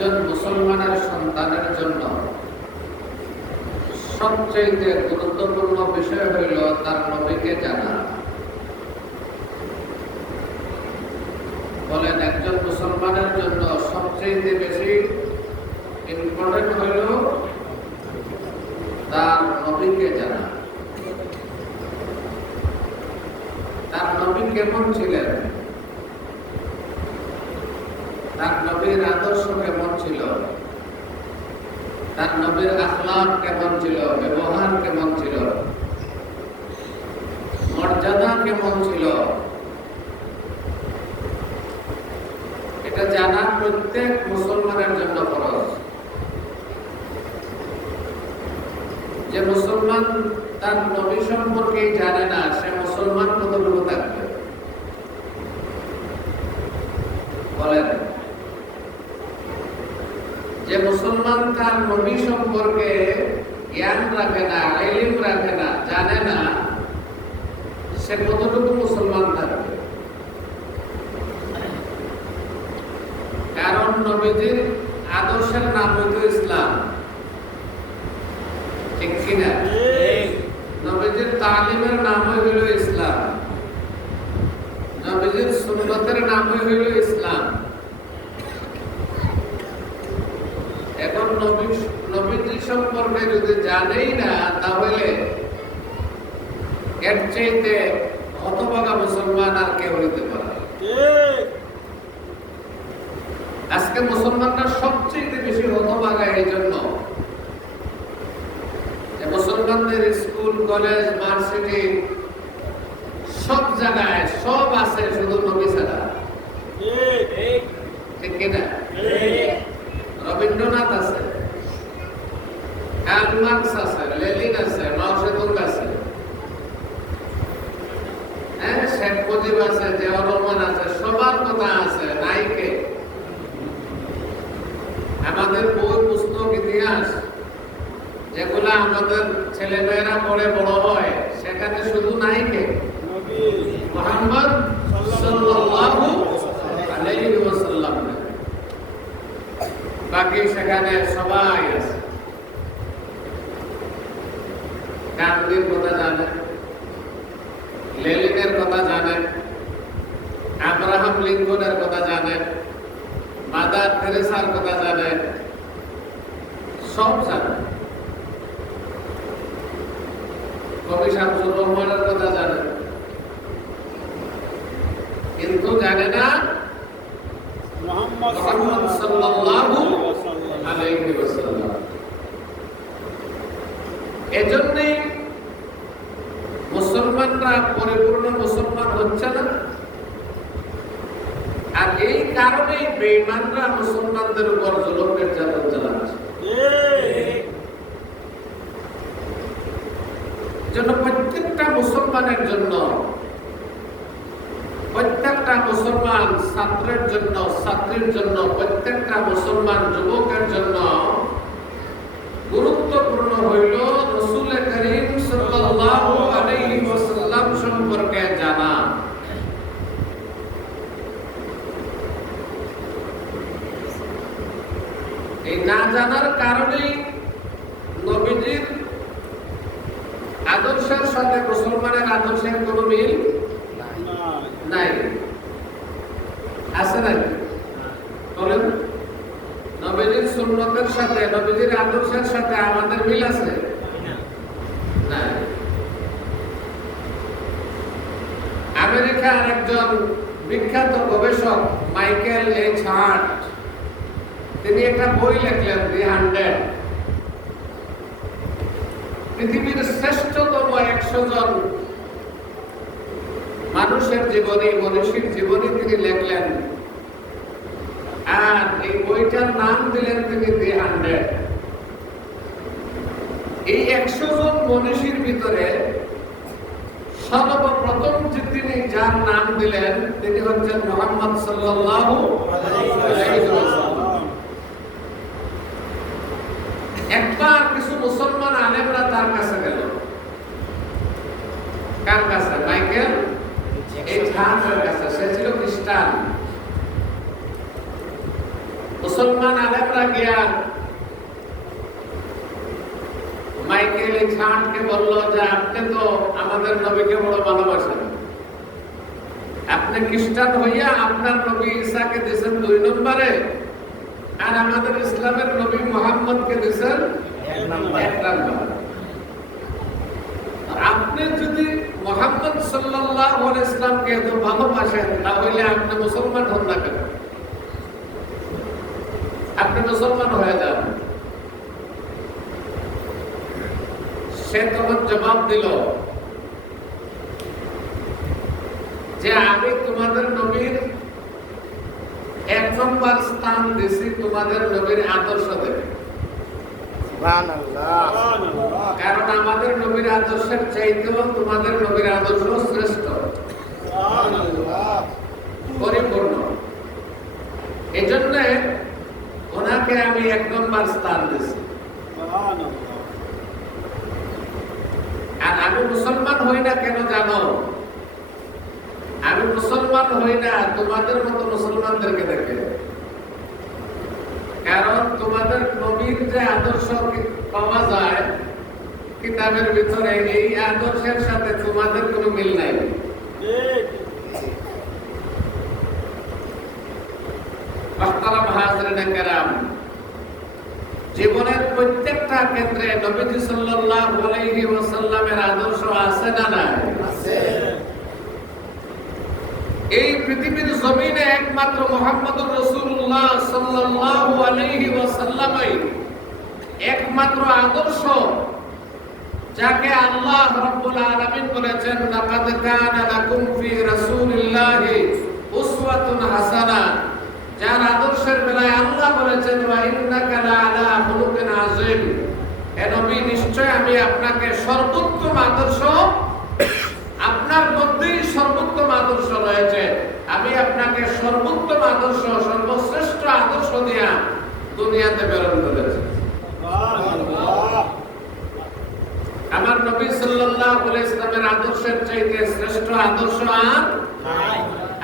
একজন মুসলমানের সন্তানের জন্য সবচেয়ে গুরুত্বপূর্ণ বিষয় হইল তার নবীকে জানা। বলেন, একজন মুসলমানের জন্য সবচেয়ে বেশি ইম্পর্টেন্ট হইল তার নবীকে জানা। তার নবী কেমন ছিলেন, তার নবীর আদর্শ কেমন ছিল, তার নবীর আখলাক কেমন ছিল, ব্যবহার কেমন ছিল, প্রত্যেক মুসলমানের জন্য ফরজ। যে মুসলমান তার নবী সম্পর্কে জানে না, সে মুসলমান কতটুকু থাকবে বলেন? যে মুসলমান তার নবী সম্পর্কে জ্ঞান রাখে না, ইলম রাখে না, জানে না, সে কতটুকু মুসলমান থাকবে? কারণ নবীজির আদর্শের নাম হইল ইসলাম, ঠিক কিনা? নবীজির তালিমের নাম হইল ইসলাম, নবীজির সুন্নতের নাম হইল ইসলাম। এখন নবীজি সম্পর্কে যদি জানেই না, তাহলে এর চাইতে হতভাগা মুসলমান আর কেউ হইতে পারে? আজকে মুসলমানরা সবচেয়ে বেশি হতভাগা এই জন্য যে মুসলমানদের স্কুল, কলেজ, ভার্সিটি সব জায়গায় সব আছে, শুধু নবী ছাড়া, ঠিক কিনা? রবীন্দ্রনাথ আছে, কার্ল মার্কস আছে, লেনিন আছে, মাও সেতুং আছে, শেখ মুজিব আছে, জিয়াউর রহমান আছে, সবার কথা আছে, নাইকে আমাদের বই, পুস্তক, ইতিহাস যেগুলা আমাদের ছেলেমেয়েরা পড়ে বড় হয়, সেখানে শুধু নাইকে মুহাম্মদ সাল্লাল্লাহু আলাইহি ওয়াসাল্লাম, বাকি সেখানে সবাই আছে। গান্ধীর কথা জানে, লেনিনের কথা জানে, আব্রাহাম লিঙ্কনের কথা জানে, মাদার তেরেসার কথা জানে, সব জানে। কবি শামসুর রহমানের কথা জানে, কিন্তু জানে না মুহাম্মদ সাল্লাল্লাহু আলাইহি ওয়াসাল্লাম। এজন্যই মুসলমানরা পরিপূর্ণ মুসলমান হচ্ছে না, আর এই কারণেই বেঈমানরা মুসলমানদের উপর জুলুম নির্যাতন চালাচ্ছে। জন্য প্রত্যেকটা মুসলমানের জন্য, প্রত্যেকটা মুসলমান ছাত্রের জন্য, ছাত্রীর জন্য, প্রত্যেকটা মুসলমান যুবকের জন্য গুরুত্বপূর্ণ হইল রাসূল করিম সাল্লাল্লাহু আলাইহি ওয়াসাল্লাম সম্পর্কে জানা। এই না জানার কারণেই নবীজির আদর্শের সাথে মুসলমানের আদর্শের কোনো মিল নাই, আছে না? বলেন, নবীজির সুন্নতের সাথে, নবীজির আদর্শের সাথে আমাদের মিল আছে না? আমেরিকার একজন বিখ্যাত গবেষক মাইকেল এইচ হার্ট, তিনি একটা বই লিখলেন, দি 100। পৃথিবীর শ্রেষ্ঠতম 100 জন মানুষের জীবনী, মনীষীর জীবনী তিনি লিখলেন, আর এই বইটার নাম দিলেন তিনি দি 100। এই 100 জন মনীষীর ভিতরে সর্বপ্রথম যে তিনি যার নাম দিলেন, তিনি হচ্ছেন মুহাম্মদ সাল্লাল্লাহু আলাইহি ওয়াসাল্লাম। একবার কিছু মুসলমান আলেমরা তার কাছে গেল। কার কাছে? মাইকেল এইচ হার্টের কাছে। সে ছিল খ্রিস্টান। মুসলমান আলেমরা গিয়া মাইকেল এইচ হার্টকে বলল যে আপনি তো আমাদের নবীকে বড় ভালোবাসেন, আপনি খ্রিস্টান হইয়া আপনার নবী ঈসাকে দিয়েছেন 2 নম্বরে, আর আমাদের ইসলামের নবী মুহাম্মদকে দিয়েছেন 1 নম্বর। আপনি যদি মুহাম্মদ সাল্লাল্লাহু আলাইহি ওয়াসাল্লামকে এত ভালোবাসেন, তাহলে আপনি মুসলমান হন না কেন? আপনি মুসলমান হয়ে যান। সে তখন জবাব দিল যে আমি তোমাদের নবীর এক নম্বর স্থান দিছি তোমাদের নবীর আদর্শ দেখে। কারণ আমাদের নবীর আদর্শের চাইতেও তোমাদের নবীর আদর্শ শ্রেষ্ঠ, পরিপূর্ণ। এজন্য ওনাকে আমি এক নম্বর স্থান দিছি। আর আমি মুসলমান হই না কেন জানো? আমি মুসলমান হই না তোমাদের মতো মুসলমানদেরকে দেখে। কারণ তোমাদের নবীর যে আদর্শ পাওয়া যায় কিতাবের ভিতরে, এই আদর্শের সাথে তোমাদের কোনো মিল নাই। জীবনের প্রত্যেকটা ক্ষেত্রে নবীজি সাল্লাল্লাহু আলাইহি ওয়াসাল্লামের আদর্শ আছে না নাই? আছে। এই পৃথিবীর জমিনে একমাত্র মুহাম্মদুর রাসূলুল্লাহ সাল্লাল্লাহু আলাইহি ওয়াসাল্লামই একমাত্র আদর্শ, যাকে আল্লাহ রাব্বুল আলামিন বলেছেন, লাকাদ কানা লাকুম ফি রাসূলিল্লাহি উসওয়াতুন হাসানাহ। যার আদর্শের বেলায় আল্লাহ বলেছেন, ওয়া ইন্নাকা লাআলা খুলুকিন আযীম। হে নবী, নিশ্চয় আমি আপনাকে সর্বোত্তম আদর্শ, আপনার মধ্যেই সর্বোত্তম আদর্শ রয়েছে, আমি আপনাকে সর্বোত্তম আদর্শ, সর্বশ্রেষ্ঠ আদর্শ দিয়া দুনিয়াতে প্রেরণ করেছি। আমার নবী সাল্লাল্লাহু আলাইহি ওয়াসাল্লামের আদর্শের চাইতে শ্রেষ্ঠ আদর্শ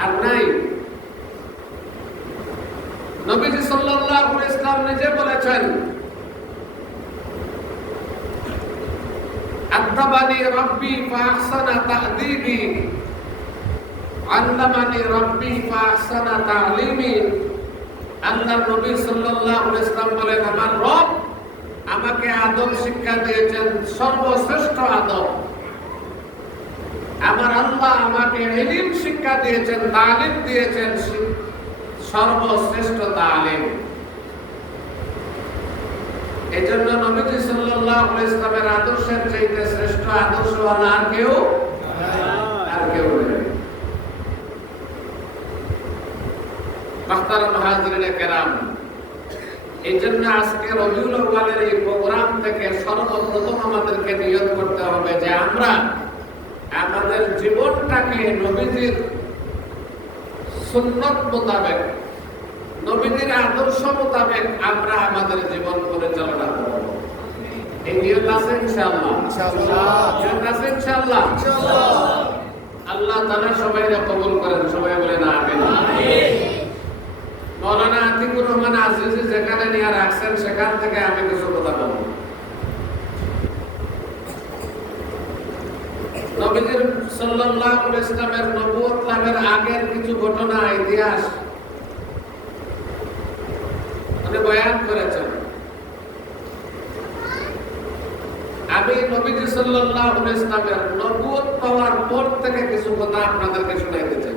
আর নাই। নবীজি সাল্লাল্লাহু আলাইহি ওয়াসাল্লাম নিজে বলেছেন, আদাবানি রাব্বি ফাহসানা তা'দীবি, আল্লামানি রাব্বি ফাহসানা তা'লিমি। আল্লাহর নবী সাল্লাল্লাহু আলাইহি ওয়াসাল্লাম বলেন, আমার রব আমাকে আদব শিক্ষা দিয়েছেন, সর্বশ্রেষ্ঠ আদব। আমার আল্লাহ আমাকে ইলম শিক্ষা দিয়েছেন, তালিম দিয়েছেন, সর্বশ্রেষ্ঠ তালিম। এজন্য নবীজি সাল্লাল্লাহু আলাইহি ওয়াসাল্লামের আদর্শের চাইতে শ্রেষ্ঠ আদর্শ আর কেউ নেই। মুহতারাম হাজিরিনে কেরাম, এজন্য আজকে রবিউল আউয়ালের এই প্রোগ্রাম থেকে সর্বপ্রথম আমাদেরকে নিয়ত করতে হবে যে আমরা আমাদের জীবনটাকে নবীজির সুন্নত মোতাবেক, নবীজির আদর্শ মোতাবেক আমরা আমাদের জীবন পরিচালনা করব। এই নিয়ত আছে ইনশাআল্লাহ? ইনশাআল্লাহ। আল্লাহ তাআলা সবাইকে কবুল করেন, সবাই বলেন আমিন। মাওলানা আতিকুর রহমান আজিজি যেখানে নিয়ে রাখছেন সেখান থেকে আমি কিছু কথা বলবো। নবীজি সাল্লাল্লাহু আলাইহি ওয়াসাল্লামের নবুয়ত লাভের আগের কিছু ঘটনা, ইতিহাস উনি বয়ান করেছেন। আমি নবীজি সাল্লাল্লাহু আলাইহি ওয়াসাল্লামের নবুয়ত পাওয়ার পর থেকে কিছু কথা আপনাদেরকে শোনাইতে চাই।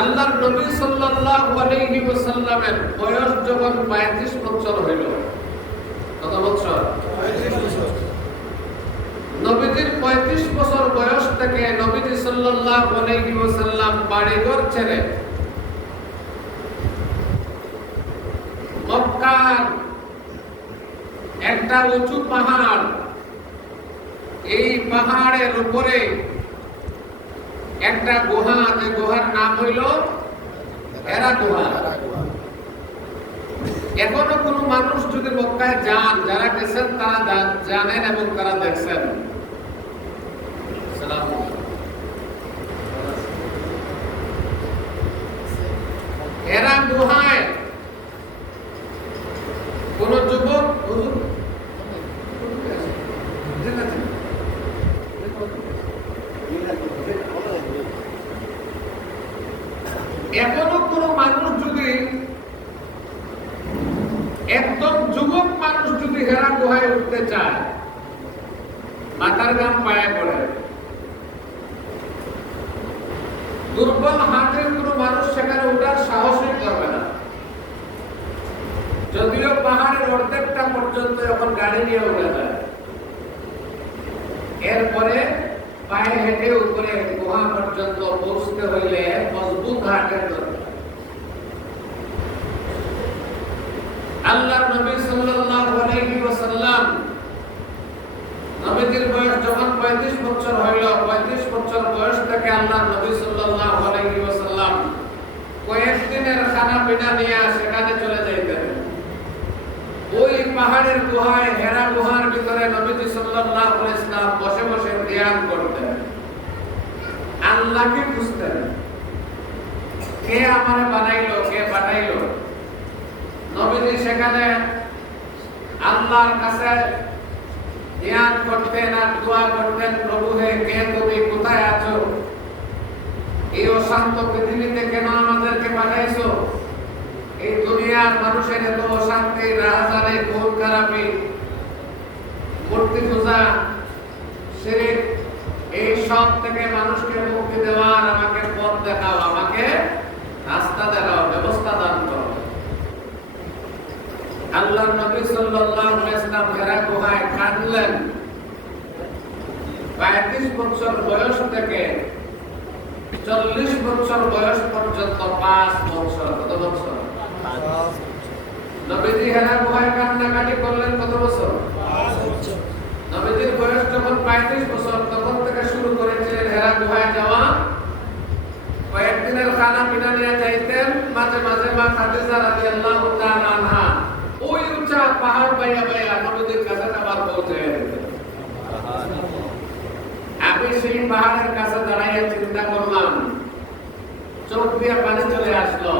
আল্লাহর নবী সাল্লাল্লাহু আলাইহি ওয়াসাল্লামের বয়স যখন 35 বছর হইল, কত বছর? 35 বছর। নবীজির 35 বছর বয়স থেকে নবীজি সাল্লাল্লাহু আলাইহি ওয়াসাল্লাম বাড়িঘর ছেড়ে মক্কার একটা উঁচু পাহাড়, এই পাহাড়ের উপরে একটা গুহা, যে গুহার নাম হইল হেরা গুহা। এখনো কোন মানুষ যদি মক্কায় যান, যারা গেছেন তারা জানেন এবং তারা দেখছেন। হেরা গুহায় কোন যুবক এখনো কোন মানুষ যদি, একদম যুবক মানুষ যদি হেরা গুহায় উঠতে চায়, মাথার ঘাম পায়ে পড়ে। দুর্বল হাতের কোন মানুষ সেখানে ওঠার সাহসই করবে না। যদিও পাহাড়ের অর্ধেকটা পর্যন্ত এখন গাড়ি নিয়ে উঠে যায়, এরপরে পায়ে হেঁটে উপরে গুহা পর্যন্ত পৌঁছতে হইলে মজবুত হাঁটের দরকার। আল্লাহর নবী সাল্লাল্লাহু আলাইহি ওয়াসাল্লাম নবীর বয়স যখন 35 বছর হইল, 35 বছর বয়স থেকে আল্লাহর নবী সাল্লাল্লাহু আলাইহি ওয়াসাল্লাম কয়েকদিনের খানা পিনা নিয়ে সেখানে চলে যাইতেন। ওই পাহাড়ের গুহায়, হেরা গুহার ভিতরে নবীজি সাল্লাল্লাহু আলাইহি ওয়াসাল্লাম বসে বসে ধ্যান করতেন, আল্লাহকে খুঁজতেন, কে আমারে বানাইলো, কে পাঠাইলো। নবীজি সেখানে আল্লাহর কাছে ধ্যান করতেন আর দোয়া করতেন, প্রভু হে, কে তুমি, কোথায় আছো, এই অশান্ত পৃথিবীতে কেন আমাদেরকে পাঠাইছো? এই দুনিয়ার মানুষের এত অশান্তি, রাহাজানি, খুন খারাপি, মূর্তি পূজা, শিরক, এই সব থেকে মানুষকে মুক্তি দেওয়ার আমাকে পথ দেখাও, আমাকে রাস্তা দেখাও, ব্যবস্থা দান করো। আল্লাহর নবী সাল্লাল্লাহু আলাইহি ওয়াসাল্লাম হেরা গুহায় কাঁদলেন। 35 বছর বয়স থেকে 40 বছর বয়স পর্যন্ত 5 বছর। কত বছর? নবীজি হেরা গুহায় কান্নাকাটি করলেন কত বছর? 5 বছর। নবীজির বয়স যখন 35 বছর, তখন থেকে শুরু করেছিলেন হেরা গুহায় যাওয়া। কয়েকদিনের খানা পিনা নিয়ে যাইতেন। মাঝে মাঝে মা খাদিজা রাদিয়াল্লাহু তাআলা আনহা ওই উঁচা পাহাড় বাইয়া বাইয়া নবীজির কাছে আবার পৌঁছে যেতেন। আমি সেই পাহাড়ের কাছে দাঁড়াইয়া চিন্তা করলাম, চোখ দিয়ে পানি চলে আসলো।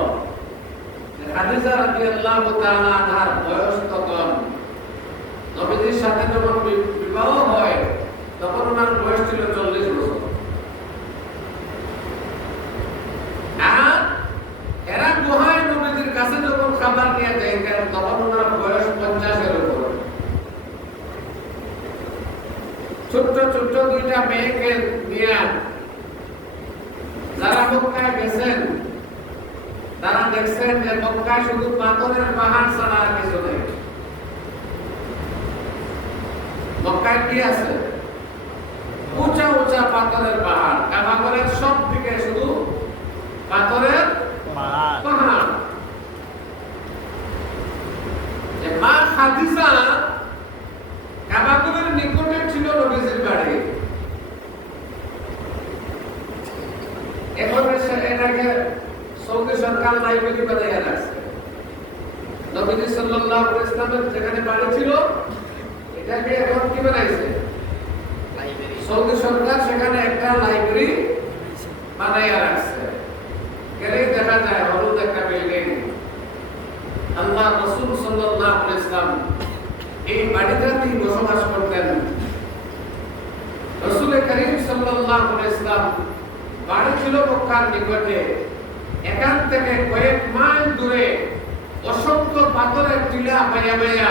খাদিজা রাদিয়াল্লাহু তাআলা আনহার বয়স তখন, নবীজির সাথে যখন বিবাহ হয় তখন ওনার বয়স ছিল 40 বছর। আর এরা গুহায় নবীজির কাছে যখন খাবার নিয়ে যাইতেন তখন ওনার বয়স 50-এর উপর। ছোট্ট ছোট্ট দুইটা মেয়েকে নিয়ে যারা মক্কায় গেছেন তারা দেখছেন যে মক্কায় শুধু পাথরের পাহাড় ছাড়া আর কিছু নেই। মক্কায় কি আছে? উঁচা উঁচা পাথরের পাহাড়, কাবাগরের সব দিকে শুধু পাথরের পাহাড়। মা খাদিজা কাবাগরের নিকটে ছিল নবীজির বাড়ি। এখন এটাকে সৌদি সরকার লাইব্রেরি বানাইয়া রাখছে। নবীজি সাল্লাল্লাহু আলাইহি ওয়াসাল্লামের যেখানে বাড়ি ছিল এটাকে এখন কি বানাইছে? সৌদি সরকার সেখানে একটা লাইব্রেরি বানাইয়া রাখছে। গেলেই দেখা যায় হলুদ একটা বিল্ডিং। আল্লাহ রাসূল সাল্লাল্লাহু আলাইহি ওয়াসাল্লাম এই বাড়িটাতেই বসবাস করতেন। রাসূল করিম সাল্লাল্লাহু আলাইহি ওয়াসাল্লাম বাড়ি ছিল মক্কার নিকটে। এখান থেকে কয়েক মাইল দূরে অসংখ্য পাথরের টিলা বাইয়া বাইয়া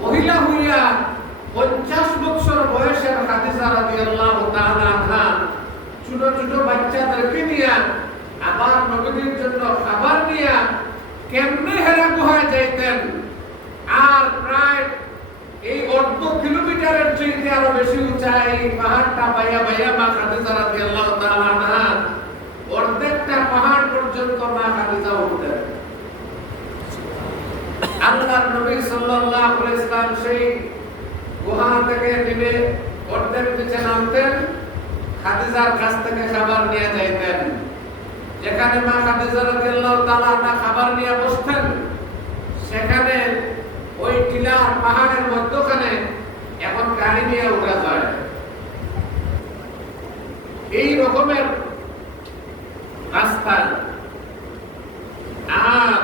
মহিলা হইয়া 50 বছর বয়সের খাদিজা রাদিয়াল্লাহু তাআলা আনহা ছোট ছোট বাচ্চাদেরকে নিয়ে আবার নবীর জন্য খাবার নিয়ে কেমনে হেরা গুহায় যাইতেন। আর প্রায় এই 1/2 কিলোমিটারের চেয়ে আরো বেশি উঁচাই পাহাড়টা বাইয়া বাইয়া মা খাদিজা রাদিয়াল্লাহু তাআলা আনহা অর্ধেকটা পাহাড় পর্যন্ত মা খাদিজা উঠতেন। আল্লাহর নবী সাল্লাল্লাহু আলাইহি ওয়াসাল্লাম সেই গুহা থেকে নেমে অর্ধেক নিচে নামতেন, খাদিজার কাছ থেকে খাবার নিয়ে যাইতেন। যেখানে মা খাদিজা রাদিয়াল্লাহু তাআলা আনহা খাবার নিয়ে বসতেন সেখানে ওই টিলা পাহাড়ের মধ্যখানে এখন গাড়ি নিয়ে উঠা যায়। এই রকমের রাস্তা। আর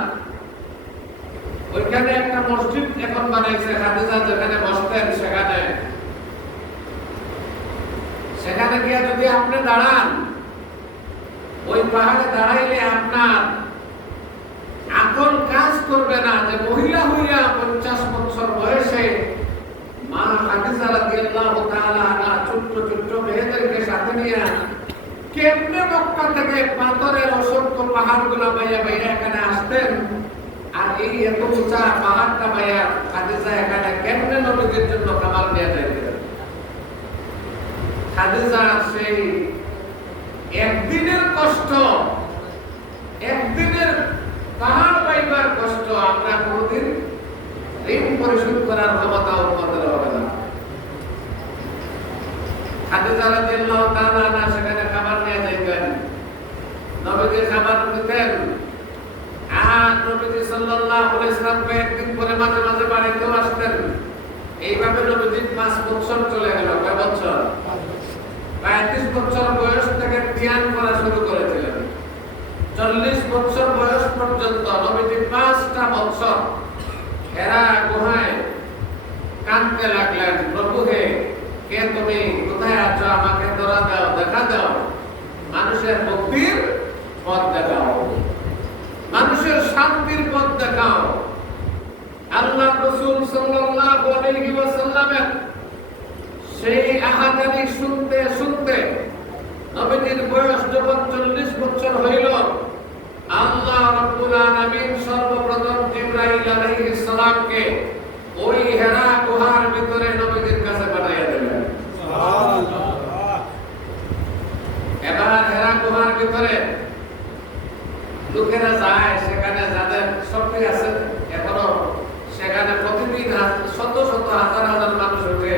ওইখানে একটা মসজিদ এখন বানাইছে খাদিজা যেখানে বসতেন সেখানে। সেখানে গিয়ে যদি আপনি দাঁড়ান, ওই পাহাড়ে দাঁড়াইলে আপনার আকল কাজ করবে না যে মহিলা হইয়া 50 বছর বয়সে মা খাদিজা রাদিয়াল্লাহু তাআলা আনহা ছোট্ট ছোট্ট মেয়েদেরকে সাথে নিয়ে কেমনে মক্কা থেকে পাথরের অসংখ্য পাহাড়গুলো বাইয়া বাইয়া এখানে আসতেন। আর এই এত উঁচা পাহাড়টা বাইয়া খাদিজা এখানে কেমনে নবীদের জন্য খাবার নিয়ে যাইতেন। খাদিজা সেই একদিনের কষ্ট, একদিনের পাহাড় পাইবার কষ্ট আমরা কোনদিন ঋণ পরিশোধ করার ক্ষমতা আমাদের হবে না। খাদিজা রাদিয়াল্লাহু তাআলা আনহা সেখানে খাবার নিয়ে যাইতেন, নবীকে খাবার দিতেন, আর নবীজি সাল্লাল্লাহু আলাইহি ওয়াসাল্লাম কয়েকদিন পরে মাঝে মাঝে বাড়িতেও আসতেন। এইভাবে নবীজি 5 বছর চলে গেল। কয় বছর? 35 বছর বয়স থেকে ধ্যান করা শুরু করেছিলেন। 40 বছর বয়স পর্যন্ত নবীজি 5টা বছর হেরা গুহায় কাঁদতে লাগলেন, প্রভু হে, কে তুমি, কোথায় আছো, আমাকে ধরা দাও, দেখা দাও, মানুষের মুক্তির পথ দেখাও, মানুষের শান্তির পথ দেখাও। আল্লাহ রাসূল সাল্লাল্লাহু আলাইহি ওয়াসাল্লামের সেই আহাদানি শুনতে শুনতে নবীজির বয়স যখন 40 বছর হইল, আল্লাহ রাব্বুল আলামিন সর্বপ্রথম জিবরাইল আলাইহিস সালামকে ওই হেরা গুহার ভিতরে নবীজির কাছে পাঠিয়ে দিলেন। সুবহানাল্লাহ। এবার হেরা গুহার ভিতরে লোকেরা যায়, সেখানে যাদের শক্তি আছে এখনো সেখানে প্রতিদিন শত শত হাজার হাজার মানুষ উঠে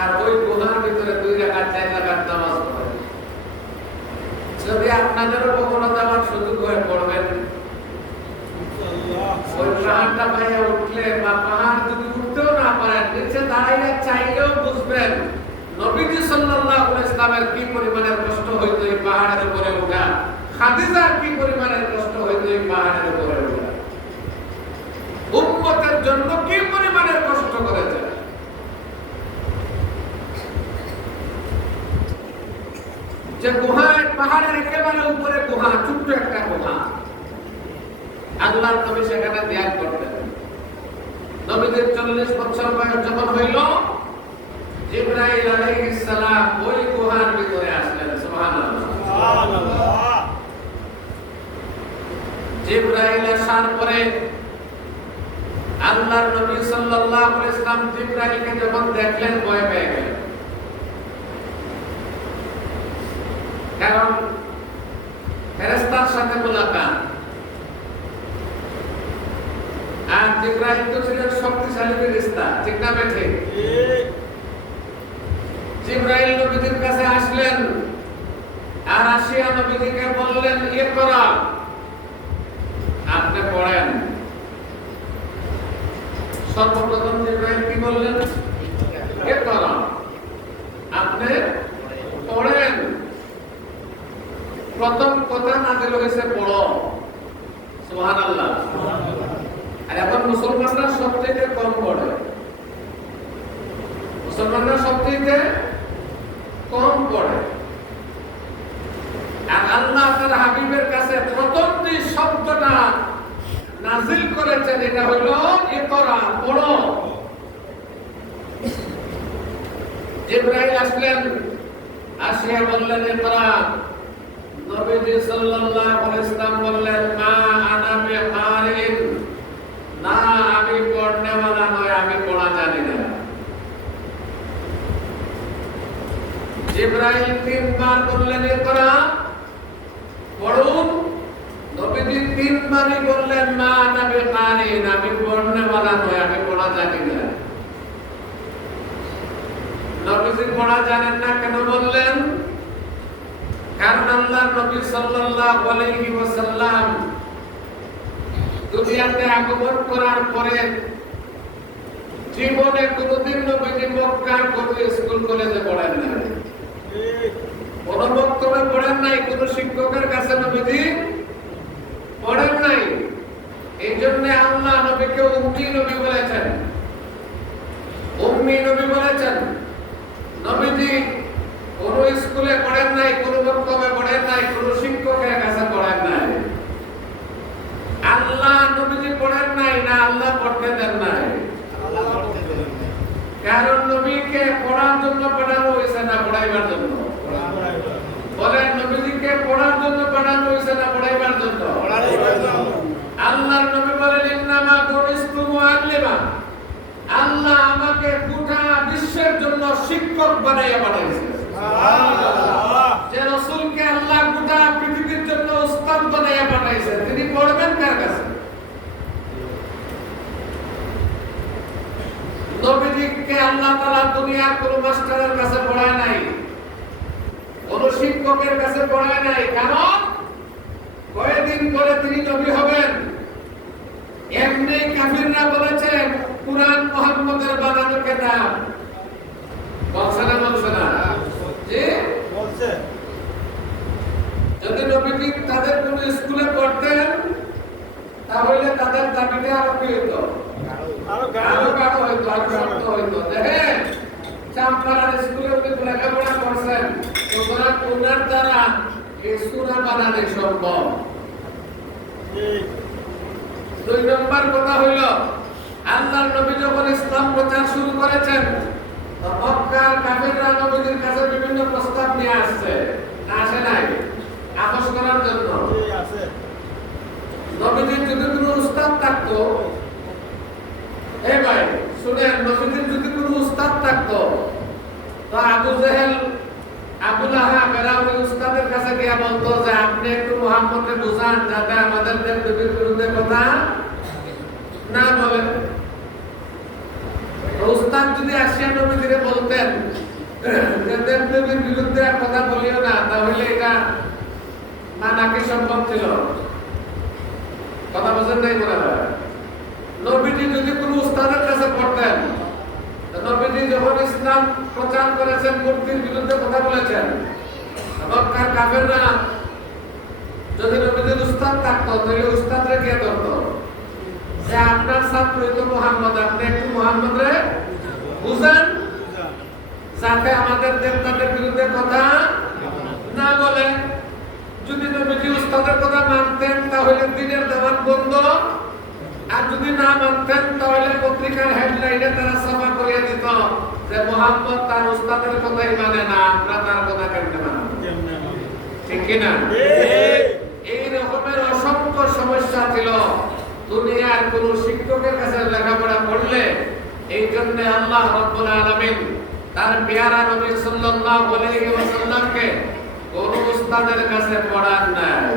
আর ওই গুহার ভিতরে 2 রাকাত 4 রাকাত নামাজ পড়ে। যদি আপনাদেরও কখনো যাওয়ার সুযোগ হয়ে পড়বেন, ওই পাহাড়টা পাইয়া উঠলে বা পাহাড় যদি উঠতেও না পারেন, নিচে দাঁড়াইয়া চাইলেও বুঝবেন নবীজি সাল্লাল্লাহু আলাইহি ওয়াসাল্লামের কি পরিমাণের কষ্ট হইতো এই পাহাড়ের উপরে ওঠা, খাদিজার কি পরিমাণের কষ্ট হইতো এই পাহাড়ের উপরে ওঠা, উম্মতের জন্য কি পরিমাণের কষ্ট করেছে। যে গুহায়, পাহাড়ের একেবারে উপরে গুহা, ছোট্ট একটা গুহা, আল্লাহর নবী সেখানে ধ্যান করতেন। নবীদের 40 বছর বয়স যখন হইল, জিবরাইল আলাইহিস সালাম ওই গুহার ভিতরে আসলেন। সুবহানাল্লাহ, সুবহানাল্লাহ। জিবরাইল আসার পরে আল্লাহর নবী সাল্লাল্লাহু আলাইহি ওয়াসাল্লাম জিবরাইলকে যখন দেখলেন ভয় পেয়ে গেলেন, কারণ ফেরেশতার সাথে মুলাকাত। আর জিবরাইল তো ছিলেন শক্তিশালী ফেরেশতা, ঠিক না বেঠে? জিবরাইল নবীদের কাছে আসলেন আর আসিয়া নবীকে বললেন, ইকরা, আপনি পড়েন। সর্বপ্রথম জিবরাইল কি বললেন? ইকরা, আপনি পড়েন। প্রথম কথা নাযিল হয়েছে পড়ো। সুবহানাল্লাহ। আর এখন মুসলমানরা সবচেয়ে কম পড়ে, মুসলমানরা সবচেয়ে কম পড়ে। আর আল্লাহ তার হাবিবের কাছে প্রথম যে শব্দটা নাযিল করেছেন এটা হলো ইকরা, পড়ো। জিবরাইল আসলেন, আসিয়া বললেন ইকরা। নবীজি সাল্লাল্লাহু আলাইহি ওয়াসাল্লাম বললেন, মা আনা বিকারিন, না আমি পড়নেওয়ালা নয়, আমি পড়া জানি না। জিবরাইল 3 বার বললেন ইকরা, পড়ুন। নবীজি 3 বারই বললেন, মা আনা বিকারিন, আমি পড়নেওয়ালা নয়, আমি পড়া জানি না। নবীজি পড়া জানেন না কেন বললেন? কারণ আল্লাহর নবী সাল্লাল্লাহু আলাইহি ওয়াসাল্লাম দুনিয়াতে আগমন করার পরে জীবনে কোনোদিন নবীজি মক্কার কোনো স্কুল কলেজে পড়েন নাই, কোনো বক্তব্যে পড়েন নাই, কোনো শিক্ষকের কাছে নবীজি পড়েন নাই। এই জন্য আল্লাহ নবীকে উম্মি নবী বলেছেন, উম্মি নবী বলেছেন। নবীজি কোন স্কুলে পড়েন নাই, কোন বক্তব্যে পড়েন নাই, কোন শিক্ষকের কাছে পড়েন নাই। আল্লাহ নবীজি পড়েন নাই না আল্লাহ পড়তে দেন নাই? কারণ নবীকে পড়ার জন্য পাঠানো হয়েছে না পড়াইবার জন্য? বলেন, নবীজিকে পড়ার জন্য পাঠানো হয়েছে না পড়াইবার জন্য? আল্লাহর নবী বলেন, ইন্নামা বুইস্তু মুআল্লিমা, আল্লাহ আমাকে গোটা বিশ্বের জন্য শিক্ষক বানাইয়া পাঠাইছে। যে রাসূলকে আল্লাহ গোটা পৃথিবীর জন্য উস্তাদ বানায়া পাঠাইছেন, তিনি পড়বেন কার কাছে? নবীজিকে আল্লাহ তাআলা দুনিয়ার কোন মাস্টারের কাছে পড়ায় নাই, কোন শিক্ষকের কাছে পড়ায় নাই। কারণ কয়েকদিন পরে তিনি নবী হবেন। এমনি কাফিররা বলেছেন কুরআন মুহাম্মদের বানানো কিতাব। বলছে না বলছে না? জি বলছে। যদি নবীজি তাদের কোন স্কুলে পড়তেন তাহলে তাদের দাবিটা আরো কি হতো? আরো গাঢ় হইতো, আরো শক্ত হইতো। দেখেন চাম্পারার স্কুলে উনি লেখাপড়া করছেন, ওনার দ্বারা এই সূরা বানানো সম্ভব। দুই নম্বর কথা হইল, আল্লাহর নবী যখন ইসলাম প্রচার শুরু করেছেন, মক্কার কাফিররা নবীর কাছে বিভিন্ন প্রস্তাব নিয়ে আসছে, আসে নাই আপোষ করার জন্য। নবীজির যদি কোনো উস্তাদ থাকতো, এই ভাই শুনেন, নবীজির যদি কোনো উস্তাদ থাকতো তো আবু জেহেল, আবু লাহাব এরা ওই উস্তাদের কাছে গিয়ে বলতো যে আপনি একটু মুহাম্মদকে বুঝান যাতে আমাদের দেব-দেবীর বিরুদ্ধে কথা না বলেন। উস্তাদ যদি আসিয়া নবীজিকে বলতেন যে দেব-দেবীর বিরুদ্ধে আর কথা বলিও না, তাহলে এটা মানা কি সম্ভব ছিল? কথা বুঝেন নাই বলা হয়। নবীজি যদি কোনো উস্তাদের কাছে পড়তেন, নবীজি যখন ইসলাম প্রচার করেছেন, মূর্তির বিরুদ্ধে কথা বলেছেন, মক্কার কাফেররা যদি নবীজির উস্তাদ থাকতো তাহলে উস্তাদরে কে ধরতো যে আপনার ছাত্রই তো মুহাম্মদ, আপনি একটু মুহাম্মদরে বুঝান যাতে আমাদের দেবতাদের বিরুদ্ধে কথা না বলে। যদি নবীজি উস্তাদের কথা মানতেন তাহলে দিনের দাওয়াত বন্ধ, আর যদি না মানতেন তাহলে পত্রিকার হেডলাইনে তারা ছাপা করিয়ে দিত যে মুহাম্মদ তার উস্তাদের কথাই মানে না, আমরা তার কথা কেমনে মানব? ঠিক কিনা? এই রকমের অসংখ্য সমস্যা ছিল। দুনিয়ার কোন শিক্ষকের কাছে লেখাপড়া পড়লে, এই জন্য আল্লাহ রাব্বুল আলামিন তার পেয়ারা নবী সাল্লাল্লাহু আলাইহি ওয়াসাল্লামকে কোন উস্তাদের কাছে পড়ান নাই।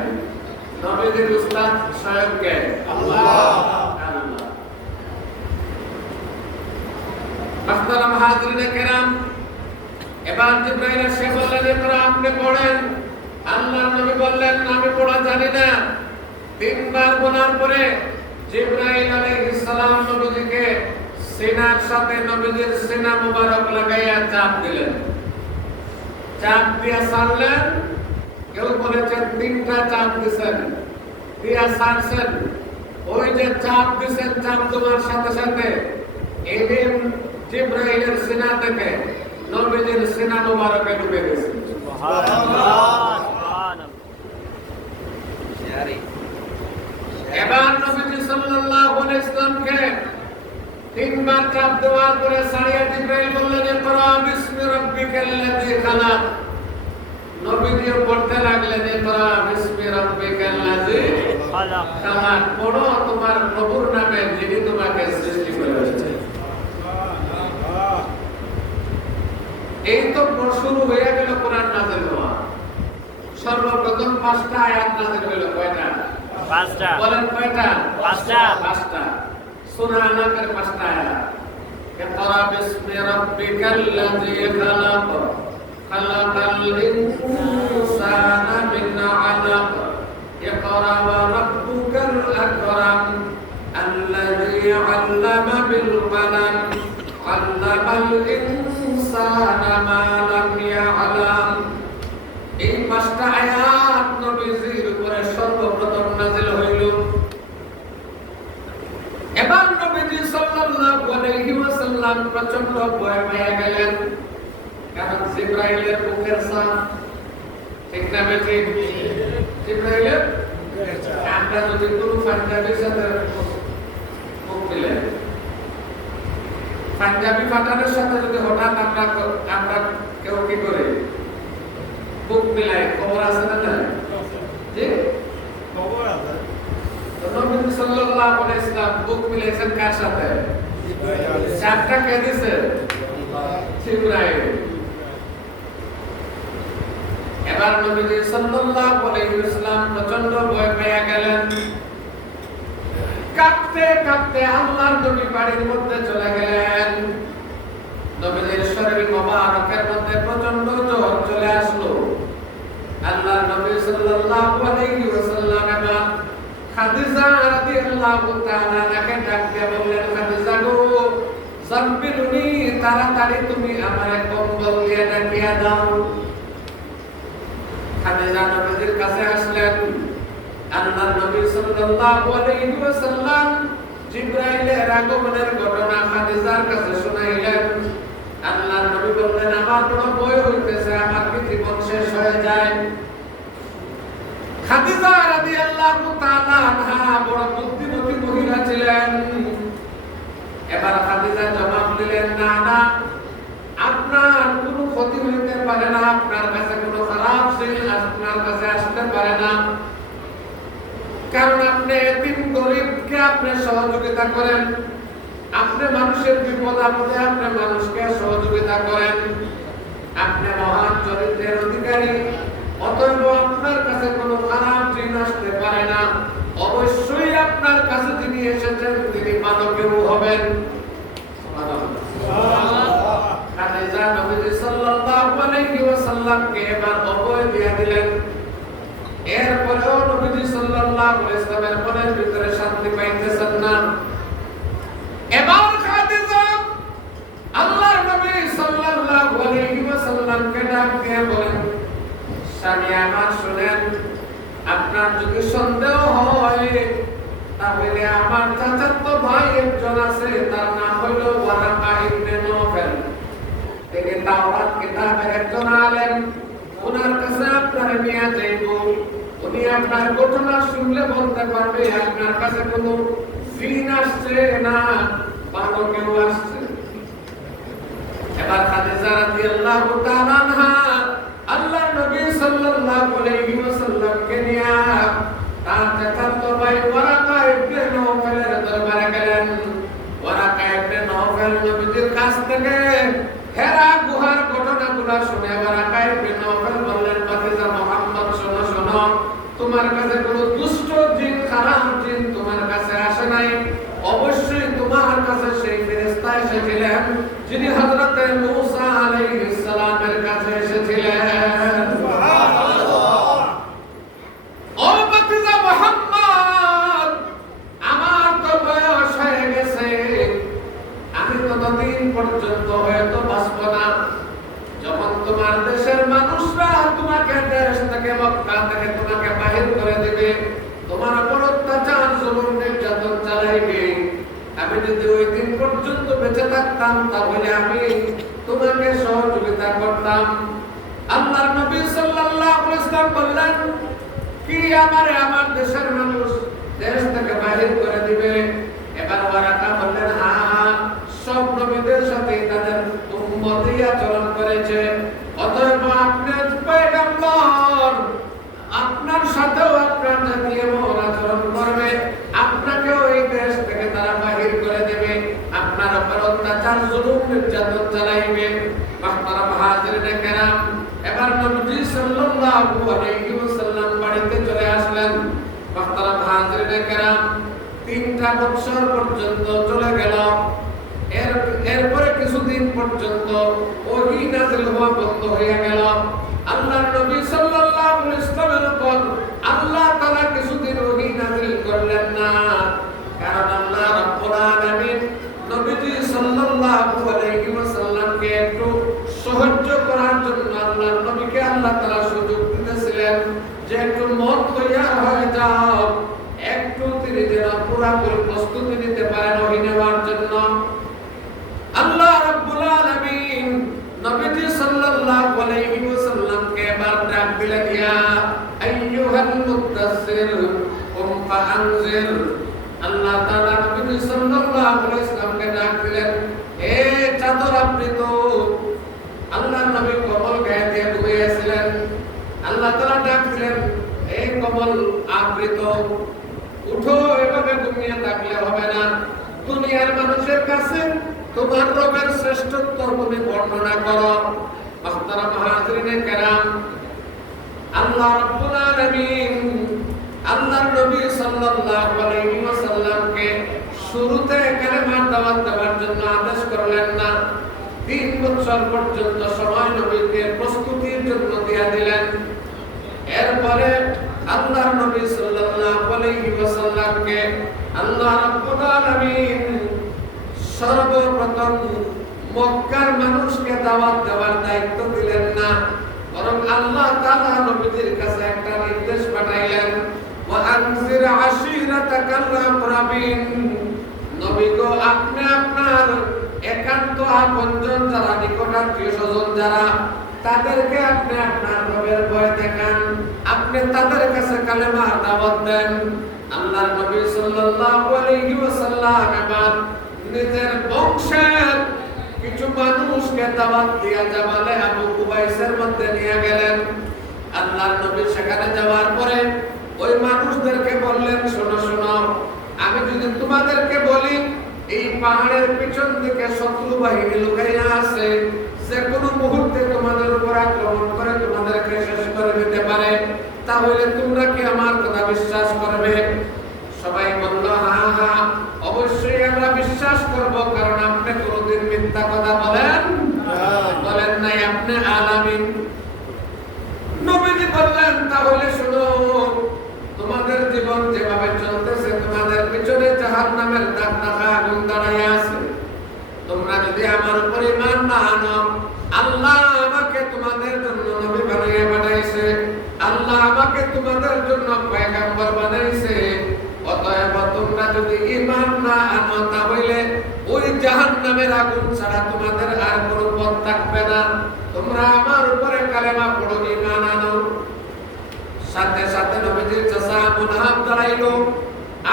নবীদের উস্তাদ স্বয়ং কে? আল্লাহ। মাহতারাম হাজিরিনে কেরাম, এবার জিবরাইল এসে বললেন ইকরা, আপনি পড়েন। আল্লাহর নবী বললেন আমি পড়া জানি না। তিনবার বলার পরে জিবরাইল আলাইহিস সালাম নবীকে সিনার সাথে নবীর সিনা মুবারক লাগাইয়া চাপ দিলেন। চাপ দিয়া ছাড়লেন। কেউ বলেছেন তিনটা চাপ দিছেন, দিয়া ছাড়ছেন। ওই যে চাপ দিছেন, চাপ দেওয়ার সাথে সাথে এদিন জিবরাইলের সিনা থেকে নবীর সিনা মুবারকে ঢুকে গেছে। এবার নবী সাল্লাল্লাহু আলাইহি ওয়াসাল্লামকে তিনবার চাপ দেওয়ার পরে সারিয়া জিবরাইল বললেন ইকরা বিসমি রাব্বিকাল্লাযী খালাক। নবীজি পড়তে লাগলেন ইকরা বিসমি রাব্বিকাল্লাযী খালাক। পড়ো তোমার প্রভুর নামে যিনি তোমাকে সৃষ্টি করেছেন। এই তো শুরু হয়ে গেল কোরআন নাযিল হওয়া। সর্বপ্রথম 5টা আয়াত নাযিল হইল। কয়টা? 5টা। বলেন কয়টা? 5টা। 5টা। সূরা আনামের 5টা আয়াত। ইকরা বিসমি রাব্বিকাল্লাযী খালাক, খালাকাল ইনসানা মিন আলাক, ইকরা ওয়া রাব্বুকাল আকরাম, আল্লাযী আল্লামা বিল কলম, আল্লামাল ইনসানা মা লাম ইয়ালাম। এই 5টা আয়াত নবীজির উপরে সর্বপ্রথম নাযিল হইল। এবার নবীজি সাল্লাল্লাহু আলাইহি ওয়াসাল্লাম প্রচন্ড ভয় পেয়ে গেলেন, কারণ জিবরাইলের মুখের সাথ, ঠিক না বেঠিক? জিবরাইলের আমরা যদি কোনো পাঞ্জাবির সাথে মুখ মিলে, পাঞ্জাবি পাঠানোর সাথে যদি হঠাৎ আমরা কেউ কি করে বুক মিলাই, খবর আছে না? না জি খবর আছে। তো নবী সাল্লাল্লাহু আলাইহি ওয়াসাল্লাম বুক মিলাইছেন কার সাথে? চারটা কে দিছে? জিবরাইল। নবীজি সাল্লাল্লাহু আলাইহি ওয়াসাল্লাম প্রচন্ড ভয় পেয়ে গেলেন। কাঁপতে কাঁপতে আল্লাহর নবী বাড়ির মধ্যে চলে গেলেন। নবীজির শরীর মোবারকের মধ্যে প্রচন্ড জ্বর চলে আসলো। আল্লাহর নবী সাল্লাল্লাহু আলাইহি ওয়াসাল্লাম এবার খাদিজা রাদিয়াল্লাহু তাআলা তাকে ডাক দিয়ে বললেন, খাদিজা গো, সাব্বিরুনি, তাড়াতাড়ি তুমি আমারে কম্বল দিয়ে ঢাকিয়ে দাও। খাদিজা নবীজির কাছে আসলেন। আল্লাহর নবী সাল্লাল্লাহু আলাইহি ওয়াসাল্লাম জিবরাইলের আগমনের ঘটনা খাদিজার কাছে শুনাইলেন। আল্লাহর নবী বললেন, আমার বড় ভয় হইতেছে, আমার কি জীবন শেষ হয়ে যায়। খাদিজা রাদিয়াল্লাহু তাআলা আনহা বড় বুদ্ধিমতী মহিলা ছিলেন। এবার খাদিজা জবাব দিলেন, না না, আপনার কোনো ক্ষতি হইতে পারে না, আপনার কাছে কোনো খারাপ জিনিস আপনার কাছে আসতে পারে না, কারণ আপনি এতিম গরিবকে আপনি সহযোগিতা করেন, আপনি মানুষের বিপদ আপদে আপনি মানুষকে সহযোগিতা করেন, আপনি মহান চরিত্রের অধিকারী, অতএব আপনার কাছে কোনো খারাপ জিনিস আসতে পারে না। অবশ্যই আপনার কাছে যিনি এসেছেন তিনি মানবীয় হবেন। সুবহানাল্লাহ। খাদিজা নবী সাল্লাল্লাহু আলাইহি ওয়াসাল্লামকে এবার অভয় দিয়ে দিলেন। এরপরেও নবী সাল্লাল্লাহু আলাইহি ওয়াসাল্লামের মনের ভিতরে শান্তি পাইতেছেন না। এবার খাদিজা আল্লাহর নবী সাল্লাল্লাহু আলাইহি ওয়াসাল্লামকে ডাক দিয়ে বলেন, স্বামী আমার শুনেন, আপনার যদি সন্দেহ হয় তাহলে আমার চাচাতো ভাই একজন আছে, তার নাম হইল ওয়ারাকা ইবনে নওফল। তিনি তাওরাত কিতাবের একজন আলেম। ওনার কাছে আপনার নিয়ে যাইব। উনি আপনার ঘটনা শুনলে বলতে পারবে আপনার কাছে কোনো জিন আসছে না ভালো কেউ আসছে। এবার খাদিজা রাদিয়াল্লাহু তাআলা আনহা আল্লাহর নবী সাল্লাল্লাহু আলাইহি ওয়াসাল্লামকে নিয়ে তার চাচাতো ভাই ওয়ারাকা ইবনে নওফলের দরবারে গেলেন। ওয়ারাকা ইবনে নওফল নবীজির কাছ থেকে হেরা গুহার ঘটনাগুলো শুনে ওয়ারাকা ইবনে নওফল বললেন, ভাতিজা মুহাম্মদ, শোনো শোনো, তোমার কাছে কোনো দুষ্ট জিন খারাপ জিন তোমার কাছে আসে নাই। অবশ্যই তোমার কাছে সেই ফেরেশতা এসেছিলেন যিনি হযরত মূসা আলাইহিস সালামের কাছে এসেছিলেন। সুবহানাল্লাহ। ও ভাতিজা মুহাম্মদ, আমার তো বয়স হয়ে গেছে, আমি ততদিন পর্যন্ত হয়তো বাঁচব না। যখন তোমার দেশের মানুষরা তোমাকে দেশ থেকে মক্কা থেকে তোমাকে বাহির করে দেবে, তোমার উপর অত্যাচার জুলুম নির্যাতন চালাইবে, আমি যদি ওই দিন পর্যন্ত বেঁচে থাকতাম তাহলে আমি তোমাকে সহযোগিতা করতাম। আল্লাহর নবী সাল্লাল্লাহু আলাইহি ওয়াসাল্লাম বললেন, কি আমার দেশের মানুষ দেশ থেকে বাহির করে দিবে? এবার ওয়ারাকা বললেন, হ্যাঁ, সব নবীদের সাথে তাদের উম্মতই আচরণ করেছে, অতএব আপনি পয়গম্বর, আপনার সাথেও আপনার জাতি এমন আচরণ করবে, আপনাকেও এই দেশ থেকে তারা বাহির করে দেবে, আপনার উপর অত্যাচার জুলুম নির্যাতন চালাইবে। মাহতারাম হাজিরিনে কেরাম, এবার নবী সাল্লাল্লাহু আলাইহি ওয়াসাল্লাম বাড়িতে চলে আসলেন। মাহতারাম হাজিরিনে কেরাম, 3টা বছর পর্যন্ত চলে গেল। এরপরে কিছুদিন পর্যন্ত ওহী নাযিল হওয়া বন্ধ হয়ে গেল। আল্লাহর নবী সাল্লাল্লাহু আলাইহি ওয়াসাল্লামের উপর আল্লাহ তাআলা কিছুদিন ওহী নাযিল করলেন না, কারণ আল্লাহ রাব্বুল আলামিন নবীজি সাল্লাল্লাহু আলাইহি ওয়াসাল্লামকে একটু সাহায্য করার জন্য আল্লাহর নবীকে আল্লাহ তাআলা সুযোগ দিতেছিলেন যে একটু মত তৈয়ার হয়ে যাও, একটু তিনি যেন পুরোপুরি প্রস্তুতি নিতে পারেন ওহী নেওয়ার জন্য। আল্লাহ রাব্বুল আলামিন নবীজি সাল্লাল্লাহু আলাইহি ওয়াসাল্লামকে এবার ডাক দিলেন, ইয়া আইয়ুহাল মুদাসসির কুম ফাআনজির। আল্লাহ তাআলা নবীজি সাল্লাল্লাহু আলাইহি ওয়াসাল্লামকে ডাক দিলেন, হে চাদর আবৃত। আল্লাহর নবী কম্বল গায়ে দিয়ে ঘুমিয়েছিলেন। আল্লাহ তাআলা ডাক দিলেন, হে কম্বল আবৃত, উঠো, এভাবে ঘুমিয়ে থাকলে হবে না। দুনিয়ার মানুষের কাছে তোমার রবের শ্রেষ্ঠত্ব তুমি বর্ণনা করো। মাহতারাম হাজিরিনে কেরাম, আল্লাহ রাব্বুল আলামিন আল্লাহর নবী সাল্লাল্লাহু আলাইহি ওয়াসাল্লামকে শুরুতে কালেমার দাওয়াত দেওয়ার জন্য আদেশ করলেন না। 3 বছর পর্যন্ত সময় নবীকে প্রস্তুতির জন্য দিয়ে দিলেন। এরপরে আল্লাহর নবী সাল্লাল্লাহু আলাইহি ওয়াসাল্লামকে আল্লাহ রাব্বুল আলামিন সর্বপ্রথম মক্কার মানুষকে দাওয়াত দেওয়ার দায়িত্ব দিলেন না, বরং আল্লাহ তাআলা নবীর কাছে একটা নির্দেশ পাঠাইলেন, ওয়া আনজির আশীরাতাকাল আকরাবিন। নবী গো, আপনি আপনার একান্ত আপনজন যারা, নিকটাত্মীয় স্বজন যারা, তাদেরকে আপনি আপনার রবের ভয় দেখান, আপনি তাদের কাছে কালেমার দাওয়াত দেন। আল্লাহর নবী সাল্লাল্লাহু আলাইহি ওয়াসাল্লাম এবার নিজের বংশের কিছু মানুষকে দাওয়াত দিয়া জামালে আবু কুবাইসের মধ্যে নিয়ে গেলেন। আল্লাহর নবী সেখানে যাওয়ার পরে ওই মানুষদেরকে বললেন, শোনো শোনো, আমি যদি তোমাদেরকে বলি এই পাহাড়ের পিছন দিকে শত্রু বাহিনী লুকাইয়া আছে, যে কোনো মুহূর্তে তোমাদের উপর আক্রমণ করে তোমাদেরকে শেষ করে দিতে পারে, তাহলে তোমরা কি আমার কথা বিশ্বাস করবে? সবাই বলল, হ্যাঁ হ্যাঁ, অবশ্যই আমরা বিশ্বাস করব, কারণ আপনি কোনোদিন মিথ্যা কথা বলেন নাই, আপনি আলামিন। নবীজি বললেন, তাহলে শুনো, তোমাদের জীবন যেভাবে চলতেছে, তোমাদের পিছনে জাহান্নামের দাগদাগা আগুন দাঁড়াইয়া আছে। তোমরা যদি আমার উপর ঈমান না আনো, আল্লাহ আমাকে তোমাদের জন্য নবী বানিয়ে পাঠাইছে, আল্লাহ আমাকে তোমাদের জন্য পয়গম্বর বানাইছে। অতএব তোমরা যদি ঈমান না আনো, তাহলে ওই জাহান্নামের আগুন ছাড়া তোমাদের আর কোনো পথ থাকবে না। তোমরা আমার উপরে কালেমা পড়ো, ঈমান আনো। সাথে সাথে নবীজির চাচা আবু লাহাব দাঁড়াইলো,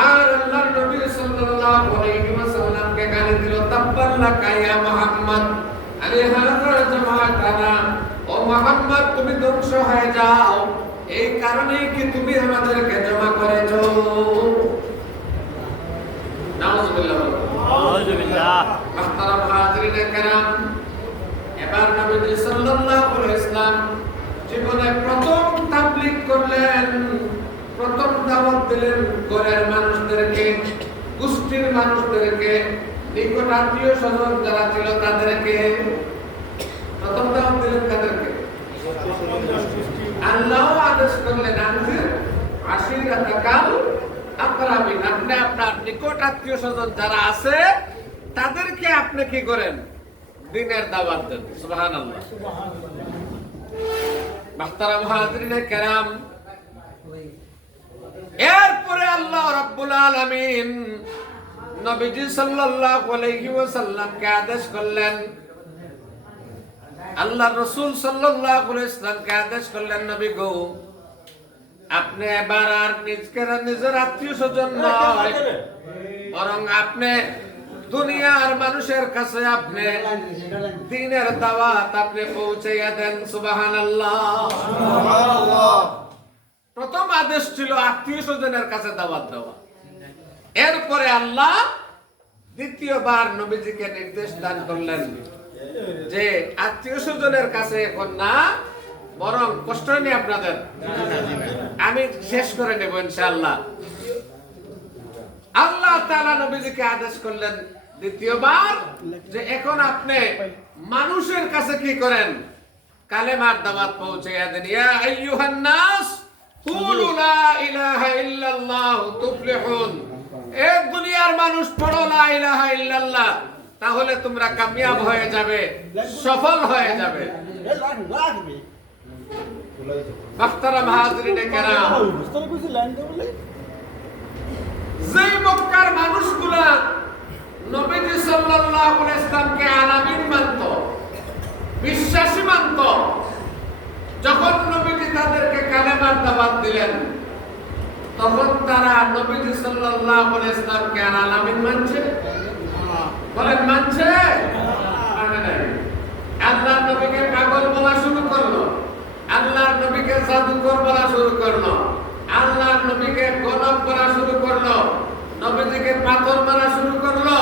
আর আল্লাহর নবী সাল্লাল্লাহু আলাইহি ওয়াসাল্লামকে গালি দিল, তাব্বাল্লাকা ইয়া মুহাম্মদ আলিহাযা জামাতানা। ও মুহাম্মদ, তুমি ধ্বংস হয়ে যাও, এই কারণেই কি তুমি আমাদেরকে জমা করেছো? নাউযুবিল্লাহ। নাউযুবিল্লাহ। মুহতারাম হাজিরিনে কেরাম, এবার নবী সাল্লাল্লাহু আলাইহি ওয়াসাল্লাম জীবনে প্রথম তাবলীগ করলেন, প্রথম দাওয়াত দিলেন ঘরের মানুষদেরকে, গোষ্ঠীর মানুষদেরকে, নিকট আত্মীয় স্বজন যারা ছিল তাদেরকে। প্রথম দাওয়াত দিলেন কাদেরকে? আল্লাহ আদেশ করলেন, আনজির আশীরাতাকাল আকরাবিন। আপনি আপনার নিকট আত্মীয় স্বজন যারা আছে তাদেরকে আপনি কি করেন? দ্বীনের দাওয়াত দেন। সুবহানাল্লাহ। মুহতারাম হাজিরিনে কেরাম, এরপরে আল্লাহ রাব্বুল আলামিন নবীজি সাল্লাল্লাহু আলাইহি ওয়াসাল্লামকে আদেশ করলেন, আল্লাহ রাসূল সাল্লাল্লাহু আলাইহি ওয়াসাল্লামকে আদেশ করলেন, নবী গো, আপনি এবার আর নিজের আত্মীয় স্বজন নয়, বরং আপনি দুনিয়ার মানুষের কাছে আপনি দ্বীনের দাওয়াত আপনি পৌঁছাইয়া দেন। সুবহানাল্লাহ। সুবহানাল্লাহ। প্রথম আদেশ ছিল আত্মীয় স্বজনের কাছে দাওয়াত দেওয়া। এরপরে আল্লাহ দ্বিতীয়বার নবীজিকে নির্দেশ দান করলেন যে আত্মীয় স্বজনের কাছে এখন না, বরং কষ্ট নেই আপনাদের, আমি শেষ করে নেব ইনশাআল্লাহ। আল্লাহ তাআলা নবীজিকে আদেশ করলেন দ্বিতীয়বার যে এখন আপনি মানুষের কাছে কি করেন? কালেমার দাওয়াত পৌঁছাইয়া দেন। ইয়া আইয়ুহান নাস কুলু লা ইলাহা ইল্লাল্লাহ তুফলিহুন। এই দুনিয়ার মানুষ পড়ো লা ইলাহা ইল্লাল্লাহ, তাহলে তোমরা কামিয়াব হয়ে যাবে, সফল হয়ে যাবে। মুহতারাম হাজিরিনে কেরাম, যেই মক্কার মানুষগুলা নবীজি সাল্লাল্লাহু আলাইহি ওয়াসাল্লামকে আলামিন মানত, বিশ্বাসী মানত, যখন নবীজি তাদেরকে কালেমার দাওয়াত দিলেন, তখন তারা নবীজি সাল্লাল্লাহু আলাইহি ওয়াসাল্লামকে আলামিন মানছে? বলেন মানছে? মানে নাই। আল্লাহর নবীকে পাগল বলা শুরু করলো, আল্লাহর নবীকে জাদুকর বলা শুরু করলো, আল্লাহর নবীকে গণক বলা শুরু করলো, নবীজিকে পাথর মারা শুরু করলো।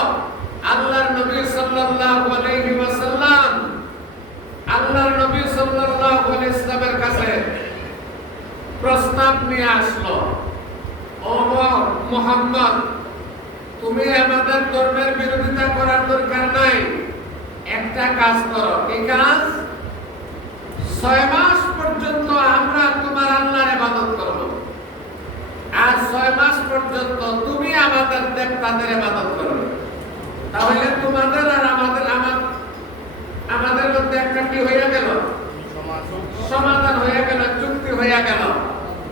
আল্লাহর নবী সাল্লাল্লাহু আলাইহি ওয়াসাল্লাম, আল্লাহর নবী সাল্লাল্লাহু আলাইহি ওয়াসাল্লামের কাছে মুহাম্মদ, তুমি আমাদের ধর্মের বিরোধিতা করার দরকার নাই, একটা কাজ করো। কি কাজ? 6 মাস পর্যন্ত আমরা তোমার আল্লাহর ইবাদত করব, আর 6 মাস পর্যন্ত তুমি আমাদের দেবতাদের ইবাদত করবে। তাহলে তোমাদের আর আমাদের মধ্যে একটা কি হয়ে গেল? সমাধান হয়ে গেল, চুক্তি হয়ে গেল।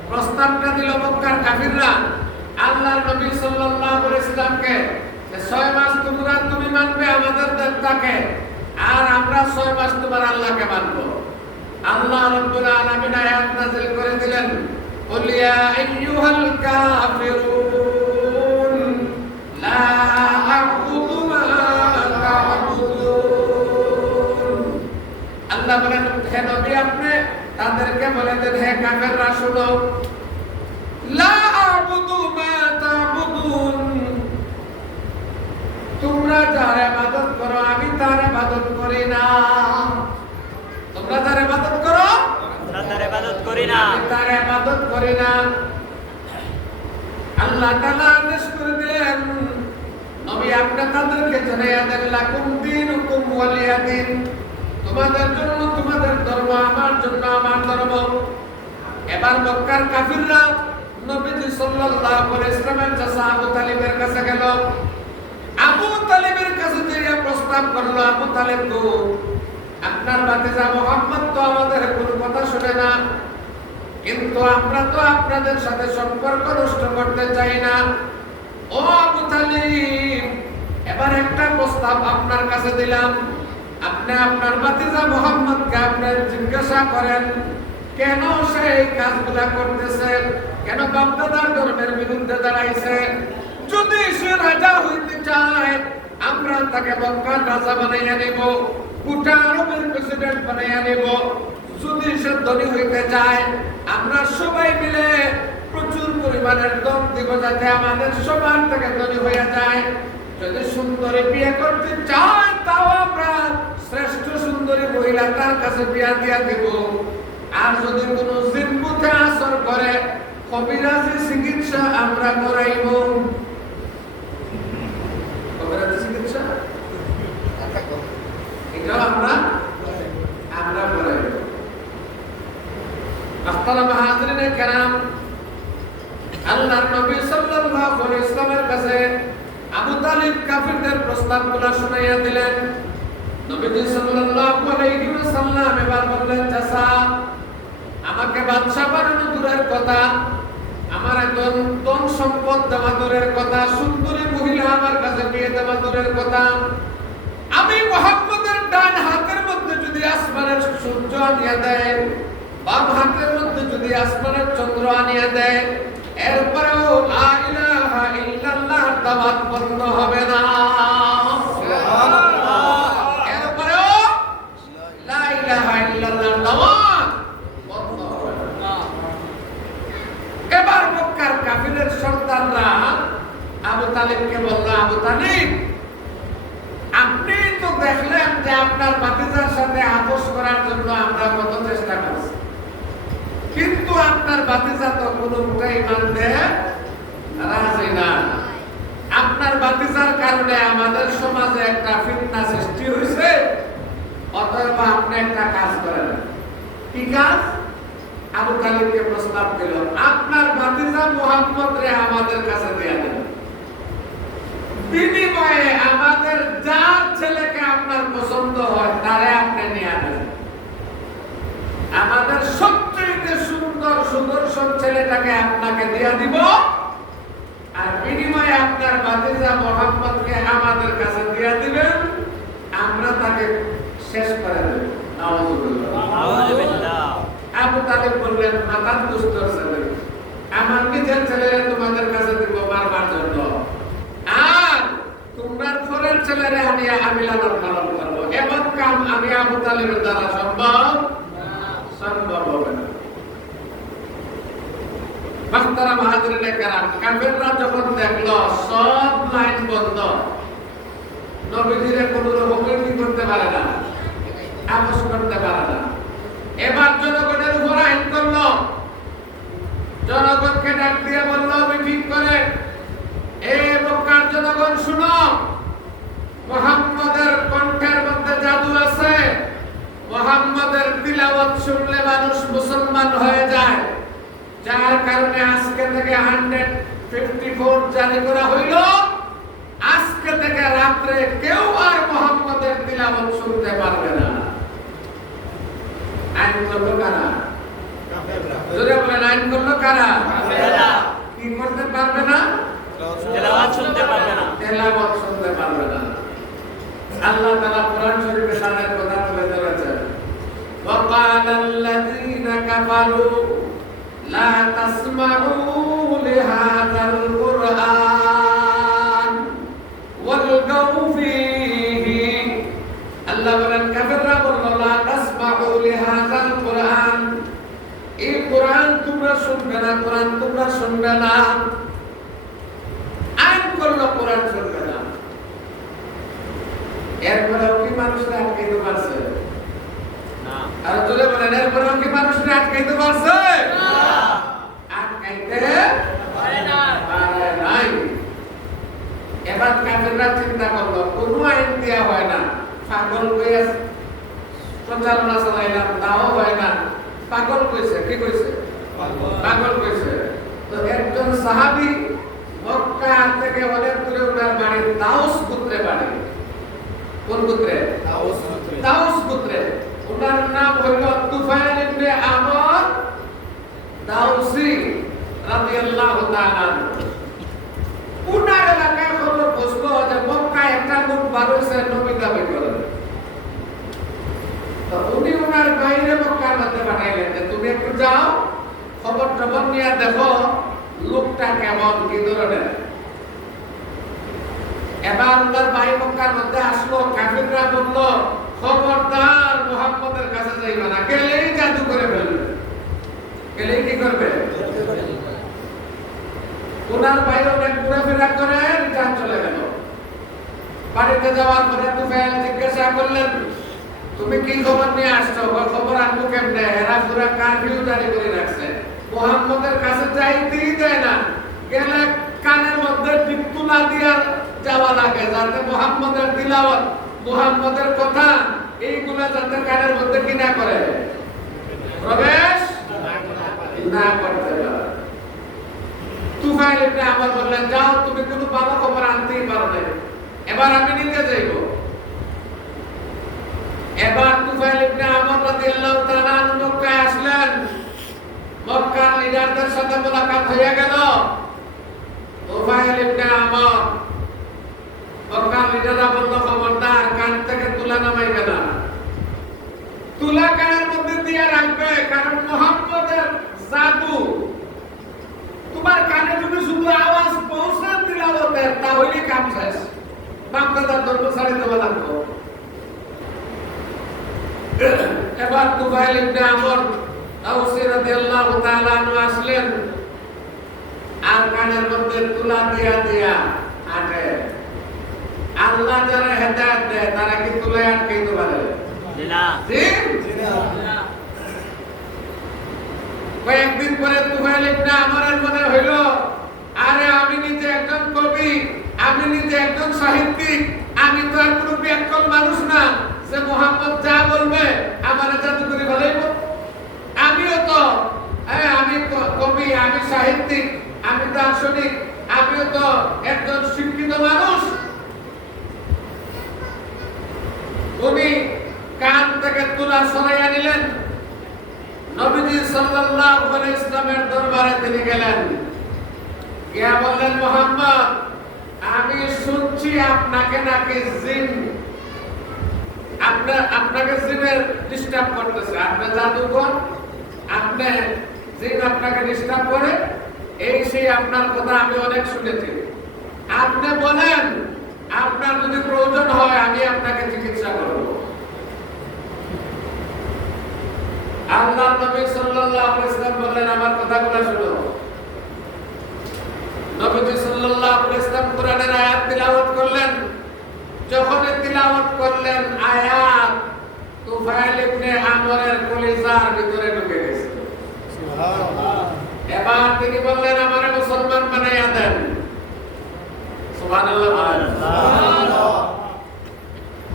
প্রস্তাবটা দিল মক্কার কাফিররা আল্লাহর নবী সাল্লাল্লাহু আলাইহি ওয়াসাল্লামকে, 6 মাস তুমি মানবে আমাদের দেবতাকে, আর আমরা 6 মাস তোমার আল্লাহকে মানব। আল্লাহ রাব্বুল আলামিন আয়াত নাযিল করে দিলেন, কুল ইয়া আইয়ুহাল কাফিরুন লা আ'বুদু মা তা'বুদুন। আল্লাহ বলেন, হে নবী আপনি তাদেরকে বলে দেন, হে কাফেররা শুনো, লা আ'বুদু মা তা'বুদুন, তোমরা যার ইবাদত করো আমি তার ইবাদত করি না। তোমরা যার ইবাদত করো আমরা তার ইবাদত করি না, আমি তার ইবাদত করি না। আল্লাহ তাআলা আদেশ করে দিলেন, নবী আপনি তাদেরকে জানাইয়া দেন, লাকুম দীনুকুম ওয়ালিয়া দীন, তোমাদের জন্য তোমাদের ধর্ম, আমার জন্য আমার ধর্ম। এবার মক্কার কাফিররা নবীজি সাল্লাল্লাহু আলাইহি ওয়াসাল্লামের চাচা আবু তালিবের কাছে গেল। আবু তালিবের কাছে গিয়ে প্রস্তাব করলো, আবু তালিব গো, আপনার ভাতিজা মুহাম্মদ তো আমাদের কোনো কথা শুনে না, কিন্তু আমরা তো আপনাদের সাথে সম্পর্ক নষ্ট করতে চাই না। ও আবু তালিব, এবার একটা প্রস্তাব আপনার কাছে দিলাম, আপনি আপনার ভাতিজা মুহাম্মদকে আপনি জিজ্ঞাসা করেন কেন সে এই কাজগুলা করতেছে, কেন বাপদাদার ধর্মের বিরুদ্ধে দাঁড়াইছে। যদি সে রাজা হইতে চায় আমরা তাকে মক্কার রাজা বানাইয়া নিব, গোটা আরবের প্রেসিডেন্ট বানাইয়া নিব। যদি সে ধনী হইতে চায় আমরা সবাই মিলে প্রচুর পরিমাণের ধন দিব, যাতে আমাদের সবার থেকে ধনী হয়ে যায়। যদি সুন্দরী বিয়ে করতে চায় তাও আমরা শ্রেষ্ঠ সুন্দরী মহিলা তার কাছে বিয়া দিয়া দিব। আর যদি কোনো জিনপুতে আসর করে কবিরাজি চিকিৎসা আমরা করাইব। কবিরাজি চিকিৎসা এটাও আমরা করাইব। আসসালামু হাজিরিনে কেরাম, আল্লাহর নবী সাল্লাল্লাহু আলাইহি ওয়াসাল্লামের কাছে আবু তালিব কাফিরদের প্রস্তাবগুলো শুনাইয়া দিলেন। নবীজি সাল্লাল্লাহু আলাইহি ওয়াসাল্লাম এবার বললেন, চাচা আমাকে বাদশা বানানো দূরের কথা, আমার একজন ধন সম্পদ দেওয়া দূরের কথা, সুন্দরী মহিলা আমার কাছে বিয়ে দেওয়া দূরের কথা, আমি মুহাম্মদের ডান হাতের মধ্যে যদি আসমানের সূর্য আনিয়া দেয়, বাম হাতের মধ্যে যদি আসমানের চন্দ্র আনিয়া দেয়, এরপরেও লা ইলাহা ইল্লাল্লাহ দাওয়াত বন্ধ হবে না। এরপরেও লা ইলাহা ইল্লাল্লাহ দাওয়াত বন্ধ হবে না। এবার মক্কার কাফিরের সর্দাররা আবু তালিবকে বলল, আবু তালিব আপনি তো দেখলেন যে আপনার ভাতিজার সাথে আপোষ করার জন্য আমরা কত চেষ্টা করছি, কিন্তু আপনার ভাতিজা তো কোনোটাই মানতে রাজি না। আপনার ভাতিজার কারণে আমাদের সমাজে একটা ফিতনা সৃষ্টি হয়েছে, অতএব আপনি একটা কাজ করেন। কি কাজ? আবু তালিবকে প্রস্তাব দিল, আপনার ভাতিজা মুহাম্মদ রে আমাদের কাছে দিয়ে দেন, বিনিময়ে আমাদের যার ছেলেকে আপনার পছন্দ হয় তারে আপনি নিয়ে আসেন। আমাদের সবচেয়ে সুন্দর সুদর্শন ছেলেটাকে আপনাকে দিয়ে দিব, আর বিনিময়ে আপনার ভাতিজা মুহাম্মদকে আমাদের কাছে দিয়ে দিবেন, আমরা তাকে শেষ করে দেব। নাউযুবিল্লাহ। আবু তালিব বললেন, মাতার দুষ্টর ছেলে, আমার নিজের ছেলেরে তোমাদের কাছে দিব মারবার জন্য, আর তোমরা পরের ছেলেরে আমি লালন পালন করবো। এমন কাম আমি আবু তালিবের দ্বারা সম্ভব হবে না। মাহতারাম হাজিরিনে কেরাম, কাফেররা যখন দেখলো সব লাইন বন্ধ, নবীজিরে কোনো রকমের কি করতে পারে না, আপোষ করতে পারে না, এবার জনগণের উপর আইন করলো। জনগণকে ডাক দিয়ে বললো, আমি ঠিক করে জনগণ শুনো, মুহাম্মাদের কণ্ঠের মধ্যে জাদু আছে। মুহাম্মাদের তিলাওয়াত শুনলে মানুষ মুসলমান হয়ে যায়, যার কারণে আজকে থেকে 154 জারি করা হইল। আজকে থেকে রাত্রে কেউ আর মুহাম্মাদের তিলাওয়াত শুনতে পারবে না। আইন করলো কারা? জোরে বলেন, আইন করলো কারা? কি করতে পারবে না? তেলাওয়াত শুনতে পারবে না। তেলাওয়াত শুনতে পারবে না। আল্লাহ তাআলা কোরআন শরীফে শানের কথা তুলে ধরেছেন। وقال الذين كفروا لا تسمعوا لهذا القرآن والغوا فيه। আল্লাহ বলেন কাফেররা বলল লা তাসমাউ লিহাযাল কুরআন, এই কোরআন তোমরা শুনবে না, কোরআন তোমরা শুনবে না। আইন করলো কোরআন শুনবে না। এরপরেও কি মানুষরা আটকাইতে পারছে? না। আর জোরে বলেন, এরপরেও কি মানুষরা আটকাইতে পারছে? না। আটকাইতে পারে নাই। এবার কাফেররা চিন্তা করলো কোনো আইন দেয়া হয় না, পাগল কইয়া প্রচারণা চালাইলাম তাও হয় না। পাগল কইছে, কি কইছে? পাগল কইছে। তো একজন সাহাবী মক্কা থেকে অনেক দূরে ওনার বাড়ি দাউস গোত্রে বাড়ি। কোন গোত্রে? দাউস গোত্রে। ওনার নাম হইল তুফাইল ইবনে আমর দাউসি রাদিয়াল্লাহু তাআলা। ওনার এলাকায় খবর বসলো যে মক্কায় একটা লোক বার হইছে, নবী দাবি করে। তো উনি ওনার বাইরে মক্কার মধ্যে পাঠাইলেন যে তুমি একটু যাও, খবর টবর নিয়ে দেখো লোকটা কেমন, কি ধরনের। এবার ওনার ভাই মক্কার মধ্যে আসলো। কাফিররা বলল খবরদার মুহাম্মদের কাছে যাইবা না, গেলেই জাদু করে ফেলবে। গেলেই কি করবে? ওনার ভাই অনেক ঘোরাফেরা করে জান চলে গেল। বাড়িতে যাওয়ার পরে তুফাইল জিজ্ঞাসা করলেন তুমি কি খবর নিয়ে আসছো? খবর আনবো কেমনে, এরা পুরা কারফিউ জারি করে রাখছে, মুহাম্মদের কাছে যাইতেই দেয় না। গেলে কানের মধ্যে টিপতুলা দিয়া যাওয়া লাগে, যাতে মুহাম্মদের তিলাওয়াত, মুহাম্মদের কথা এইগুলা যাতে কানের মধ্যে কি না করে, প্রবেশ না করতে পারে। তুফাইল ইবনে আমর বললেন যাও, তুমি কোনো ভালো খবর আনতেই পারো না, এবার আমি নিতে যাইব। এবার তুফাইল ইবনে আমর রাদিয়াল্লাহু তাআলা মক্কায় আসলেন। মক্কার লিডারদের সাথে মুলাকাত হয়ে গেল। তুফাইল ইবনে আমর মক্কার লিডাররা বলল খবরদার কান থেকে তুলা নামাইবে না, তুলা কানের মধ্যে দিয়ে রাখবে, কারণ মুহাম্মদের জাদু তোমার কানে যদি শুধু আওয়াজ পৌঁছে তিলাওয়াতের তাহলেই কাম শেষ। বাপদাদার ধর্ম ছাড়ি দেওয়া লাগবে। এবার তুফাইল ইবনে আমর দাউসি রাদিয়াল্লাহু তাআলা আনহু আসলেন, আর কানের মধ্যে তুলা দিয়া দিয়া আটে। আল্লাহ যারা হেদায়েত দেয় তারা কি তুলায় আটকাইতে পারে? না। কয়েকদিন পরে তুফাইল ইবনে আমরের মনে হইল আরে আমি নিজে একজন কবি, আমি নিজে একজন সাহিত্যিক, আমি তো আর কোনো ব্যাকল মানুষ না যে মুহাম্মদ যা বলবে আমার জাদু করে ফেলাইব। আমিও তো আমি কবি, আমি সাহিত্যিক, আমি দার্শনিক, আমিও তো একজন শিক্ষিত মানুষ। উনি কান থেকে তুলা সরাইয়া নিলেন, নবীজি সাল্লাল্লাহু আলাইহি ওয়াসাল্লামের দরবারে তিনি গেলেন, গিয়া বললেন মুহাম্মদ আমি শুনছি আপনাকে নাকি জিন আপনাকে জিনের ডিস্টার্ব করতেছে, আপনি জাদুকর, আপনি জিন আপনাকে ডিস্টার্ব করে, এই সেই আপনার কথা আমি অনেক শুনেছি। আপনি বলেন আপনার যদি প্রয়োজন হয় আমি আপনাকে চিকিৎসা করব। আল্লাহর নবী সাল্লাল্লাহু আলাইহি ওয়াসাল্লাম বললেন আমার কথাগুলো শুনো। নবীজি সাল্লাল্লাহু আলাইহি ওয়াসাল্লাম কোরআনের আয়াত তিলাওয়াত করলেন। যখন তিলাওয়াত করলেন আয়াত তুফাইল ইবনে আমরের কলিজার ভিতরে ঢুকে গেছে। সুবহানাল্লাহ। এবার তিনি বললেন আমারে মুসলমান বানাইয়া দেন। সুবহানাল্লাহ।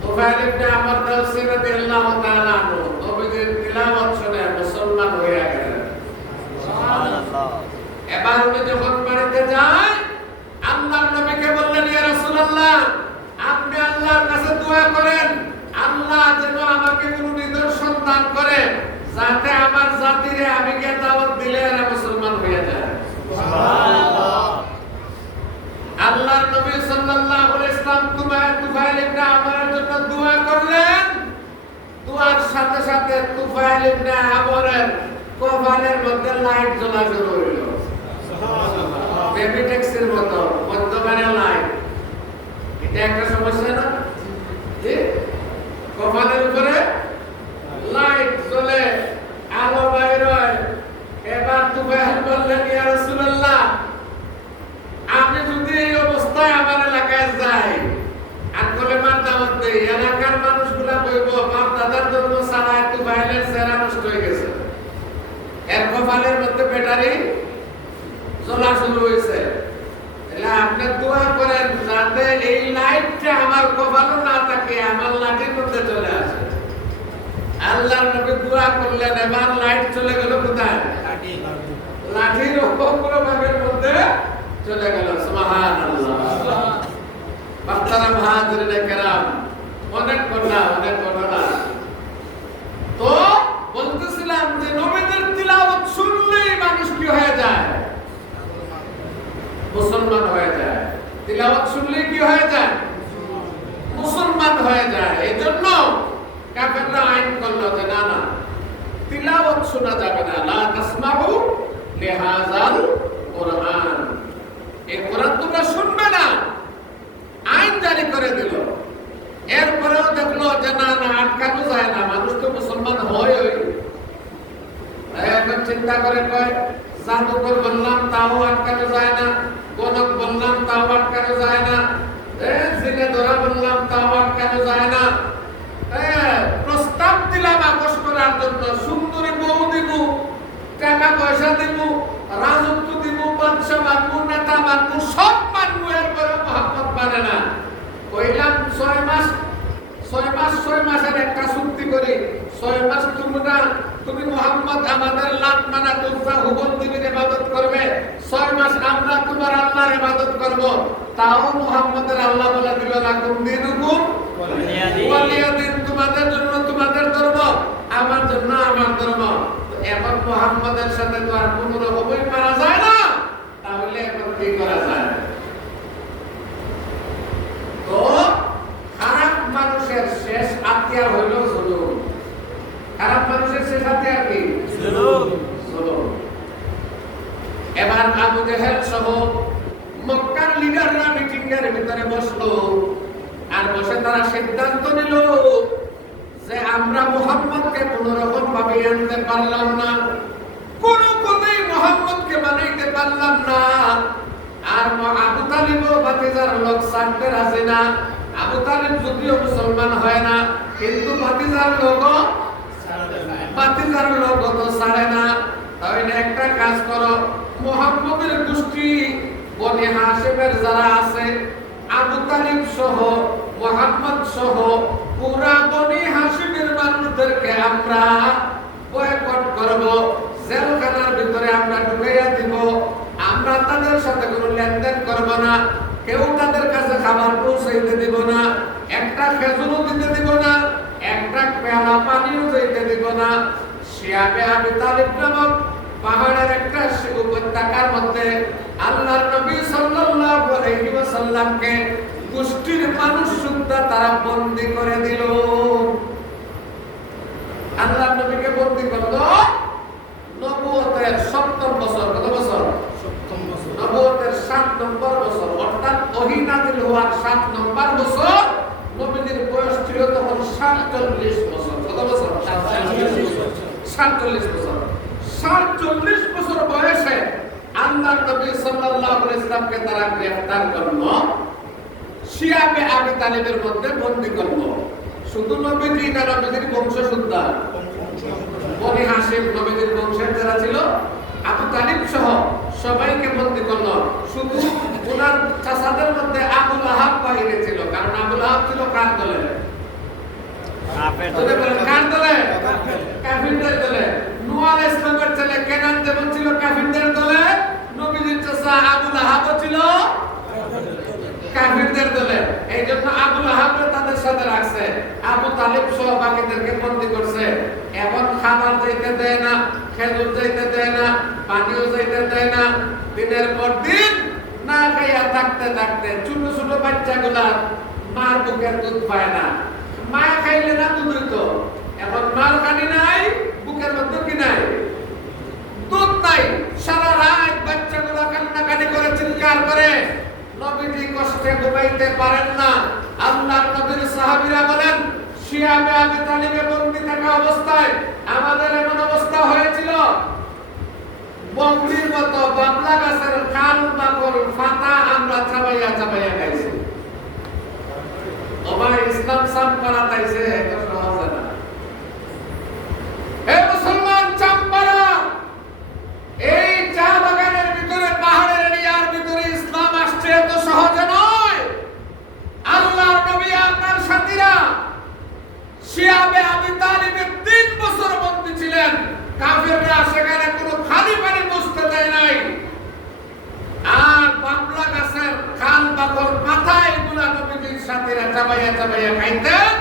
তুফাইল ইবনে আমর দাওসী রাদিয়াল্লাহু তাআলা আনহু নবীর তিলাওয়াত শুনে মুসলমান হয়ে গেলেন। সুবহানাল্লাহ। এবার উনি যখন বাড়িতে যায় আল্লাহর নবীকে বললেন, ইয়া রাসূলুল্লাহ, আপনি আল্লাহর কাছে দোয়া করেন আল্লাহ যেন আমাকে কোনো নিদর্শন দান করে যাতে আমার জাতিরে আমি কে দাওয়াত দিলে এরা মুসলমান হয়ে যায়। সুবহানাল্লাহ। আল্লাহর নবী সাল্লাল্লাহু আলাইহি ওয়াসাল্লাম তুফাইল ইবনে আমরের জন্য দোয়া করলেন। দোয়ার সাথে সাথে তুফাইল ইবনে আমরের কপালের মধ্যে লাইট জ্বলা শুরু হইল। সুবহানাল্লাহ। বেবি ট্যাক্সির মতো মধ্যখানে লাইট। এটা একটা সমস্যা না? জি, কপালের উপরে লাইট জ্বলে আলো বাইর হয়। এবার তুফাইল বললেন, ইয়া রাসূলুল্লাহ, আমি যদি এই অবস্থায় আমার এলাকায় যাই আর কলেমার দাওয়াত দেই, এলাকার মানুষগুলা কইব বাপ দাদার জন্য সারা একটু বাইলের চেহারা নষ্ট হয়ে গেছে, এর কপালের মধ্যে ব্যাটারি জ্বলা শুরু হয়েছে। তাহলে আপনি দোয়া করেন যাতে এই লাইটটা আমার কপালও না থাকে, আমার লাঠির মধ্যে চলে আসে। আল্লাহর নবী দোয়া করলেন, এবার লাইট চলে গেল কোথায়? লাঠির অগ্রভাগের মধ্যে চলে গেল। সুবহানাল্লাহ। মাহতারাম হাজিরিনে কেরাম, অনেক ঘটনা। তো বলতেছিলাম যে নবীদের তিলাওয়াত শুনলেই মানুষ কি হয়ে যায়? মুসলমান হয়ে যায়। তিলাওয়াত শুনলেই কি হয়ে যায়? মুসলমান হয়ে যায়। এজন্য কাফেররা আইন করলো যে না না, তিলাওয়াত শোনা যাবে না, লা তাসমাউ লিহাযাল কুরআন, এই কোরআন তোমরা শুনবে না, আইন জারি করে দিল। এরপরেও দেখলো যে না না, আটকানো যায় না, মানুষ তো মুসলমান হয়। এখন চিন্তা করে কয় জাদুকর বললাম তাও আটকানো যায় না, গণক বললাম তাও আটকানো যায় না, জিনে ধরা বললাম তাও আটকানো যায় না। প্রস্তাব দিলাম আকর্ষ করার জন্য, সুন্দরী বউ দিব, টাকা পয়সা দিব, রাজত্ব দিব, বাদশা মানবো, নেতা মানবো, সব মানবো, এরপরে মোহাম্মদ মানে না। কইলাম 6 মাসের একটা চুক্তি করি, 6 মাস তুমি মোহাম্মদ আমাদের লাত মানা তুলসা হুবল দিবির ইবাদত করবে, 6 মাস আমরা তোমার আল্লাহর ইবাদত করব। তাও মোহাম্মদের আল্লাহ বলে দিল, লাকুম দিনুকুম ওয়ালিয়া দিন, তোমাদের জন্য তোমাদের ধর্ম, আমার জন্য আমার ধর্ম। এখন মোহাম্মদের সাথে তো আর কোনো রকমই পারা যায় না, তাহলে এখন কি করা যায়? তো খারাপ মানুষের শেষ হাতিয়ার হইল জুলুম। খারাপ মানুষের শেষ হাতিয়ার কি? জুলুম। এবার আবু জেহেল সহ মক্কার লিডাররা মিটিং এর ভিতরে বসলো, আর বসে তারা সিদ্ধান্ত নিল যে আমরা মুহাম্মদকে কোন রকম ভাবে আনতে পারলাম না, কোনোভাবেই মুহাম্মদকে বানাইতে পারলাম না। আর আবু তালিবও ভাতিজার লোক ছাড়তে রাজি না। আবু তালিব যদিও মুসলমান হয় না, কিন্তু ভাতিজার লোকও তো ছাড়ে না। তাহলে একটা কাজ করো, মুহাম্মদের গোষ্ঠী বনি হাশিমের যারা আছে, আবু তালিব সহ মুহাম্মদ সহ পুরা বনি হাশিমের মানুষদেরকে আমরা বয়কট করব, জেলখানার ভিতরে আমরা ঢুকাইয়া দিব, আমরা তাদের সাথে কোনো লেনদেন করব না, কেউ তাদের কাছে খাবার পৌঁছাইতে দিব না, একটা খেজুরও দিতে দিব না, একটা পেয়ালা পানিও দিতে দিব না। শিয়াবে আবি তালিব নামক পাহাড়ের একটা উপত্যকার মধ্যে আল্লাহর নবী সাল্লাল্লাহু আলাইহি ওয়াসাল্লামকে গোষ্ঠীর মানুষ সুদ্ধা তারা বন্দী করে দিল। আল্লাহর নবীকে বন্দী করলো নবুয়তের 7ম বছর। কত বছর? 7ম বছর। নবুয়তের 7 নম্বর বছর, অর্থাৎ ওহী নাযিল হওয়ার 7 নম্বর বছর। নবীর বয়স ছিল তখন 47 বছর। কত বছর? 47 বছর। 47 বছর বয়সে আল্লাহর নবী সাল্লাল্লাহু আলাইহি ওয়াসাল্লামকে তারা গ্রেফতার করলো, শিয়াবে আবি তালিবের মধ্যে বন্দী করলো। শুধু নবীজি না, নবীজির বংশ সুদ্ধা বনি হাশিম, নবীজির বংশের যারা ছিল আবু তালিব সহ সবাইকে বন্দী করলো। শুধু ওনার চাচাদের মধ্যে আবু লাহাব বাইরে ছিল, কারণ আবু লাহাব ছিল কার দলে? কার দলে? কাফিরদের দলে। নূহ আলাইহিস সালামের ছেলে কেনান যেমন ছিল কাফিরদের দলে, নবীজির চাচা আবু লাহাবও ছিল কাফিরদের দলে। এই জন্য আবু লাহাবকে তাদের সাথে রাখছে, আবু তালিব সহ বাকিদেরকে বন্দী করছে। এখন খাবার যাইতে দেয় না, খেজুর যাইতে দেয় না, পানিও যাইতে দেয় না। দিনের পর দিন না খাইয়া থাকতে থাকতে ছোট ছোট বাচ্চাগুলা মার বুকের দুধ পায় না। মা খাইলে না দুধ হইতো, এখন মার খানি নাই, বুকের মধ্যে কি নাই? দুধ নাই। সারা রাত বাচ্চাগুলা কান্নাকাটি করে চিৎকার করে। নবীজি কষ্টে ঘুমাইতে পারেন না। আল্লাহর নবীর সাহাবীরা বলেন, শিয়াবে আবি তালিবে বন্দী থাকা অবস্থায় আমাদের এমন অবস্থা হয়েছিল, বকরির মতো বাবলা গাছের কাল বাকল পাতা আমরা চাবাইয়া চাবাইয়া খাইছি। ওমা ইসলাম সাম করা তাইছে এত সহজ না। হে মুসলমান চাম্পারা, এই চা বাগানের ভিতরে, পাহাড়ের এরিয়ার ভিতরে ইসলাম আসছে এত সহজে নয়। আল্লাহর নবী আপনার সাথীরা শিয়াবে আবি তালিবের 3 বছর বন্দী ছিলেন। কাফিররা সেখানে কোনো খালি পানি বসতে দেয় নাই। আর বাবলা গাছের খাল বাকল মাথা এগুলা নবীজির সাথীরা চাবাইয়া চাবাইয়া খাইতেন।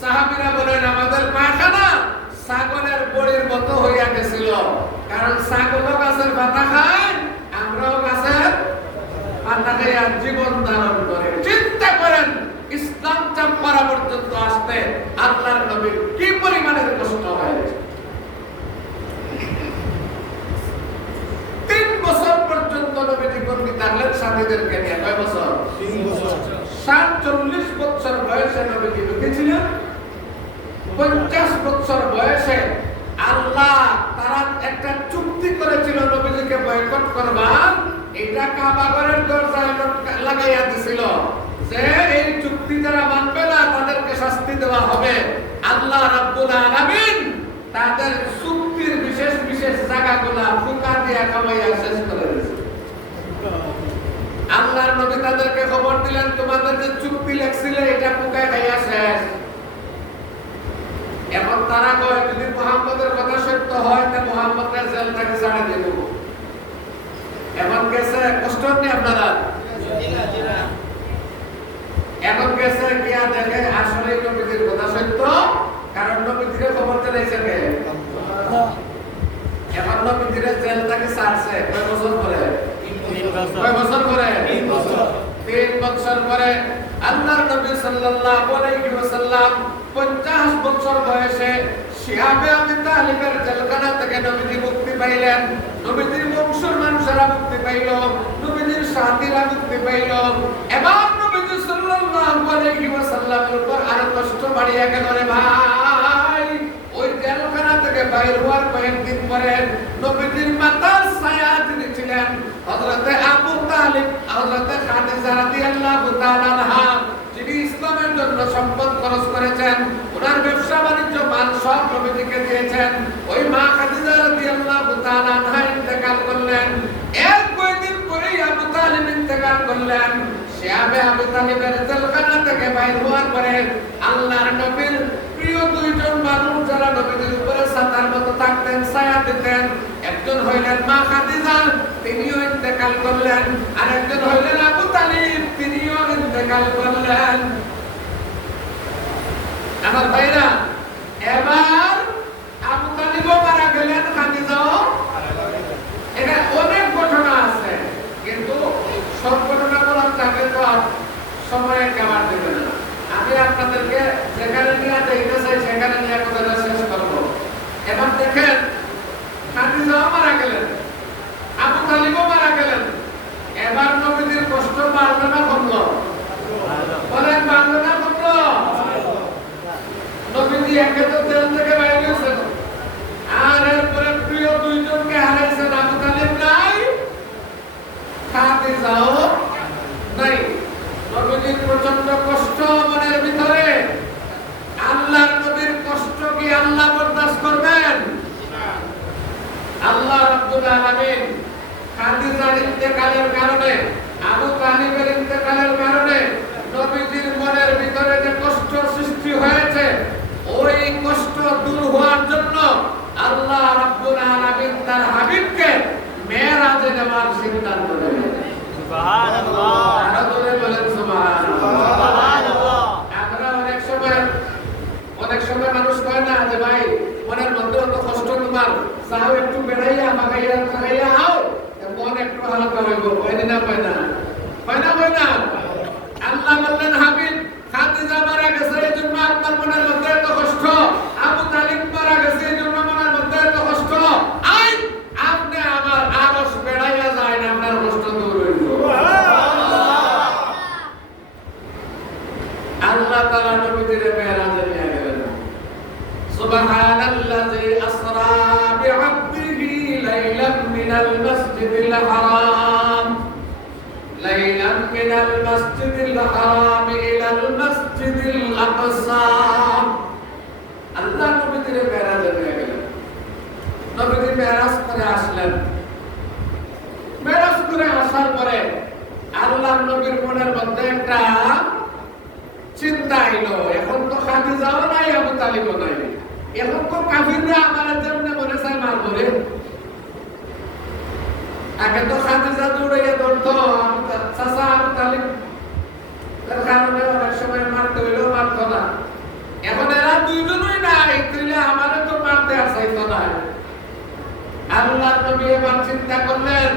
সাহাবীরা বলেন, আমাদের পায়খানা ছাগলের বড়ির মতো হইয়া গেছিল, কারণ ছাগলও গাছের পাতা খায়, আমরাও গাছের পাতা খাইয়া জীবন ধারণ করে। চিন্তা করেন, ইসলাম চাম্পারা পর্যন্ত আসতে আল্লাহর নবীর কি পরিমাণের কষ্ট হয়েছে। 3 বছর পর্যন্ত নবীজি বন্দী থাকলেন সাথীদেরকে নিয়ে। কয় বছর? 3 বছর। 47 বছর বয়সে নবীজি ঢুকেছিলেন। 50 বছর বয়সে আল্লাহ তারা একটা চুক্তি করেছিল নবীজিকে বয়কট করবার। এটা কাবা ঘরের দরজায় লাগাইয়া দিছিল যে এই চুক্তি যারা মানবে না তাদেরকে শাস্তি দেওয়া হবে। আল্লাহ রাব্বুল আলামিন তাদের চুক্তির বিশেষ বিশেষ জায়গাগুলা ফুকা দিয়া খাওয়াইয়া শেষ করে দিয়েছে। আল্লাহর নবী তাদেরকে খবর দিলেন, তোমাদের যে চুক্তি লেখছিলে এটা ফুকায় খাইয়া শেষ। এখন তারা কয়, যদি মুহাম্মদের কথা সত্য হয় তা মুহাম্মদের জেল থেকে ছাড়া দেব। এখন গেছে কষ্ট নেই আপনারা? এখন গেছে গিয়া দেখে আসলে নবীজির কথা সত্য, কারণ নবীজির খবর চলেছে কে? এখন নবীজির জেল থেকে ছাড়ছে কয় বছর পরে? কয় বছর পরে? 3 বছর পরে আল্লাহর নবী সাল্লাল্লাহু আলাইহি ওয়াসাল্লাম 50 বছর বয়সে শিয়াবে আবি তালিবের জেলখানা থেকে নবীজি মুক্তি পাইলেন। নবীজির বংশের মানুষেরা মুক্তি পাইল, নবীজির সাথীরা মুক্তি পাইল। এবার নবীজি সাল্লাল্লাহু আলাইহি ওয়াসাল্লামের উপর আরো কষ্ট বাড়িয়া গেল রে ভাই। ওই জেলখানা থেকে বাইর হওয়ার কয়েকদিন পরে নবীজির মাতার ছায়া তিনি ছিলেন হযরতে আবু তালিব, হযরতে খাদিজা রাদিয়াল্লাহু তাআলা আনহা, যিনি ইসলামের জন্য সম্পদ খরচ করেছেন, ওনার ব্যবসা বাণিজ্য মাল সব নবীজিকে দিয়েছেন। ওই মা খাদিজা রাদিয়াল্লাহু তাআলা আনহা ইন্তেকাল করলেন। এর কয়েকদিন পরেই আবু তালিব ইন্তেকাল করলেন। শিয়াবে আবি তালিবের জেলখানা থেকে বাইর হওয়ার পরে আল্লাহর নবীর প্রিয় 2 জন মানুষ যারা নবীজির উপরে ছাতার মতো থাকতেন, ছায়া দিতেন, একজন হইলেন মা খাদিজা, তিনিও ইন্তেকাল করলেন। আর একজন হইলেন আবু তালিব, তিনিও ইন্তেকাল করলেন। আমার ভাইরা, এবার আবু তালিবও মারা গেলেন, খাদিজাও। এটা অনেক ঘটনা আছে, কিন্তু সব ঘটনা বলার থাকে তো সময় কামার দেবে না। আমি আপনাদেরকে যেখানে নিয়ে দেখতে চাই সেখানে নিয়ে কথাটা শেষ করবো। এবার দেখেন, খাদিজাও মারা গেলেন, আবু তালিবও মারা গেলেন। এবার নবীজির কষ্ট বাড়লো না কমলো? বলেন, বাড়লো না কমলো? নবীজি একে তো জেল থেকে বাইরে গেছেন, আর এরপরে প্রিয় 2 জনকে হারাইছেন। আবু তালিব নাই, খাদিজাও নাই। নবীজির প্রচন্ড কষ্ট মনের ভিতরে। আল্লাহর নবীর কষ্ট কি আল্লাহ বরদাস্ত করবেন? আলামিন খাদিজার ইন্তেকালের কারণে, আবু তালিবের ইন্তেকালের কারণে নবীজির মনের ভিতরে যে কষ্ট সৃষ্টি হয়েছে, ওই কষ্ট দূর হওয়ার জন্য আল্লাহ রাব্বুল আলামিন তার হাবিবকে মেরাজে নেওয়ার সিদ্ধান্ত নেন। সুবহানাল্লাহ। আরো জোরে বলেন সুবহানাল্লাহ। সুবহানাল্লাহ। আমরা অনেক সময় মানুষ কয় না যে ভাই মনের মধ্যে অত কষ্ট তোমার, যাও একটু বেড়াইয়া মাগাইয়া খাইয়া আও, মন একটু হালকা হইব। কয় না কয় না কয় না। আল্লাহ বললেন হাবিব খাদিজা মারা গেছে এই জন্য আপনার মনের মধ্যে এত কষ্ট, আবু তালিব মারা গেছে এই জন্য মনের মধ্যে এত কষ্ট। আই আপনি আমার আরশ বেড়াইয়া যায় না, আপনার কষ্ট দূর হইব। আল্লাহ তাআলা নবীদের মেরাজে নিয়ে গেলেন। সুবহানাল্লাযী আসরা বিআবদিহি লাইলাম মিনাল মাসজিদিল হারাম ইলাল মাসজিদিল আকসা। আল্লাহ নবীদের মেরাজে নিয়ে গেলেন। নবীজি মেরাজ করে আসলেন। মেরাজ করে আসার পরে আল্লাহ নবীর মনের মধ্যে একটা চিন্তা এলো, এখন তো খাদিজাও নাই, আবু তালিবও নাই, এখন তো কাফিররা আমার যেমনে মনে চায় মার করে। আগে তো খাদিজা দৌড়াইয়া ধরতো চাচা আবু তালিব, তার কারণে অনেক সময় মারতে হইলেও মারতো না। এখন এরা দুইজনই নাই, তাহলে আমারে তো মারতে আসাইতো না। আল্লাহ নবী এবার চিন্তা করলেন,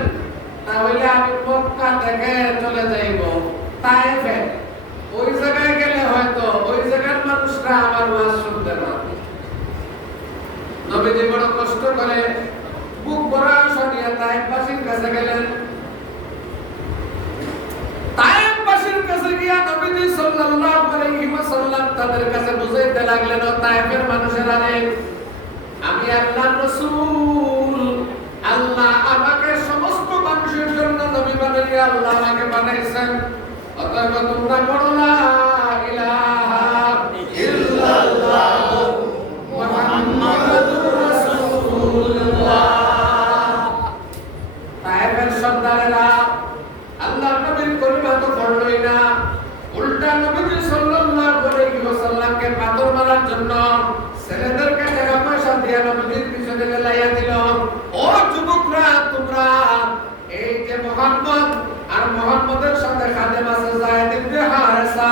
তাহলে আমি মক্কা থেকে চলে যাইব তায়েফে। ওই জায়গায় গেলে হয়তো ওই জায়গার মানুষরা আমার ওয়াজ শুনতে না। নবীজি বড় কষ্ট করে বুক ভরা আশা নিয়ে তায়েফবাসীর কাছে গেলেন। তায়েফবাসীর কাছে গিয়া নবীজি সাল্লাল্লাহু আলাইহি ওয়াসাল্লাম তাদের কাছে বুঝাইতে লাগলেন, ও তায়েফের মানুষেরা রে, আমি আল্লাহর রাসূল, আল্লাহ আমাকে সমস্ত মানুষের জন্য নবী বানিয়ে আল্লাহ আমাকে বানাইছেন। অতএব তোমরা পড়ো লা ইলাহা ইল্লাল্লাহ মুহাম্মাদুর রাসূলুল্লাহ। তায়েফের সর্দারেরা আল্লাহর নবীর কলিমা তো পড়লই না, উল্টা নবী সাল্লাল্লাহু আলাইহি ওয়াসাল্লামকে পাথর মারার জন্য ছেলেদেরকে টাকা পয়সা দিয়ে নবীর পিছনে লাইয়া দিল। ও যুবকরা, তোমরা এই যে মুহাম্মদ আর মুহাম্মদের সাথে খাদেম আছে যায়েদ ইবনে হারেসা,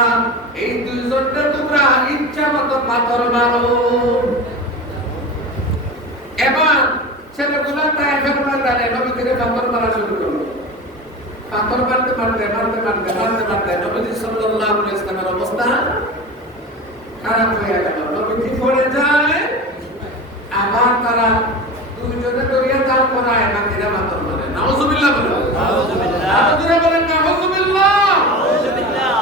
এই দুইজনকে তোমরা ইচ্ছামতো পাথর মারো। এবার ছেলেগুলা তায়েফের ময়দানে নবীকে পাথর মারা শুরু করলো। পাথর মারতে মারতে মারতে মারতে মারতে মারতে নবী সাল্লাল্লাহু আলাইহি ওয়াসাল্লামের অবস্থা খারাপ হয়ে গেল। নবী পড়ে যায়, আবার তারা দুইজনে দরিয়া তার করায় বাকিরা পাথর মারে। নাউজুবিল্লাহ বলেন, নাউজুবিল্লাহ। আপনারা বলেন নাউজুবিল্লাহ। নাউজুবিল্লাহ।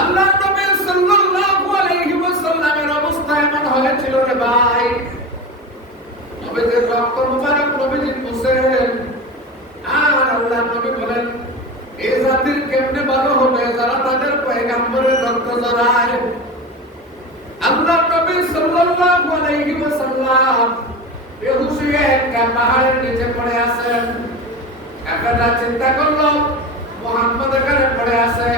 আল্লাহ নবী সাল্লাল্লাহু আলাইহি ওয়াসাল্লামের অবস্থা এমন হয়েছিল রে ভাই, নবীজির রক্ত মুবারক নবীজি মুছেন। আর আল্লাহ নবী বলেন, এই জাতির কেমনে ভালো হবে যারা তাদের পয়গম্বরের রক্ত ঝরায়। আল্লাহ নবী সাল্লাল্লাহু আলাইহি ওয়াসাল্লাম বেহুশ হয়ে একটা পাহাড়ের নিচে পড়ে আছেন। কাফেররা চিন্তা করলো মুহাম্মদ এখানে পড়ে আছে,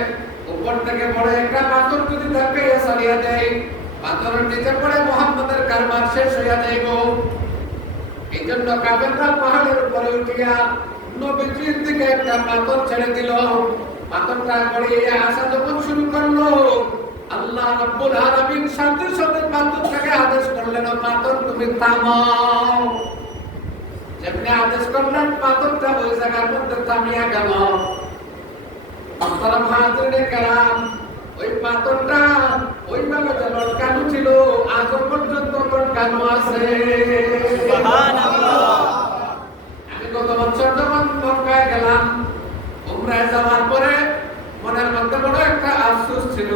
উপর থেকে পড়ে একটা পাথর যদি তাকে সারিয়া দেয়, পাথরের নিচে পড়ে মুহাম্মদের কারবার শেষ হইয়া যাইব। এই জন্য কাফেররা পাহাড়ের উপরে উঠিয়া নবীজির দিকে একটা পাথর ছেড়ে দিল। পাথরটা পড়িয়া আসা যখন শুরু করলো, আল্লাহ রাব্বুল আলামিন সাথে সাথে পাথরটাকে আদেশ করলেন, ও পাথর তুমি থামাও। যেমনি আদেশ করলেন পাথরটা ওই জায়গার মধ্যে থামিয়া গেল। আসসালামু হাজিরিনে কেরাম, ওই পাথরটা ওইভাবে যে লটকানো ছিল আজ পর্যন্ত লটকানো আছে। সুবহানাল্লাহ। আমি গত বছর যখন মক্কায় গেলাম, উমরায় যাওয়ার পরে মনের মধ্যে বড় একটা আফসোস ছিল,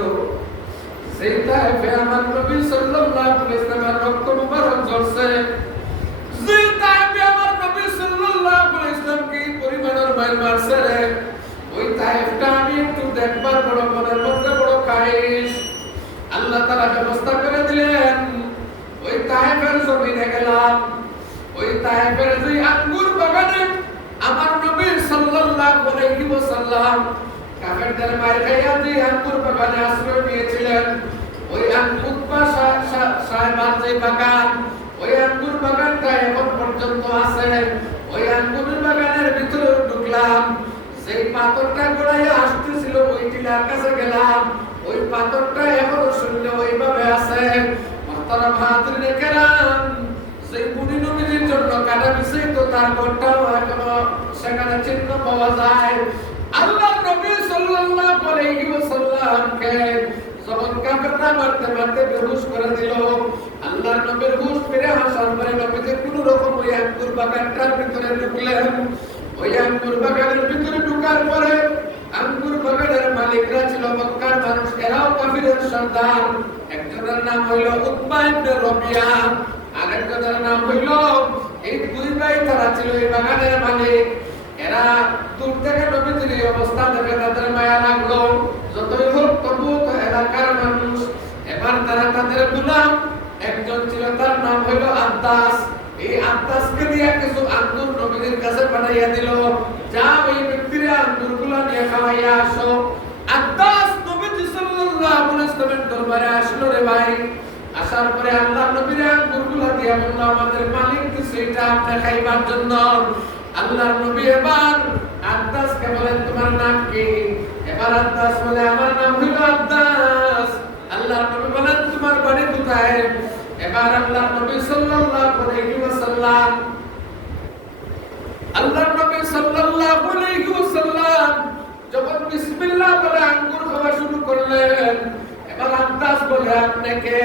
সেই তায়েফে আমার নবী সাল্লাল্লাহু আলাইহি ওয়াসাল্লামের রক্ত মুবারক ঝরছে। সেই তায়েফে আমার নবী সাল্লাল্লাহু আলাইহি ওয়াসাল্লাম কি পরিমাণের মাইল মারছে রে, ওই তায়েফটা আমি একটু দেখবার বড় মনের মধ্যে বড় খাইশ। আল্লাহ তাআলা ব্যবস্থা করে দিলেন, ওই তায়েফের জমিনে গেলাম। ওই তায়েফের যে আঙ্গুর বাগানে আমার নবী সাল্লাল্লাহু আলাইহি ওয়াসাল্লাম কাফেরদের মার খাইয়া যে আঙ্গুর বাগানে আশ্রয় নিয়েছিলেন, ওই উতবা সাহেবার যে বাগান, ওই আঙ্গুর বাগানটা এখন পর্যন্ত আছে। ওই আঙ্গুর বাগানের ভিতরে ঢুকলাম, সেই পাথরটা গড়াইয়া আসতেছিল, ওই টিলার কাছে গেলাম, ওই পাথরটা এখনো শূন্য ওইভাবে আছে। মুহতারাম হাজিরিনে কেরাম, সেই বুড়ি নবীর জন্য কাটা বিছাইত তার ঘরটাও এখনো সেখানে চিহ্ন পাওয়া যায়। আল্লাহর নবী সাল্লাল্লাহু আলাইহি ওয়াসাল্লামকে যখন কাফেররা মারতে মারতে বেহুশ করে দিল, আল্লাহর নবীর হুশ ফিরে আসার পরে নবীজি কোন রকম ওই আঙ্গুর বাগানটার ভিতরে ঢুকলেন। ওই আঙ্গুর বাগানের ভিতরে ঢুকার পরে আঙ্গুর বাগানের মালিকরা ছিল মক্কার মানুষ, এরাও কাফিরের সর্দার। একজনের নাম হইল উতবা ইবনে রবিয়া, আরেকজনের নাম হইল, এই দুই ভাই তারা ছিল এই বাগানের মালিক। এরা দূর থেকে নবীজির এই অবস্থা দেখে তাদের মায়া লাগলো। যতই হোক তবু তো এলাকার মানুষ। এবার তারা তাদের গোলাম, একজন ছিল তার নাম হইল আব্বাস, এই আব্বাসকে দিয়ে কিছু আঙ্গুর নবীজির কাছে পাঠাইয়া দিল, যা ওই ব্যক্তির আঙ্গুরগুলো নিয়ে খাওয়াইয়া আসো। আব্বাস নবীজি সাল্লাল্লাহু আলাইহি ওয়াসাল্লামের দরবারে আসলো রে ভাই। আসার পরে আল্লাহ নবীর আঙ্গুরগুলো দিয়ে বলল, আমাদের মালিক দিছে এটা আপনি খাইবার জন্য। আল্লাহর নবী এবার আব্বাসকে বলেন, তোমার নাম কি? এবার আব্বাস বলে, আমার নাম হইল আব্বাস। আল্লাহর নবী বলেন, তোমার বাড়ি কোথায়? এবার আল্লাহর নবী সাল্লাল্লাহু আলাইহি ওয়াসাল্লাম যখন বিসমিল্লাহ বলে আঙ্গুর খাওয়া শুরু করলেন, এবার আব্বাস বলে, আপনাকে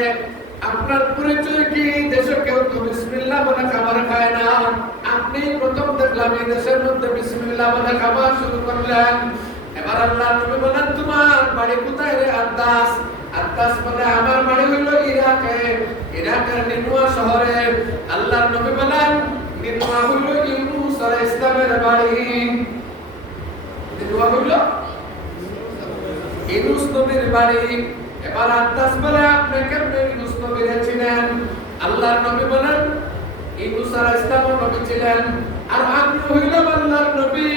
আপনার পরিচয় কি? দেশে কেউ তো বিসমিল্লাহ বলে খাবার খায় না, আপনি প্রথম দেখলাম এই দেশের মধ্যে বিসমিল্লাহ বলে খাবার শুরু করলেন। এবার আল্লাহর নবী বলেন, তোমার বাড়ি কোথায় রে আব্বাস? আব্বাস বলে, আমার বাড়ি হইল ইরাকে, ইরাকের নিনুয়া শহরে। আল্লাহর নবী বলেন, নিনুয়া হইল ইউনূস আলাইহিস সালামের বাড়ি। নিনুয়া হইল ইউনূস নবীর বাড়ি। এবার আব্বাস বলে, আপনি কেমনে ইউনূস নবীরে চিনেন? আল্লাহর নবী বলেন, ইউনূস আলাইহিস সালাম নবী ছিলেন, আর আমি হইলাম আল্লাহর নবী।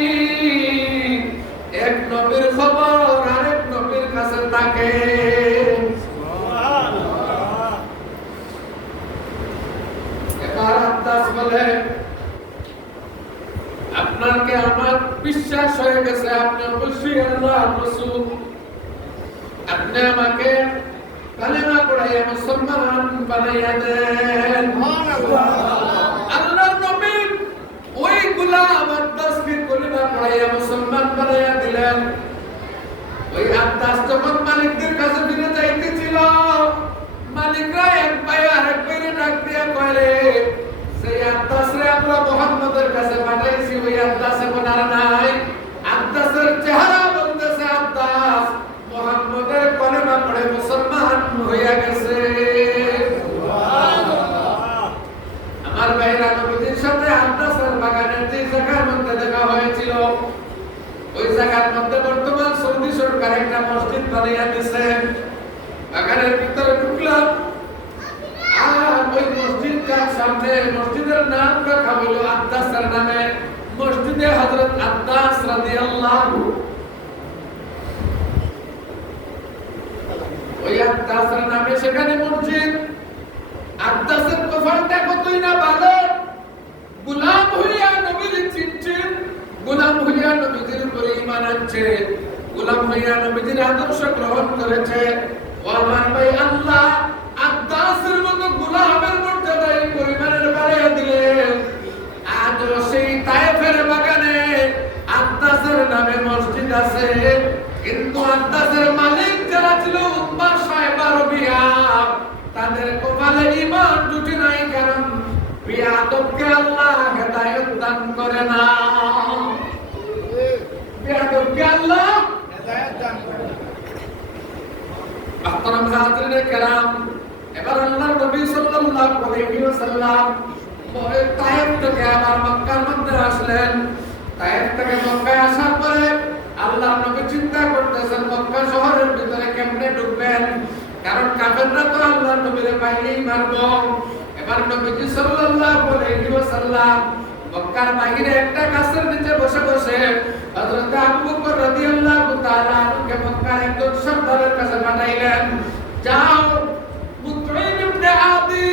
এক নবীর খবর আরেক নবীর কাছে থাকে। এবার আব্বাস বলে, আপনাকে আমার বিশ্বাস হয়ে গেছে, আপনি অবশ্যই আল্লাহর রাসূল। আপনি আমাকে কালেমা পড়াইয়া মুসলমান বানাইয়া দেন। আল্লাহর নবী ওই গোলাম আব্বাসকে কালেমা পড়াইয়া মুসলমান বানাইয়া দিলেন। ওই আব্বাস যখন মালিকদের কাছে ফিরে যাইতেছিল, মালিকরা এক পায়ে আরেক পায়ে ডাক দিয়া কইলে, সেই আব্বাসরে আমরা মুহাম্মদের কাছে পাঠাইছি, ওই আব্বাস এখন আর নাই। আব্বাসের চেহারা বলতেছে, আব্বাস মুহাম্মদের কালেমা পড়ে মুসলমান হইয়া গেছে। আমার ভাইরা, নবীজির সাথে আব্বাসের বাগানের যে জায়গার মধ্যে দেখা হয়েছিল, ওই জায়গার মধ্যে বর্তমান সৌদি সরকার একটা মসজিদ বানাইয়া দিয়েছে। বাগানের ভিতরে ঢুকলাম, আর ওই মসজিদটার সামনে মসজিদের নাম রাখা হলো আব্বাসের নামে, মসজিদে হযরত আব্বাস রাদিয়াল্লাহু। ওই আব্বাসের নামে সেখানে মসজিদ। আব্বাসের কফালটা কতই না ভালো, গোলাম হইয়া নবীর চিনছে, গোলাম হইয়া নবীজির উপরে ঈমান আনছে, গোলাম হইয়া নবীজির আদর্শ গ্রহণ করেছে। ও আমার ভাই, আল্লাহ আব্বাসের মতো গোলামের মর্যাদা এই পরিবারের বাড়াইয়া দিলেন। আজ সেই তায়েফের বাগানে আব্বাসের নামে মসজিদ আছে, কিন্তু আব্বাসের মালিক যারা ছিল উতবা সাহেবা রবিয়া, তাদের কপালে ঈমান জুটে নাই, কারণ বিয়াদবকে আল্লাহ হেদায়েত দান করে না। বিয়াদবকে আল্লাহ হেদায়েত দান করে না। মুহতারাম হাজিরিনে কেরাম, এবার আল্লাহর নবী সাল্লাল্লাহু আলাইহি ওয়াসাল্লাম তায়েফ থেকে আবার মক্কার মধ্যে আসলেন। তায়েফ থেকে মক্কায় আসার পরে আল্লাহর নবী চিন্তা করতেছেন মক্কা শহরের ভিতরে কেমনে ঢুকবেন, কারণ কাফেররা তো আল্লাহর নবীরে পাইলেই মারব। এবার নবীজি সাল্লাল্লাহু আলাইহি ওয়াসাল্লাম মক্কার বাইরে একটা গাছের নিচে বসে বসে হযরত আবু বকর রাদিয়াল্লাহু তাআলা আনহুকে মক্কার একজন সর্দারের কাছে পাঠাইলেন, যাও মুতঈম ইবনে আদি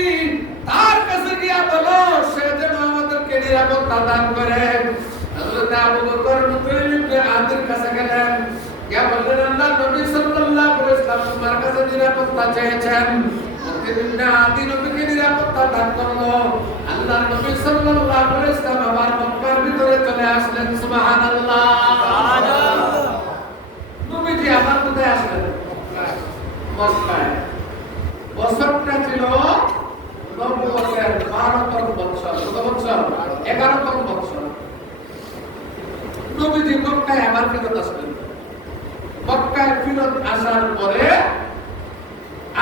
তার কাছে গিয়া বলো সে যেন আমাদেরকে নিরাপত্তা দান করে। হযরত আবু বকর মুতঈম ইবনে আদির কাছে গেলেন, গিয়া বললেন, আল্লাহর নবী সাল্লাল্লাহু আলাইহি ওয়াসাল্লাম তোমার কাছে নিরাপত্তা চেয়েছেন। মুতঈম ইবনে আদি নবীকে নিরাপত্তা দান করলো। আল্লাহর নবী সাল্লাল্লাহু আলাইহি ওয়াসাল্লাম আবার মক্কার ভিতরে চলে আসলেন। সুবহানাল্লাহ। নবীজি আবার কোথায় আসলেন? মক্কায়। বছরটা ছিল নবুয়তের 12তম বছর। কত বছর? 11তম বছর। নবীজি মক্কায় আবার ফিরত আসলেন। মক্কায় ফিরত আসার পরে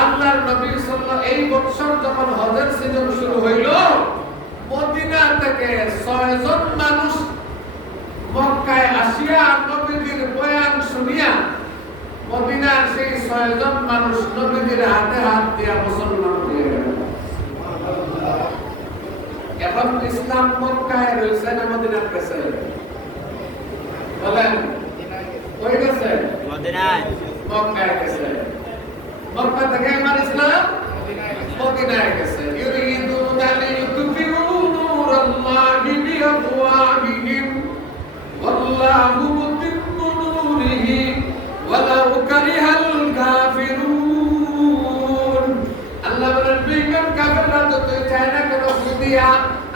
আল্লাহর নবী সাল্লাল্লাহু এই বছর যখন হজের সিজন শুরু হইল, মদিনা থেকে 6 জন মানুষ মক্কায় আসিয়া নবীজির বয়ান শুনিয়া মদিনার সেই 6 জন মানুষ নবীজির হাতে হাত দিয়া মুসলমান হয়ে গেল। এখন ইসলাম মক্কায় রয়েছে না মদিনার কাছে? বলেন কই গেছে? মদিনায়। মক্কায় গেছে। মক্কা থেকে আমার ইসলাম মদিনায় গেছে। ইউরিদুনা লিয়ুতফিউ নূরাল্লাহি বিআফওয়াহিহিম ওয়াল্লাহু মুতিম্মু নূরিহি ওয়ালাউ কারিহাল কাফিরুন। আল্লাহ বলেন, বেঈমান কাফেররা যতই চায় না কেন দিয়া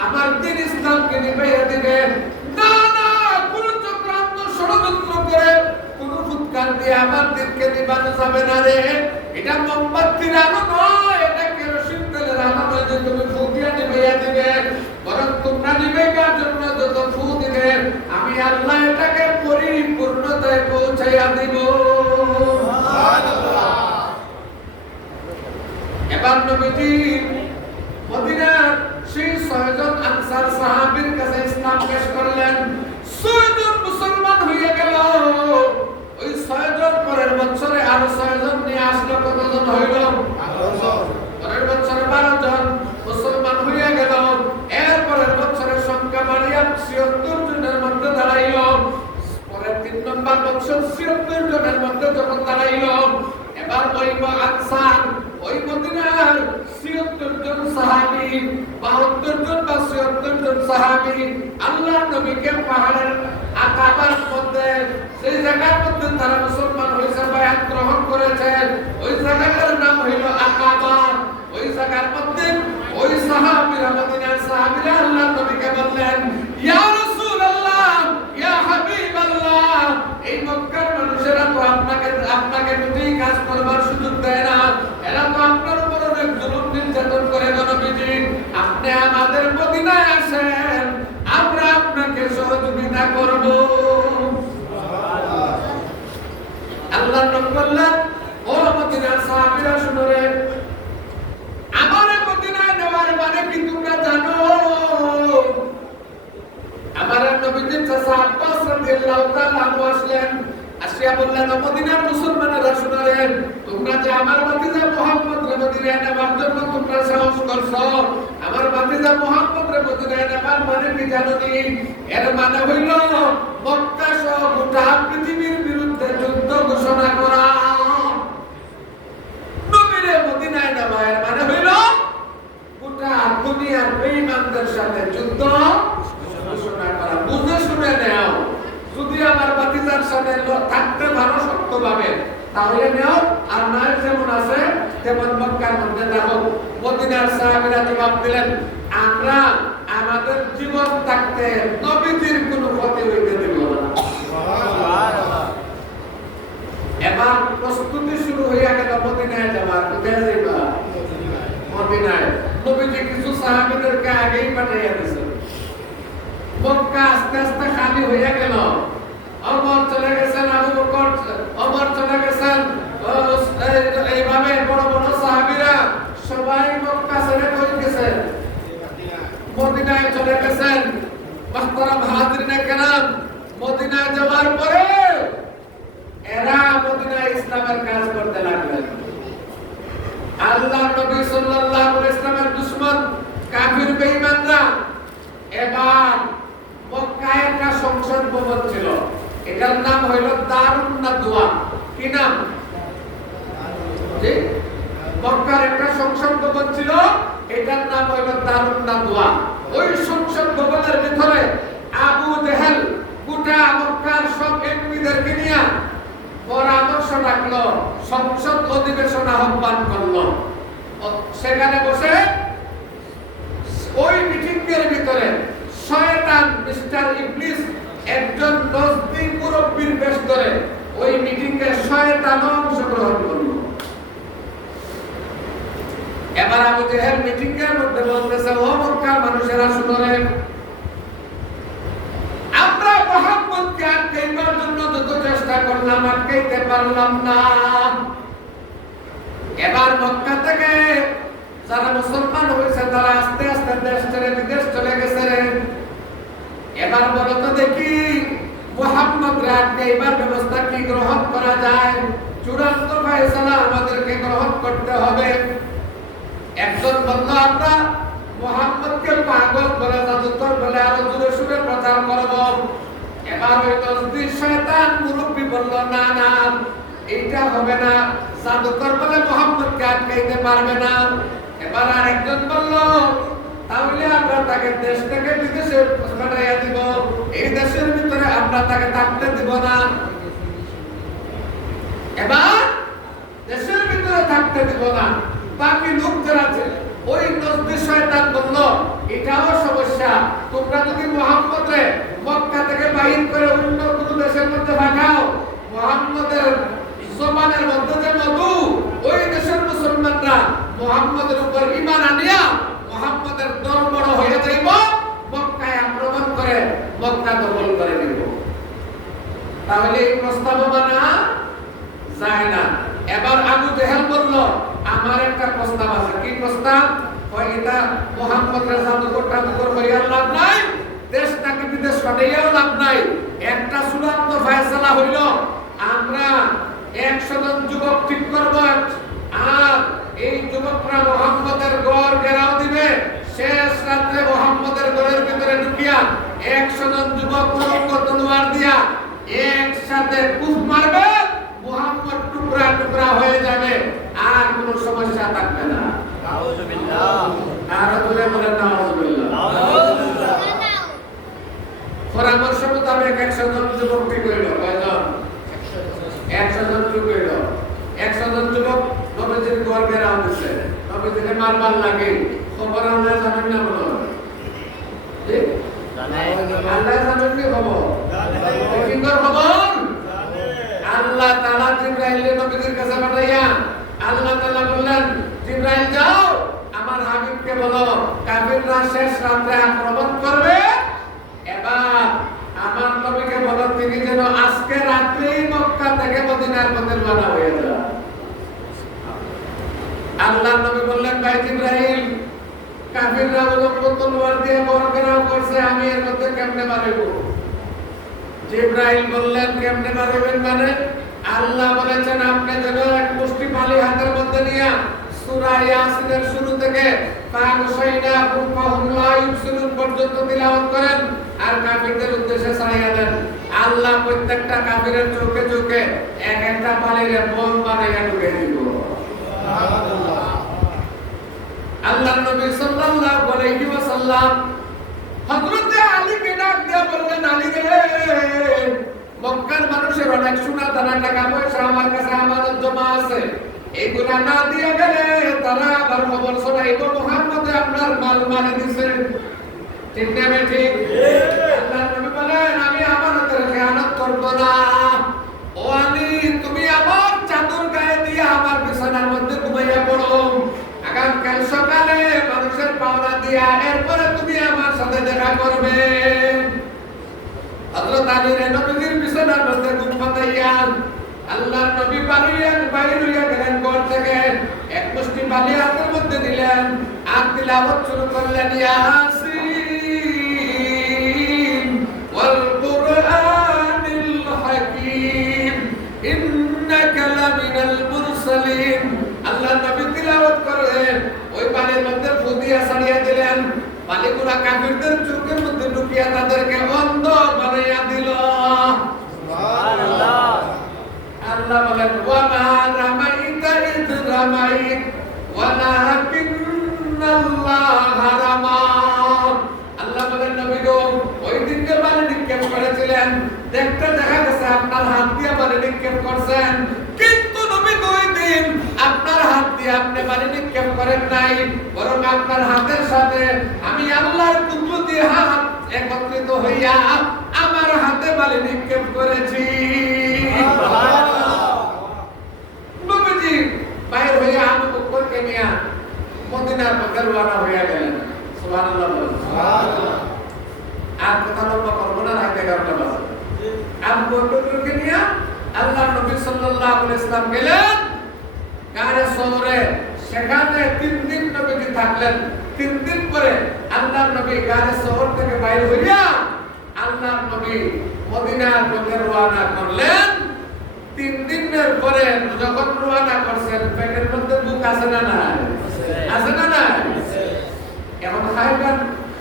আমার দ্বীন ইসলামকে নিভাইয়া দিবেন। না না, কোন চক্রান্ত ষড়যন্ত্র করে কোন ফুৎকার দিয়ে আমার দ্বীনকে নিভানো যাবে না রে। এটা মোমবাতির আলো নয়, এটা কেরোসিন তেলের আলো নয় যে তুমি ফু দিয়ে নিভাইয়া দিবে, বরং তোমরা নিভাইবার জন্য যত ফু দিবে আমি আল্লাহ এটাকে পরিপূর্ণতায় পৌঁছাইয়া দিব। এবার নবীজি মদিনার সেই 6 জন আনসার সাহাবীর কাছে ইসলাম পেশ করলেন। 6 জন মুসলমান হয়ে গেল। ওই 6 জন পরের বছরে আরো 6 জন নিয়ে আসলো। কতজন হইল? 12 জন। পরের বছরে 12 জন মুসলমান হয়ে গেল। এর পরের বছরে সংখ্যা বাড়িয়া 76 জনের মধ্যে দাঁড়াইল। পরের 3 নম্বর বছর 76 জনের মধ্যে যখন দাঁড়াইল, এবার ওই আনসার ওই মদিনার 76 জন সাহাবী, 72 জন বা 76 জন সাহাবী আল্লাহর নবীকে পাহাড়ের আকাবার মধ্যে সেই জায়গার মধ্যে তারা মুসলমান হয়েছে, বায়াত গ্রহণ করেছে। ওই জায়গাটার নাম হইল আকাবা। ওই জায়গার মধ্যে ওই সাহাবীরা, মদিনার সাহাবীরা আল্লাহর নবীকে বললেন, ইয়া রাসূলুল্লাহ, ইয়া হাবিবাল্লাহ, এই মক্কার মানুষেরা তো আপনাকে দুটোই কাজ করবার সুযোগ দেয় না। এরা তো আপনার উপর অনেক জুলুম নির্যাতন করে। নবীজি, আপনি আমাদের মদিনায় আসেন, আমরা আপনাকে সহযোগিতা করব। আল্লাহ নবী বললেন, ও মদিনার সাহাবীরা শুনুন, আমার মদিনায় নেওয়ার মানে কি তোমরা জানো? আমার নবীজি চাচা আব্বাস রাদিয়াল্লাহু তাআলা আনহু আসলেন, আসিয়া বললেন, মদিনার মুসলমানেরা শুনুন, তোমরা যে আমার ভাতিজা মুহাম্মদ রে মদিনায় নেবার জন্য তোমরা সাহস করছো, আমার ভাতিজা মুহাম্মদ রে মদিনায় নেবার মানে কি জানো নি? এর মানে হইল মক্কা সহ গোটা পৃথিবীর বিরুদ্ধে যুদ্ধ ঘোষণা করা। নবীরে মদিনায় নেওয়া এর মানে হইল গোটা দুনিয়ার বেঈমানদের সাথে যুদ্ধ ঘোষণা করা। বুঝে শুনে নেও। যদি আমার ভাতিজার সাথে থাকতে পারো শক্তভাবে, তাহলে নেও, আর নয় যেমন আছে তেমন মক্কার মধ্যে দেখো। মদিনার সাহাবীরা জবাব দিলেন, আমরা আমাদের জীবন থাকতে নবীজির কোনো ক্ষতি হইতে দেব না। এবার প্রস্তুতি শুরু হইয়া গেল মদিনায় যাবার। কোথায় যাইবা? মদিনায়। নবীজি কিছু সাহাবীদেরকে আগেই পাঠাইয়া দিয়েছেন। মক্কা আস্তে আস্তে খালি হইয়া গেল। ওমর চলে গেছেন, আবু বকর, ওমর চলে গেছেন, এইভাবে বড় বড় সাহাবীরা সবাই মক্কা ছেড়ে কই গেছেন? মদিনায় চলে গেছেন। মুহতারাম হাজিরিনে কেরাম, মদিনায় যাওয়ার পরে এরা মদিনায় ইসলামের কাজ করতে লাগলেন। আল্লাহর নবী সাল্লাল্লাহু আলাইহি ওয়াসাল্লামের দুশমন এবার মক্কায় একটা সংসদ ভবন ছিল, এটার নাম হইল দারুন নাদওয়া। কি নাম? জি, মক্কার একটা সংসদ ভবন ছিল, এটার নাম হইল দারুন নাদওয়া। ওই সংসদ ভবনের ভিতরে আবু জেহেল গোটা মক্কার সব এমপিদেরকে নিয়ে পরামর্শ রাখলো, সংসদ অধিবেশন আহ্বান করলো। সেখানে বসে ওই মিটিং এর ভিতরে শয়তান মিস্টার ইবলিস একজন নজদি মুরব্বির বেশ ধরে ওই মিটিং এ শয়তান অংশগ্রহণ করলো। এবার আবু জেহেল মিটিং এর মধ্যে বলতেছে, ও মক্কার মানুষেরা শুনো রে, আমরা মুহাম্মদকে আটকাইবার জন্য যত চেষ্টা করলাম আটকাইতে পারলাম না। এবার মক্কা থেকে যারা মুসলমান হয়েছে তারা আস্তে আস্তে দেশ ছেড়ে বিদেশ চলে গেছে। এবার বলো তো দেখি মুহাম্মদ রাতকে এবার ব্যবস্থা কি গ্রহণ করা যায়? চূড়ান্ত ফয়সালা আমাদেরকে গ্রহণ করতে হবে। একজন বলল, আমরা মুহাম্মদকে পাগল বলে জাদুকর বলে আরো জোরে সুরে প্রচার করব। এবার ওই নজদি শয়তান মুরব্বি বলল, না না, এইটা হবে না, জাদুকর বলে মুহাম্মদকে আটকাইতে পারবে না। এবার আরেকজন বলল, তাহলে আমরা তাকে দেশ থেকে বিদেশে পাঠাইয়া দিব, এই দেশের ভিতরে আমরা তাকে থাকতে দিব না। এবার দেশের ভিতরে থাকতে দিব না। বাকি লোক যারা আছে ওই নজদি শয়তান বলল, এটাও সমস্যা, তোমরা যদি মুহাম্মদরে মক্কা থেকে বাহির করে অন্য কোনো দেশের মধ্যে পাঠাও, মুহাম্মদের জবানের মধ্যে যে মধু, ওই দেশের মুসলমানরা মুহাম্মদের উপর ঈমান আনিয়া মুহাম্মদের দল বড় হয়ে যাইব, মক্কায় আক্রমণ করে মক্কা দখল করে নিব। তাহলে এই প্রস্তাব মানা যায় না। এবার আবু জেহেল বলল, আমার একটা প্রস্তাব আছে। কি প্রস্তাব? কয়, এটা মুহাম্মদের জাদুকর করিয়ার লাভ নাই, দেশ থেকে বিদেশ পাঠাইয়াও লাভ নাই। একটা চূড়ান্ত ফয়সালা হইল, আমরা 100 জন যুবক ঠিক করব, আর এই যুবকরা মুহাম্মদের গড় ঘেরাও দিবে। শেষ রাতে মুহাম্মদের গড়ের ভিতরে ঢুকিয়া 100 জন যুবক উলঙ্গ তলোয়ার দিয়া একসাথে কুফ মারবে, মুহাম্মদ টুকরা টুকরা হয়ে যাবে, আর কোনো সমস্যা থাকবে না। নাউযুবিল্লাহ। আর বলে বলেন নাউযুবিল্লাহ। নাউযুবিল্লাহ। পরামর্শ মোতাবেক 100 জন যুবক ঠিক হইল। কয়জন? 100 জন ঠিক হইল। 100 জন যুবক নবীজির গড় ঘেরাও দিছে। নবীজিকে মারবার লাগে, খবর আল্লাহ জানেন না বলো? ঠিক? আল্লাহ জানেন কি খবর? কি খবর? আল্লাহ তাআলা জিবরাইলকে নবীজির কাছে পাঠাইয়া আল্লাহ তাআলা বললেন, জিবরাইল যাও আমার হাবিবকে বলো কাফিররা শেষ রাতে আক্রমণ করবে, এবার আমার নবীকে বলো তিনি যেন আজকে রাতেই মক্কা থেকে মদিনার পথে রওনা হয়ে যান। আল্লাহর নবী বললেন, ভাই জিবরাইল, কাফিররা উলঙ্গ তলোয়ার দিয়ে বড় ঘেরাও করছে, আমি এর মধ্যে কেমনে মারব? জিবরাইল বললেন, কেমনে মারবেন মানে? আল্লাহ বলেছেন আপনি যেন এক মুষ্টি বালি হাতের মধ্যে নিয়ে সূরা ইয়াসিনের শুরু থেকে ফাগশাইনা বুকাহুম লা ইউবসিরুন পর্যন্ত তিলাওয়াত করেন, আর কাফিরদের উদ্দেশ্যে ছাড়িয়ে দেন। আল্লাহ প্রত্যেকটা কাফিরের চোখে চোখে এক একটা বালিরে বোম বানাইয়া ঢুকে দিব। সুবহানাল্লাহ। আল্লাহর নবী সাল্লাল্লাহু আলাইহি ওয়াসাল্লাম হযরত আলীকে ডাক দিয়ে বললেন, আলী রে, মক্কার মানুষের অনেক সোনা দানা টাকা পয়সা আমার কাছে আমানত জমা আছে, এগুলা না দিয়ে গেলে তারা আবার খবর শোনাইব মুহাম্মদ আপনার মাল মারি দিছে। ঠিক না ঠিক? আল্লাহর নবী বলেন, আমি আমানতের খেয়ানত করব না। ও আলী, তুমি আমার চাদর গায়ে দিয়ে আমার বিছানার মধ্যে ঘুমাইয়া পড়ো, আগামীকাল সকালে মানুষের পাওনা দিয়া এরপরে তুমি আমার সাথে দেখা করবে। হযরত আলী নবীর বিছানার মধ্যে ঘুম পাতাইয়া আল্লাহর নবী বাইরে হইয়া গেলেন ঘর থেকে, এক মুষ্টি বালি হাতের মধ্যে দিলেন, আর তিলাওয়াত শুরু করলেন, ইয়াসিন ওয়াল কুরআনিল হাকীম ইন্নাকা লামিনাল মুরসালিন। আল্লাহর নবী তিলাওয়াত করেন, ওই বালির মধ্যে ফু দিয়া ছাড়িয়ে দিলেন, বালিগুলা কাফিরদের চোখের মধ্যে ঢুকিয়া তাদেরকে অন্ধ বানাইয়া দিল। সুবহানাল্লাহ। আল্লাহ বলেন ওয়া মা রামাইতা ইদ রামাইত ওয়ালাকিন্নাল্লাহা রামা। আল্লাহ বলেন নবী গো ওই দিন যে বালি নিক্ষেপ করেছিলেন দেখতে দেখা গেছে আপনার হাত দিয়ে বালি নিক্ষেপ করছেন, কিন্তু নবী গো ওই দিন আপনার হাত দিয়ে আপনি বালি নিক্ষেপ করেন নাই, বরং আপনার হাতের সাথে আমি আল্লাহর কুদরতি হাত একত্রিত হইয়া আমার হাতে বালি নিক্ষেপ করেছি। নবীজি বাইর হইয়া আবু বকরকে নিয়া মদিনার পথে রওনা হইয়া গেলেন। সুবহানাল্লাহ সুবহানাল্লাহ। আর কথা লম্বা করব না, রাত 11টা বাজে। আবু বকরকে নিয়া আল্লাহর নবী সাল্লাল্লাহু আলাইহি ওয়াসাল্লাম গেলেন গারে সওরে। সেখানে 3 দিন নবীজি থাকলেন। 3 দিন পরে আল্লাহর নবী গারে সওর থেকে বাইর হইয়া আল্লাহর নবী মদিনার পথে রওনা করলেন। 3 দিনের পরে যখন রওনা করছেন পেটের মধ্যে বুক আছে না নাই? আছে না নাই? এখন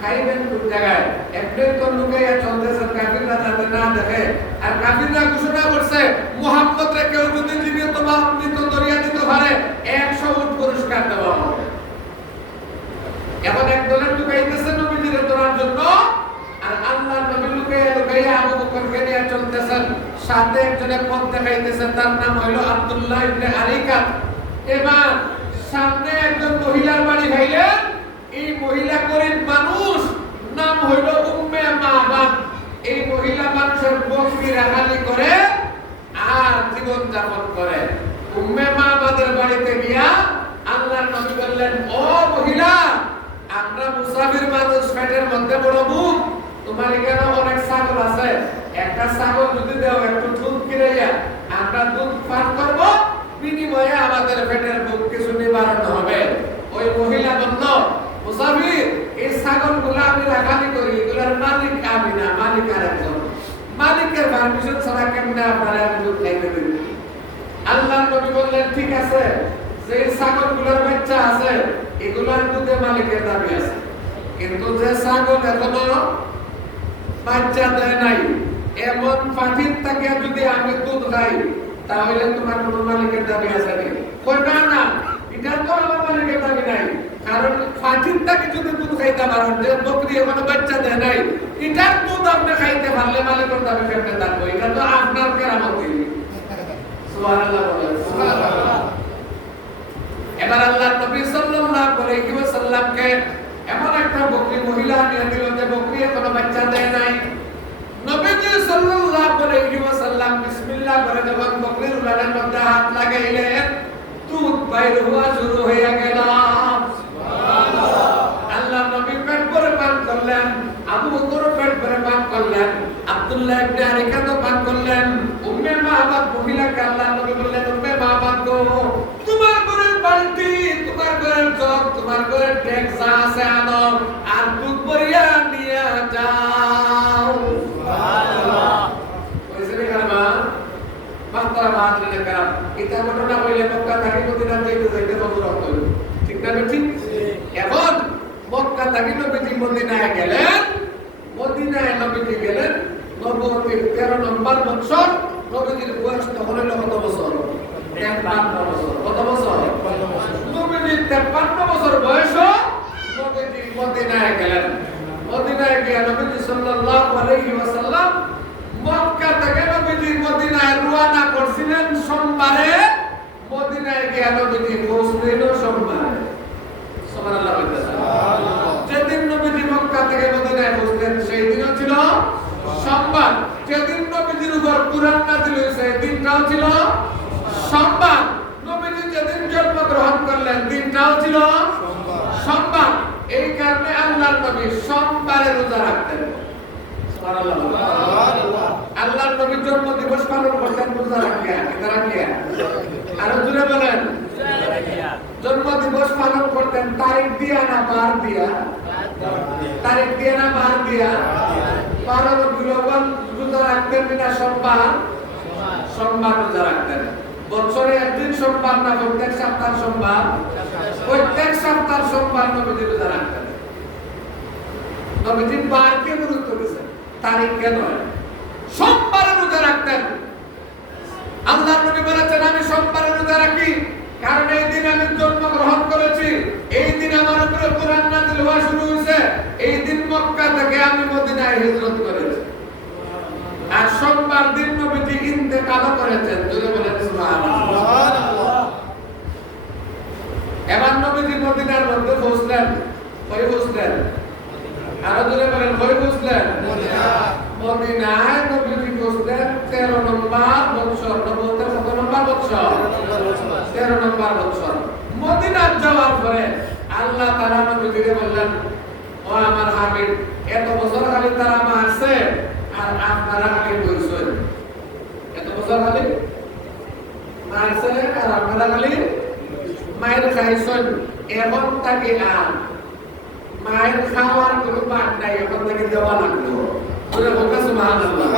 খাইবেন কোন জায়গায়? একটাই তো লুকাইয়া চলতেছে কাফিররা যাতে না দেখে। আর কাফিররা ঘোষণা করছে মুহাম্মদকে কেউ যদি জীবিত বা মৃত দরিয়া দিতে পারে 100 উট পুরস্কার দেওয়া হবে। এখন একদলের লুকাইতেছে নবীজির ধরার জন্য, আর আল্লাহর নবী লুকাইয়া আবু বকরকে নিয়ে চলতেছেন। সাথে একজনে পথ দেখাইতেছেন, তার নাম হইল আব্দুল্লাহ ইবনে আরিকাত। এবার সামনে একজন মহিলার বাড়ি ভাইলেন। এই মহিলা গরিব মানুষ, নাম হইল উম্মে মাবাদ। এই মহিলা মানুষের বকরি রাখালি করে আর জীবন যাপন করে। উম্মে মাবাদের বাড়িতে গিয়া আল্লাহর নবী বললেন, ও মহিলা, আমরা মুসাফির মানুষ, পেটের মধ্যে বড় বুক, তোমার এখানে অনেক ছাগল আছে, একটা ছাগল যদি দাও একটু দুধ কিনাইয়া আমরা দুধ পান করব, বিনিময়ে আমাদের পেটের বুক কিছু নিবারণ হবে। ওই মহিলা বলল, মুসাফির, এই ছাগলগুলো আমি রাখালি করি, এগুলোর মালিক আমি না, মালিক আরেকজন। মালিকের পারমিশন ছাড়া কেমনে আপনারা দুধ খাইতে দিন? আল্লাহর নবী বললেন, ঠিক আছে, যে ছাগলগুলোর বাচ্চা আছে এগুলোর দুধে মালিকের দাবি আছে, কিন্তু যে ছাগল এখনো বাচ্চা দেয় নাই এমন পাখির থেকে যদি আমি দুধ খাই তাহলে তোমার কোনো মালিকের দাবি আছে নাকি? কই না না, এটা তো আমার মালিকের দাবি নাই, কারণ পাখির থেকে যদি দুধ খাইতে পারেন, যে বকরি এখনো বাচ্চা দেয় নাই এটার দুধ আপনি খাইতে পারলে মালিকের দাবি কেমনে থাকবো? এটা তো আপনার কেরামতি। সুবহানাল্লাহ বলেন, সুবহানাল্লাহ। এবার আল্লাহর নবী সাল্লাল্লাহু আলাইহি ওয়াসাল্লামকে এমন একটা বকরি মহিলা নিয়ে দিল যে বকরি এখনো বাচ্চা দেয় নাই। নবীজি সাল্লাল্লাহু আলাইহি ওয়াসাল্লাম বিসমিল্লাহ বলে যখন বকরির উলানের মধ্যে হাত লাগাইলেন, দুধ বাইর হওয়া শুরু হয়ে গেল। সুবহানাল্লাহ। আল্লাহ নবী পেট ভরে পান করলেন, আবু বকর পেট ভরে পান করলেন, আব্দুল্লাহ ইবনে আরিকা তো পান করলেন। উম্মে মাবাদ মহিলাকে আল্লাহ নবী বললেন, উম্মে মাবাদ গো, তোমার ঘরের বালতি, তোমার ঘরের জগ, তোমার ঘরের ডেক যা আছে আনো, আর দুধ ভরিয়া নিয়ে যাও। সুবহানাল্লাহ। কইছেন কারমা মাত্রা মাত্রা কারম এটা ঘটনা হইলে মক্কা থেকে মদিনা যাইতে কত রক্ত হইল, ঠিক না? ঠিক। এখন মক্কা থেকে নবীজি মদিনায় গেলেন। মদিনায় নবীজি গেলেন নবুয়তের 13 নম্বর বছর। নবীজির বয়স তখন হইল কত বছর? 53 বছর। কত বছর? 53 বছর। নবীজির 53 বছর বয়স নবীজি মদিনায় গেলেন। মদিনায় গিয়ে নবীজি সাল্লাল্লাহু আলাইহি ওয়াসাল্লাম মক্কা থেকে নবীজি মদিনায় রওনা করছিলেন সোমবারে। মদিনায় গিয়ে নবীজি পৌঁছলেন সোমবারে। সুবহানাল্লাহ। যেদিন নবীজি মক্কা থেকে মদিনায় পৌঁছলেন সেই দিনও ছিল সোমবার। যেদিন নবীজির উপর কুরআন নাযিল হয়েছে দিনটাও ছিল সোমবার। নবীজি যেদিন জন্মগ্রহণ করলেন দিনটাও ছিল সোমবার। এই কারণে আল্লাহর নবী সোমবারে রোজা রাখতেন। সুবহানাল্লাহ। আল্লাহর নবী জন্ম দিবস পালন করতেন রোজা রাখিয়া। এটা রাখিয়া আর জুড়ে বলেন, জন্ম দিবস পালন করতেন তারিখ দিয়া না বার দিয়া? তারিখ দিয়া না বার দিয়া? 12 রবিউল আউয়াল রোজা রাখতেন না সোমবার? সোমবার রোজা রাখতেন। বছরে একদিন সোমবার না প্রত্যেক সপ্তাহ সোমবার? প্রত্যেক সপ্তাহ সোমবার নবী রোজা রাখতেন। নবীজি বারকে গুরুত্ব দিয়েছেন, তারিখকে নয়। সোমবারে রোজা রাখতেন। আল্লাহর নবী বলেছেন আমি সোমবারে রোজা রাখি কারণ এই দিন আমি জন্মগ্রহণ করেছি, এই দিন আমার উপরে কোরআন নাযিল হওয়া শুরু হয়েছে, এই দিন মক্কা থেকে আমি মদিনায় হিজরত করেছি। আর সোমবার দিন নবীজি ইন্তেকাল করেছেন। জোরে বলেন সুবহানাল্লাহ। এবার নবীজি মদিনার মধ্যে পৌঁছলেন, কই পৌঁছলেন? আরো জোরে বলেন, কই পৌঁছলেন? মদিনায় নবীজি পৌঁছলেন 13 নম্বর বছর। নবুয়তে কত নম্বর বছর? 13 নম্বর বছর। মদিনা যাওয়ার পরে আল্লাহ তাআলা নবীজিকে বললেন, ও আমার হাবিব, এত বছর খালি তারা মারছে আর আপনারা খালি বলছেন। এত বছর খালি মারছে আর আপনারা খালি মায়ের খাইছেন। এখন তাকে আর মায়ের খাওয়ার কোনো বাদ নাই, এখন তাকে দেওয়া লাগলো। জোরে বলুন সুবহানাল্লাহ।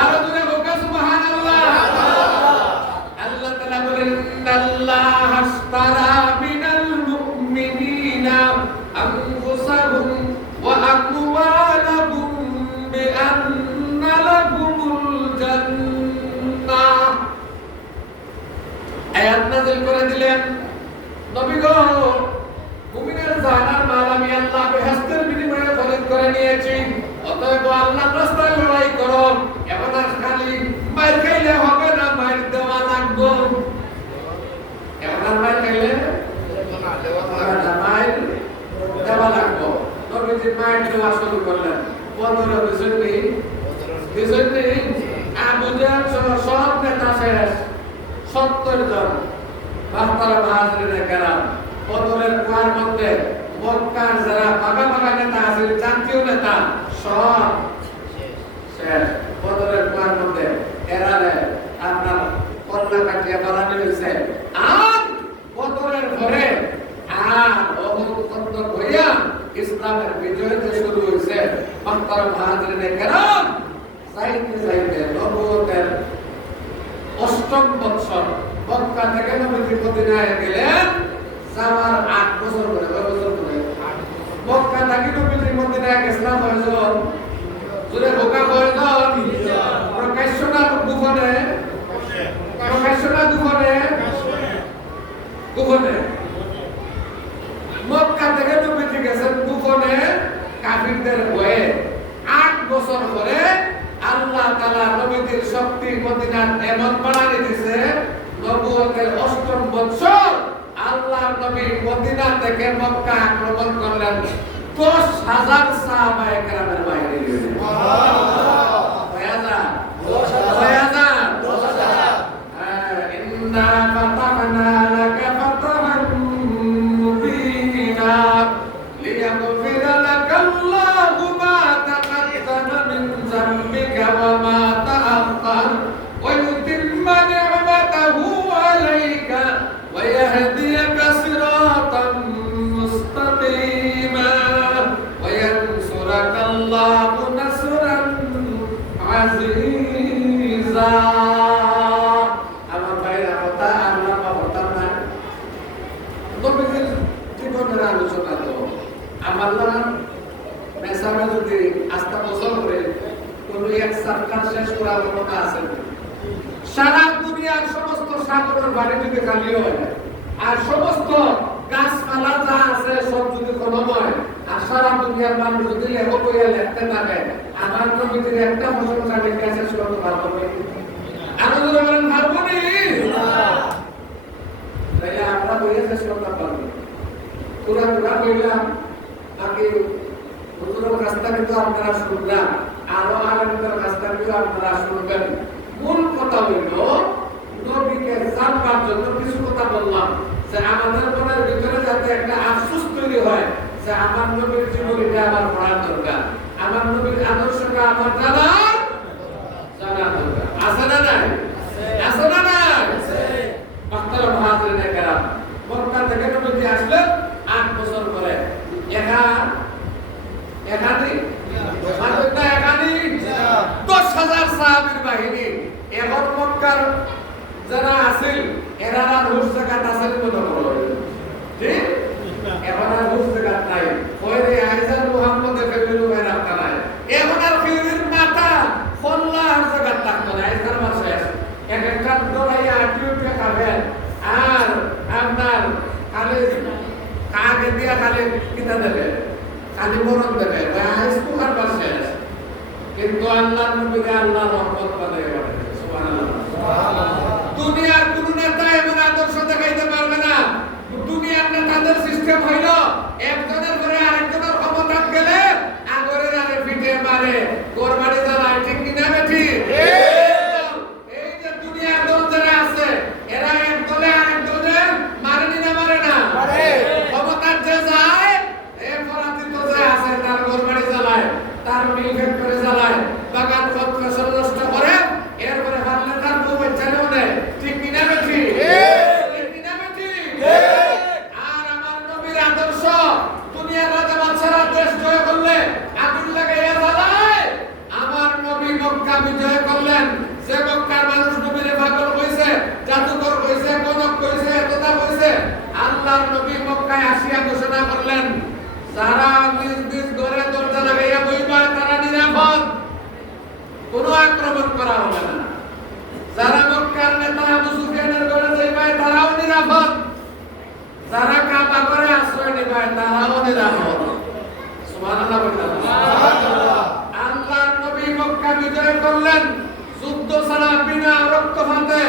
আরো জোরে বলুন সুবহানাল্লাহ। আল্লাহ তাআলা বলেন, ইন্নাল্লাহা আশতারা মিনাল মুমিনিনা আনফুসাহুম ওয়া আমওয়ালাহুম বিআন্না লাহুমুল জান্নাহ। আয়াত নাযিল করে দিলেন, নবী গো, মুমিনের জানার মাল আমি আল্লাহ বেহেশতের বিনিময়ে খরিদ করে নিয়েছি, অতএব আল্লাহর রাস্তায় লড়াই করো। এখন আর খালি মার খাইলে হবে না, মার দেওয়া লাগবে। এখন আর মার খাইলে মার দেওয়া লাগবে। নবীজি মার দেওয়া শুরু করলেন। 15 দিন আবু জাহল সব নেতা শেষ, 70 জন বাহতারা মুহাজিরিনে কেরাম বদরের কুয়ার মধ্যে মক্কার যারা ভাগা নেতা আছে, জাতীয় নেতা সব শেষ। বদরের কুয়ার মধ্যে এরারে আপনার কল্লা কাটিয়া বানানো হয়েছে। আর বদরের পরে আর ওহুদ খন্দক হইয়া ইসলামের বিজয় যে শুরু হয়েছে। বাহতারা মুহাজিরিনে কেরাম যাইতে নবুয়তের 8ম বছর মক্কা থেকে নবীজি মদিনায় গেলেন। যাওয়ার 8 বছর পরে, কয় বছর পরে? মক্কা থেকে নবীজি মদিনায় গেছিলাম কয়জন? জোরে ভোকা কয়জন? প্রকাশ্য না গোপনে? প্রকাশ্য না গোপনে? গোপনে। মক্কা থেকে নবীজি গেছেন গোপনে কাফিরদের ভয়ে। 8 বছর পরে আল্লাহ তাআলা নবীজির শক্তি মদিনার এমন বাড়াই দিয়েছে, নবুয়তের 8ম বছর আল্লাহর নবী মদিনা থেকে মক্কা আক্রমণ করলেন 10,000 সাহাবায়ে কেরামের বাইরে। সুবহানাল্লাহ। 10,000 ইন্না ফাতাহনা লাকা ফাতহান মুবিনা লিয়াগফিরা লাকাল্লাহু মা তাকাদ্দামা মিন যামবিকা ওয়া মা তাআখার ওয়া ইউতিম্মা নি'মাতাহু আলাইকা ওয়া ইয়াহদিয়াকা সিরাতাম মুস্তাকিমা ওয়া ইয়ানসুরাকাল্লাহু নাসরান আজিজা। আমার ভাইরা কথা আল্লাহ কথা না, নবীজির জীবনের আলোচনা তো আমার লাগা মেসামে যদি আস্থা বছর করে কোন এক সরকার শেষ করার কথা আছে। সারা দুনিয়ার সমস্ত সাগরের বাড়ি যদি খালি হয় আর সমস্ত গাছপালা যা আছে সব যদি খনন হয় আর সারা দুনিয়ার মানুষ যদি লেখক হইয়া লিখতে থাকে, আমার নবীজির একটা প্রশংসা লিখে শেষ করতে পারবো না। আনন্দ বলেন পারবো নি? তাইলে আমরা বইয়া শেষ করতে পারবো। পুরা বললাম, বাকি হুজুরের রাস্তা কিন্তু আপনারা শুনলাম, আরো আলেমদের রাস্তা কিন্তু আপনারা শুনবেন। মূল কথা হইল নবীকে জানবার জন্য কিছু কথা বললাম, যে আমাদের মনের ভিতরে যাতে একটা আফসোস তৈরি হয় যে আমার নবীর জীবনীটা আমার পড়ার দরকার, আমার নবীর আদর্শটা আমার জানা দরকার। আছে না নাই? আছে না নাই? বাহতারা মুহাজিরিনে কেরাম মক্কা থেকে নবীজি আসলেন 8 বছর পরে। এখানে 10,000 সাহাবীর বাহিনী। এখন মক্কার যারা আছিল এরা আর হুশ জায়গাত আছিল মনে করো, ঠিক? এখন আর হুশ জায়গাত নাই। ওই আইজার মুহাম্মদ ফেমিলু খালি কিতা দেবে, খালি মরণ দেবে, স্কুল আর পাশে। কিন্তু আল্লাহর নবীকে আল্লাহ রহমত বানাই বানাই। সুবহানাল্লাহ। দুনিয়ার কোন নেতা এমন আদর্শ দেখাইতে পারবে না। দুনিয়ার নেতাদের সিস্টেম হইল একজনের করে আরেকজনের ক্ষমতা গেলে আগরের আরে পিঠে মারে, কোরবানি জ্বালায়, ঠিক কিনা বেঠি? এই যে দুনিয়ার দল যারা আছে এরা এক দলে আরেক দলের মারেনি না মারে না? ক্ষমতার যে যায় এ পরাজিত যে আছে তার কোরবানি জ্বালায়, তার মিল ফ্যাক্টরি জ্বালায়, বাগান ফসল নষ্ট করে, এরপরে হারলে তার বউ বাচ্চাও নেয়, ঠিক কিনা বেঠি? আর আমার নবীর আদর্শ দুনিয়ার রাজা বাদশারা দেশ জয় করলে আগুন লাগাইয়া জ্বালায়। আমার নবী মক্কা বিজয় করলেন, যে মক্কার মানুষ নবীরে পাগল কইছে, জাদুকর কইছে, কনক কইছে, কথা কইছে, আল্লাহর নবী মক্কায় আসিয়া ঘোষণা করলেন যারা নিজ নিজ ঘরে দরজা লাগাইয়া বইবা তারা নিরাপদ, কোনো আক্রমণ করা হবে না। যারা মক্কার নেতা আবু সুফিয়ানের ঘরে যাইবা তারাও নিরাপদ, যারা কাবা করে আশ্রয় নিবে তারাও নিরাপদ। সুবহানাল্লাহ। আল্লাহর নবী মক্কা বিজয় করলেন যুদ্ধ ছাড়া, বিনা রক্তপাতে।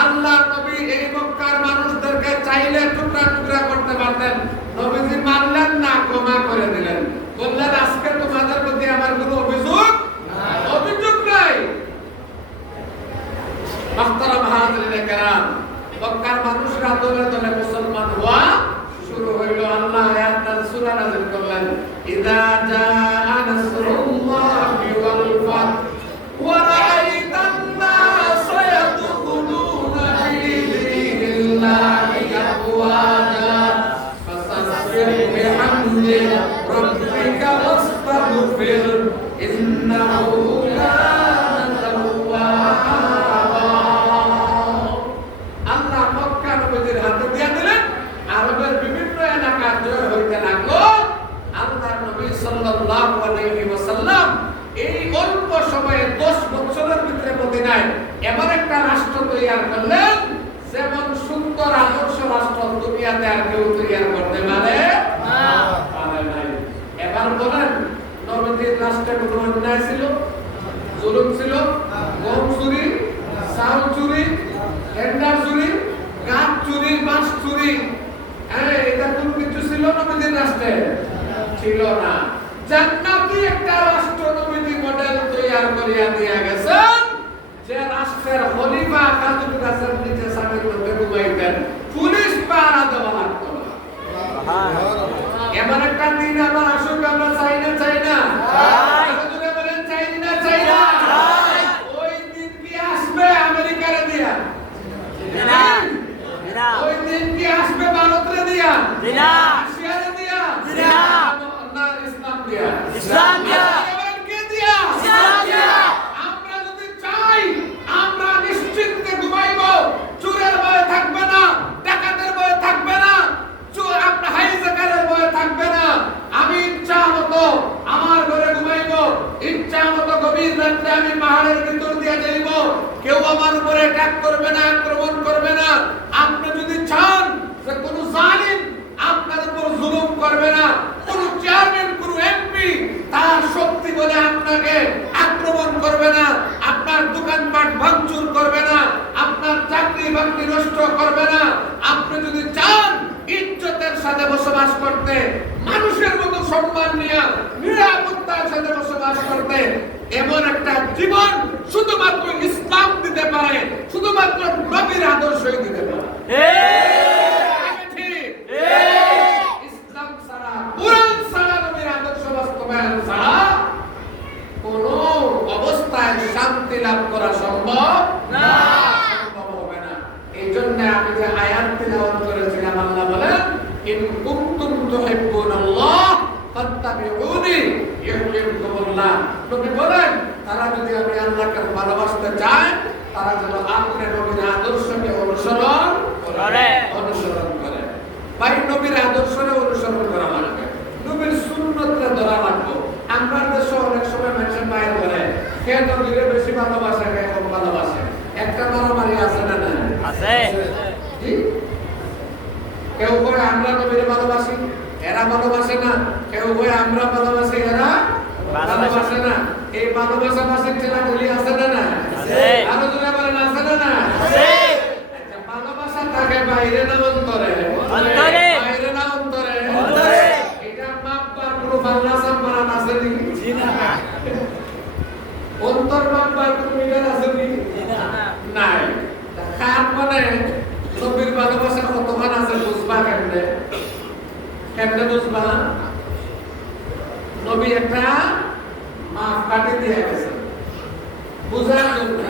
আল্লাহর নবী এই মক্কার মানুষদেরকে চাইলে টুকরা টুকরা করতে পারতেন, নবীজি মানলেন না, ক্ষমা করে দিলেন, বললেন আজকে তোমাদের প্রতি আমার কোনো অভিযোগ নাই। মাহতারাম হাজিরিনে কেরাম, মক্কার মানুষরা দলে দলে মুসলমান হওয়া শুরু হইল। আল্লাহ আয়াত সূরা নাযিল করলেন, ইযা জাআ নাসরুল্লাহি ওয়াল ফাত ওয়া রাআইতান নাসা ইয়াদখুলুনা ফি দীনিল্লাহি আফওয়াজা ফাসাব্বিহ বিহামদি রাব্বিকা ওয়াস্তাগফির ইন্নাহু এমন একটা রাষ্ট্র তৈরি করলেন যেমন সুন্দর আদর্শ রাষ্ট্র দুনিয়াতে আর কেউ তৈরি করতে পারে নাই। এবার বলেন নবীর রাষ্ট্রে কোনো অন্যায় ছিল, জুলুম ছিল, গম চুরি, চাউল চুরি, টেন্ডার চুরি, গাছ চুরি, মাছ চুরি, এটা কোন কিছু ছিল নবীর রাষ্ট্রে? ছিল না। জান্নাতি একটা রাষ্ট্র নবী মডেল তৈরি করিয়া দিয়া গেছেন, যে রাষ্ট্রের খলিফা কাজী গাছের নিচে সাথে মধ্যে ঘুমাইতেন, পুলিশ পাহারা দেওয়া লাগতো না। এমন একটা দিন আবার আসুক, আমরা চাই না? চাই না? বলেন চাই না? চাই না? ওই দিন কি আসবে আমেরিকারে দিয়া? ওই দিন কি আসবে ভারতরে দিয়া? রাশিয়ারে দিয়া? না, ইসলাম দিয়া? ইসলাম দিয়া? কে দিয়া? ইসলাম দিয়া? আমরা যদি চাই আমরা নিশ্চিন্তে ঘুমাইব, চোরের ভয় থাকবে না, ডাকাতের ভয় থাকবে না, আপনার হাইজাকারের ভয় থাকবে না। আমি ইচ্ছা মতো আমার ঘরে ঘুমাইব, ইচ্ছা মতো গভীর রাত্রে আমি পাহাড়ের ভিতর দিয়ে যাইব, কেউ আমার উপরে অ্যাটাক করবে না, আক্রমণ করবে না। আপনি যদি চান যে কোন জালিম আপনার উপর জুলুম করবে না, কোন চেয়ারম্যান, কোন এমপি তার শক্তি বলে আপনাকে আক্রমণ করবে না, আপনার দোকানপাট ভাঙচুর করবে না, আপনার চাকরি বাকরি নষ্ট করবে না। আপনি যদি চান ইজ্জতের সাথে বসবাস করতে, মানুষের মতো সম্মান নিয়ে নিরাপত্তার সাথে বসবাস করতে, এমন একটা জীবন শুধুমাত্র ইসলাম দিতে পারে, শুধুমাত্র নবীর আদর্শই দিতে পারে। ইসলাম ছাড়া, কুরআন ছাড়া, নবীর আদর্শ বাস্তবায়ন ছাড়া কোন অবস্থায় শান্তি লাভ করা সম্ভব না, সম্ভব হবে না। এই জন্য আমি যে আয়াত তিলাওয়াত করেছিলাম, আল্লাহ বলেন ইন কুনতুম তুহিব্বুনাল্লাহ ফাত্তাবিউনি ইউহিব্বুকুমুল্লাহ। নবী বলেন তারা যদি আমি আল্লাহকে ভালোবাসতে চায়, তারা যেন আপনার নবীর আদর্শকে অনুসরণ করে। ভাই, নবীর আদর্শকে অনুসরণ করা লাগবে, নবীর সুন্নতকে ধরা লাগবে। আমরা দেশে অনেক সময় মানুষের মায়ের ধরে কে নবীরে বেশি ভালোবাসে, কে কম ভালোবাসে, একটা মারামারি আছে না? না আছে। কেউ করে আমরা নবীরে ভালোবাসি, এরা ভালোবাসে না, কেউ বলে আমরা ভালোবাসি, এরা ভালোবাসে না। এই ভালোবাসা মাসের ঠেলাঠেলি আছে না না? আরো জোরে বলেন আছে না না? আচ্ছা, ভালোবাসা থাকে বাইরে না অন্তরে? বাইরে না অন্তরে? এটা মাপবার কোনো ভালোবাসা মারান আছে নি? অন্তর মাপবার কোনো মিটার আছে নি? নাই। কার মানে নবীর ভালোবাসা কতখান আছে বুঝবা কেমনে? কেমনে বুঝবা? নবী একটা মাপ কাটি দিয়ে গেছে বুঝার জন্য।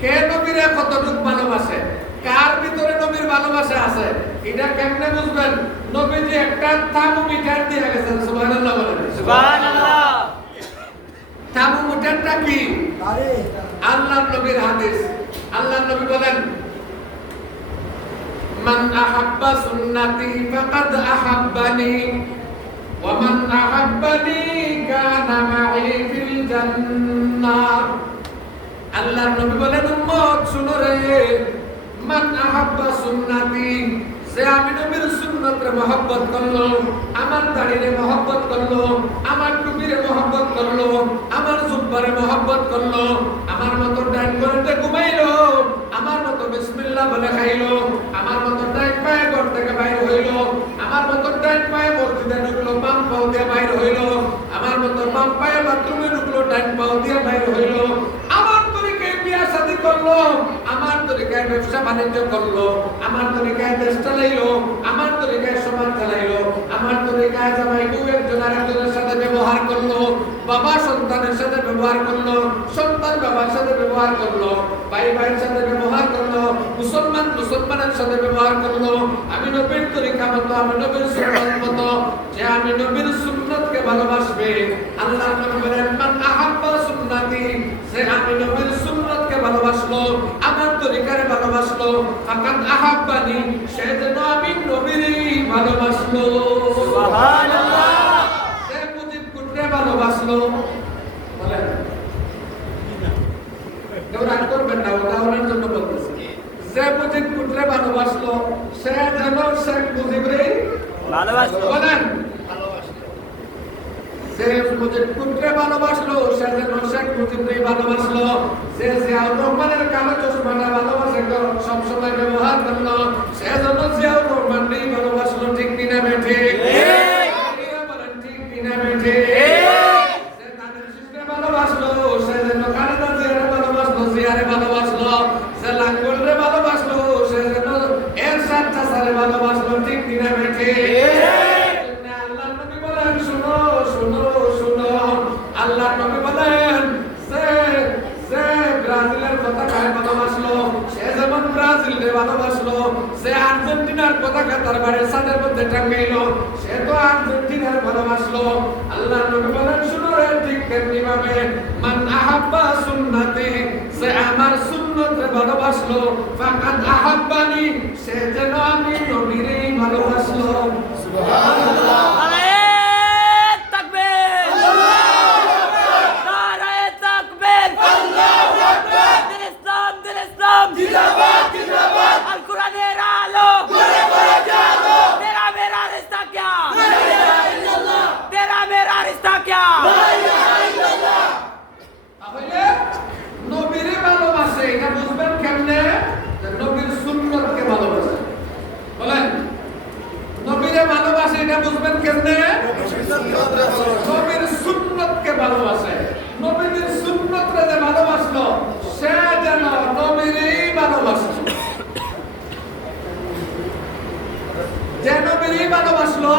কে নবীরে কতটুকু ভালোবাসে, কার ভিতরে নবীর ভালোবাসা আছে, এটা কেমনে বুঝবেন? নবীজি একটা থার্মোমিটার দিয়ে গেছেন। সুবহানাল্লাহ বলেন। সুবহানাল্লাহ। থার্মোমিটারটা কি? আল্লাহর নবীর হাদিস। আল্লাহর নবী বলেন, মান আহাব্বা সুন্নতি ফাকাদ আহাব্বানি ওয়া মান আহাব্বানি কানা মা'i ফিল জান্নাহ। আল্লাহর নবী বলেন, উম্মত শুনো রে, মান আহাব্বা সুন্নতি, যে আমি নবীর সুন্নতরে মহব্বত করলো, আমার দাড়িরে মহব্বত করলো, আমার টুপিরে মহব্বত করলো, আমার জুব্বারে মহব্বত করলো, আমার মতো ডাইন করতে ঘুমাইলো, আমার মতো বিসমিল্লাহ বলে খাইলো, আমার মতো ডাইন পায়ে ঘর থেকে বাইরে হইলো, আমার মতো ডাইন পায়ে মসজিদে ঢুকলো, বাম পাও দিয়ে বাইরে হইলো, আমার মতো বাম পায়ে বাথরুমে ঢুকলো, ডাইন পাও দিয়ে বাইরে হইলো, আমার তরিকায় বিয়া শাদী করলো, আমার তরিকায় ব্যবসা বাণিজ্য করলো, আমার তরিকায় দেশ চালাইলো, আমার তরিকায় সমাজ চালাইলো, আমার তরিকায় জামাই বউ একজন আরেকজনের সাথে ব্যবহার করলো, বাবা সন্তানের সাথে ব্যবহার করলো, সন্তান বাবার সাথে ব্যবহার করলো, ভাই ভাইয়ের সাথে ব্যবহার করলো, মুসলমান মুসলমানের সাথে ব্যবহার করলো। আমি নবীর তরিকা মতো, আমি নবীর সুন্নাত মতো, যে আমি নবীর সুন্নাতকে ভালোবাসবে, আল্লাহ নবী বলেন, মান আহাব্বা সুন্নতি, যে আমি নবীর সুন্নাতকে ভালোবাসলো, আমার তরিকারে ভালোবাসলো, ফাকাদ আহাব্বানি, সে যেন আমি নবীরই ভালোবাসলো। সুবহানাল্লাহ। সে মুজিব কুটরে ভালোবাসলো। বলেন, কেউ রাগ করবেন না, উদাহরণের জন্য বলতেছি। যে মুজিব কুটরে ভালোবাসলো, সে যেন শেখ মুজিবরে ভালোবাসলো। বলেন, যে মুজিব কুটরে ভালোবাসলো, সে যেন শেখ মুজিবরে ভালোবাসলো। যে জিয়াউর রহমানের কালো চশমাটা ভালোবাসে, সবসময় ব্যবহার করলো, সে যেন জিয়াউর রহমানকেই ভালোবাসলো। ঠিক কিনা বেঠে? বলেন, ঠিক কিনা বেঠে? যে তাদের শিশুকে ভালোবাসলো, সে যেন খালেদা জিয়ারে ভালোবাসলো, জিয়ারে ভালোবাসলো। যে লাঙ্গলরে ভালোবাসলো, সে যেন এরশাদ চাচারে ভালোবাসলো। ঠিক কিনা বেঠে? আল্লাহর নবী বলেন, শুনো শুনো শুনো, আল্লাহর নবী বলেন, যে ব্রাজিলের পতাকায় ভালোবাসলো, সে যেমন ব্রাজিলকে ভালোবাসলো। যে আর্জেন্টিনার পতাকা তার বাড়ির ছাদের মধ্যে টাঙ্গাইলো, সে তো আর্জেন্টিনার ভালোবাসলো। আল্লাহর নবী বলেন, শুনো রে, ঠিক তেমনি ভাবে মান আহাব্বা সুন্নতি, যে আমার সুন্নতরে ভালোবাসলো, ফাকাদ আহাব্বানি, সে যেন আমি নবীরই ভালোবাসলো। সুবহানাল্লাহ। নারায়ে তাকবীর। নারায়ে তাকবীর। আল্লাহু আকবার। দিন ইসলাম, দিন ইসলাম। জিন্দাবাদ, জিন্দাবাদ। আল কুরআনের আলো। ঘরে ঘরে জালো। তেরা মেরা রিশতা क्या? লা ইলাহা ইল্লাল্লাহ। তেরা মেরা রিশতা क्या? লা ইলাহা ইল্লাল্লাহ। তাহলে নবীরে ভালোবাসে, এটা বুঝবেন কেমনে? যে নবীর সুন্নতকে ভালোবাসে। বলেন, নবীরে ভালোবাসে, এটা বুঝবেন কেমনে? নবীর সুন্নতকে ভালোবাসে। নবীর সুন্নতরে যে ভালোবাসলো, সে যেন নবীরই ভালোবাসলো। যে নবীরই ভালোবাসলো,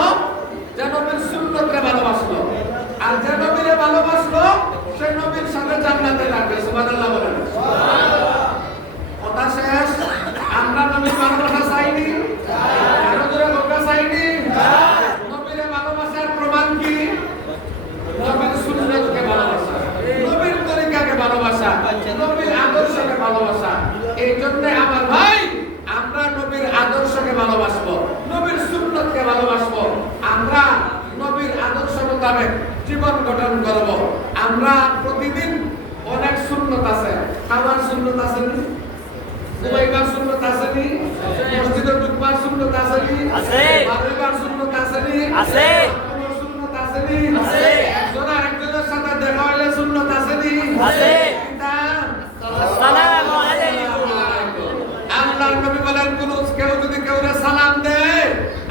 যে নবীর সুন্নতরে ভালোবাসলো, আর যে নবীরে ভালোবাসলো, সে নবীর সাথে জান্নাতে লাগবে। সুবহানাল্লাহ বলেন। কথা শেষ। আমরা নবীর ভালোবাসা চাইনি, আরো জোরে কথা চাইনি। নবীরে ভালোবাসার প্রমাণ কি? নবীর সুন্নতকে ভালোবাসা, নবীর তরিকাকে ভালোবাসা, নবীর আদর্শকে ভালোবাসা। এই জন্য আমার ভাই, আমরা নবীর আদর্শকে ভালোবাসবো, নবীর সুন্নতকে ভালোবাসবো। আমরা নবীর আদর্শ মোতাবেক জীবন গঠন করব। আমরা প্রতিদিন অনেক সুন্নত আছে, খাবার সুন্নত আছে, ঘুমাইবার সুন্নত আসেনি? মসজিদে ঢুকবার সুন্নত আসেনি? আছে। বাড়িবার সুন্নত আসেনি? আছে। আমার সুন্নত আসেনি? আছে। একজন আরেকজনের সাথে দেখা হইলে সুন্নত আসেনি? আছে। কিতা? আসসালামু আলাইকুম। আল্লাহর নবী বলেন কেউ যদি কাউরে সালাম দেয়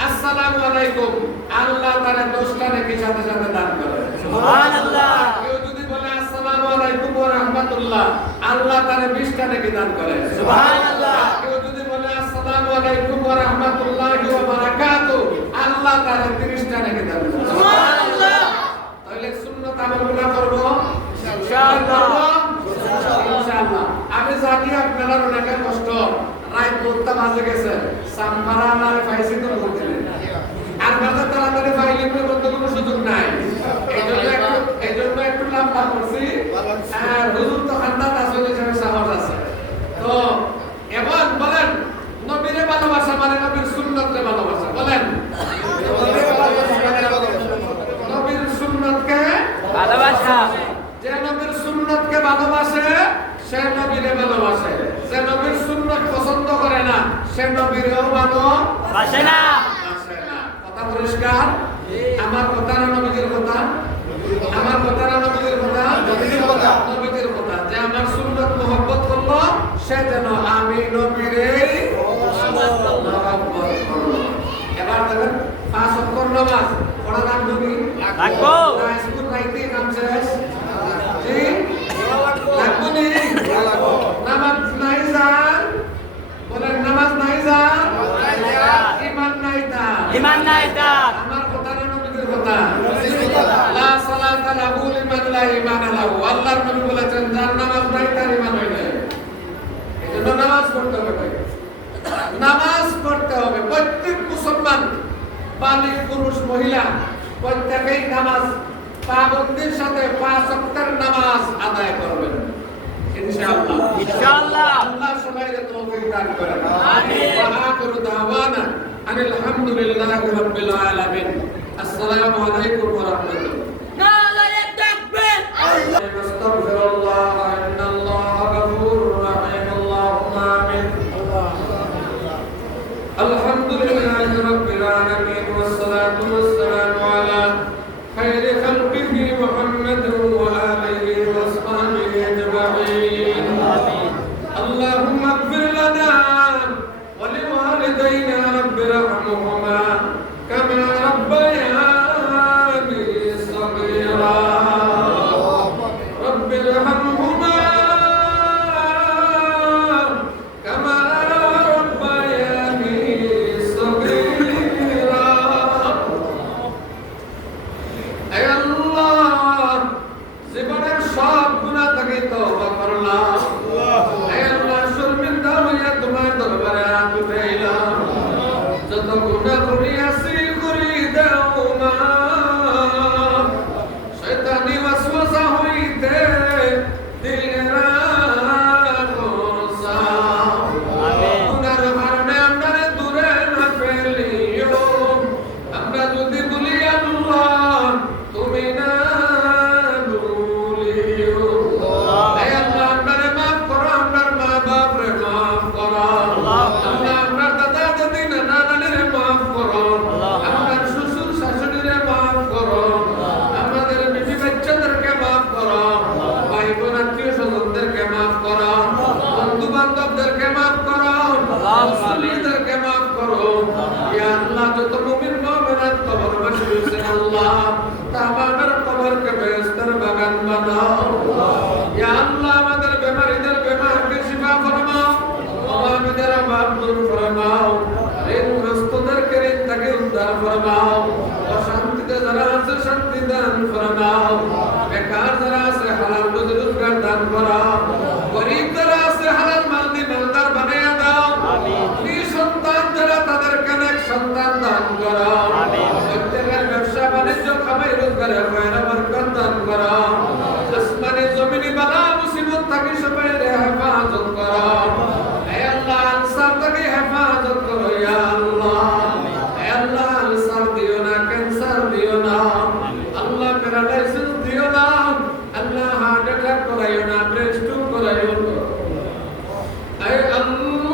আসসালামু আলাইকুম, আল্লাহ তারে 10টা নেকি সাথে সাথে দান করে। সুবহানাল্লাহ। কেউ যদি বলে আসসালামু আলাইকুম ওয়া রাহমাতুল্লাহ, আল্লাহ তারে 20টা নেকি দান করে। সুবহানাল্লাহ। কেউ যদি বলে আসসালামু আলাইকুম ওয়া রাহমাতুল্লাহি ওয়া বারাকাতুহু, আল্লাহ তারে 30টা নেকি দান করে। সুবহানাল্লাহ। তাহলে সুন্নাত আমলগুলো করব ইনশাআল্লাহ। ইনশাআল্লাহ। আমি জানি আপনারা অনেক কষ্ট, রাত 2টা বাজে গেছে, সামপারা আনারে পাইছি তো বলতে আর বাজে তাড়াতাড়ি ফাইলিং এর মধ্যে কোনো সুযোগ নাই। এইজন্য একটু লম্বা করছি। আর হুজুর তো খান্দাত আসলে হিসেবে সাহস আছে। তো এবার বলেন নবীরে ভালোবাসা মানে নবীর সুন্নতকে ভালোবাসা। বলেন নবীর সুন্নতকে ভালোবাসা। যে নবীর সুন্নতকে ভালোবাসে সে নবীরে ভালোবাসে। যে নবীর সুন্নত পছন্দ করে না সে নবীরেও বাসে না। ভালোবাসে না। কথা পরিষ্কার? আমার কথা না নবীর কথা? আমার কথা না নবীর কথা? নবীর কথা। নবীর কথা। যে আমার সুন্নত মহব্বত করলো সে যেন আমি নবীরে মহব্বত করলো। এবার দেখেন 5 ওয়াক্ত নামাজ পড়া লাগবে কি? রাখবো। স্কুল রাইতে কাম শেষ। জি লাগবে নি? নামাজ নাই যান, বলেন নামাজ নাই যান, ইমান নাই যান। ইমান নাই তার। আমার কথা না নবীর কথা? লা সালাতা লাহু লিমান লা ঈমানা লাহু। আল্লাহর নবী বলেছেন যার নামাজ নাই তার ঈমান হয় না। এজন্য নামাজ পড়তে হবে ভাই। নামাজ পড়তে হবে। প্রত্যেক মুসলমান বালিগ পুরুষ মহিলা প্রত্যেকেই নামাজ পাবন্দির সাথে 5 ওয়াক্তের নামাজ আদায় করবেন ইনশাআল্লাহ। ইনশাআল্লাহ। আল্লাহ সবাইকে তৌফিক দান করেন। আমিন। ওয়া আখিরু দাওয়ানা আনিল হামদুলিল্লাহি রাব্বিল আলামিন। আসসালামু আলাইকুম ওয়া রাহমাতুল্লাহ। নারায়ে তাকবীর। আস্তাগফিরুল্লাহ ইন্নাল্লাহা গফুরুর রহিম। আল্লাহুম্মা আমিন। আলহামদুলিল্লাহি রাব্বিল আলামিন ওয়াস সালাতু ওয়াস সালামু আলা খায়রি খালকিহি মুহাম্মাদিন ওয়া আলিহি ওয়া সাহবিহি আজমাইন। আমিন। আল্লাহুম্মা ইগফির লানা ওয়া লিওয়ালিদাইনা রাব্bi রহমহুমা কামা রাব্বায়ানি সাগীরা। رب ارحمهما كما ربياني صغيرا. اے اللہ জীবনের সব গুনাহ থেকে তওবা করলাম। اے আল্লাহ শর্মিন্দা হইয়া তোমার দরবারে হাত উঠাইলাম। যত গুনাহ করিয়াছি করি দাও মাফ। শয়তানি ওয়াসওয়াসা হইতে দিলে রাখো সাফ। গুনার কারণে আমরা দূরে না ফেলিও। আমরা যদি বলি আল্লাহ তুমি না ভুলিও। এই আল্লাহ আমরারে মাফ করো, আমরার মা বাপরে মাফ করো। আল্লাহ আমরার দাদা দাদি নানা নানিরে মাফ করো। আমরার শ্বশুর শাশুড়িরে মাফ করো। আমাদের বিবি বাচ্চাদেরকে মাফ করো। ভাই বোন আত্মীয় স্বজনদেরকে মাফ করো। বন্ধু বান্ধবদেরকে মাফ করো। মুসলিমদেরকে মাফ করো। ইয়া আল্লাহ যত মুমিন মুমিনাত কবরবাসী হয়েছেন আল্লাহ তামামের কবরকে বেহেশতের বাগান বানাও। ইয়া আল্লাহ আমাদের বেমারিদের বেমারকে শিফা ফরমাও। অভাবীদের অভাব দূর ফরমাও। ঋণগ্রস্তদেরকে ঋণ থেকে উদ্ধার ফরমাও। অশান্তিতে যারা আছে শান্তি দান ফরমাও। বেকার যারা আছে হালাল রুজি রোজগার দান করো। গরিব যারা আছে হালাল মাল দিয়ে মালদার বানিয়ে দাও। সন্তান যারা তাদেরকে নেক সন্তান দান করো। প্রত্যেকের ব্যবসা বাণিজ্য কামাই রোজগারের খয়রা বরকত দান করো। আসমানি জমিনি বালা মুসিবত থেকে সবাই হেফাজত করো। হে আল্লাহ আনসার থেকে হেফাজত করো ইয়া আল্লাহ। হে আল্লাহ আনসার দিও না, ক্যান্সার দিও না, আল্লাহ প্যারালাইসিস দিও না, আল্লাহ হার্ট অ্যাটাক করাইও না, ব্রেন স্ট্রোক করাইও না। হে আল্লাহ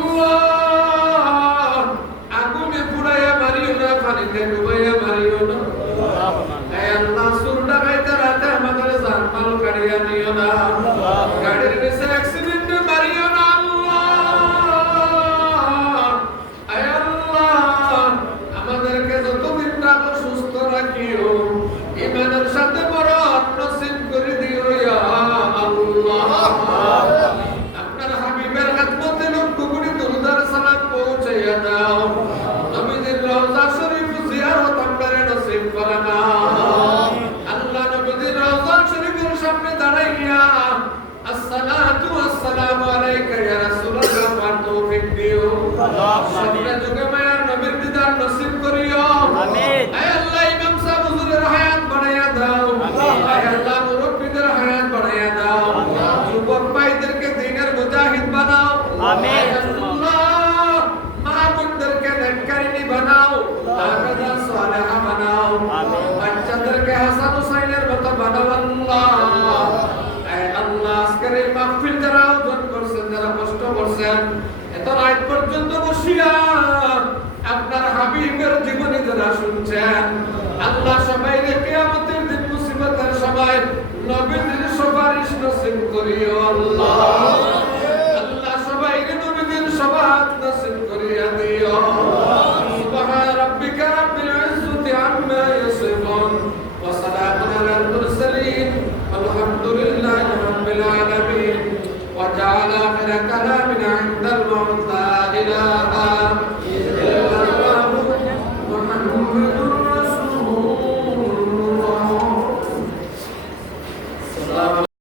শুনছেন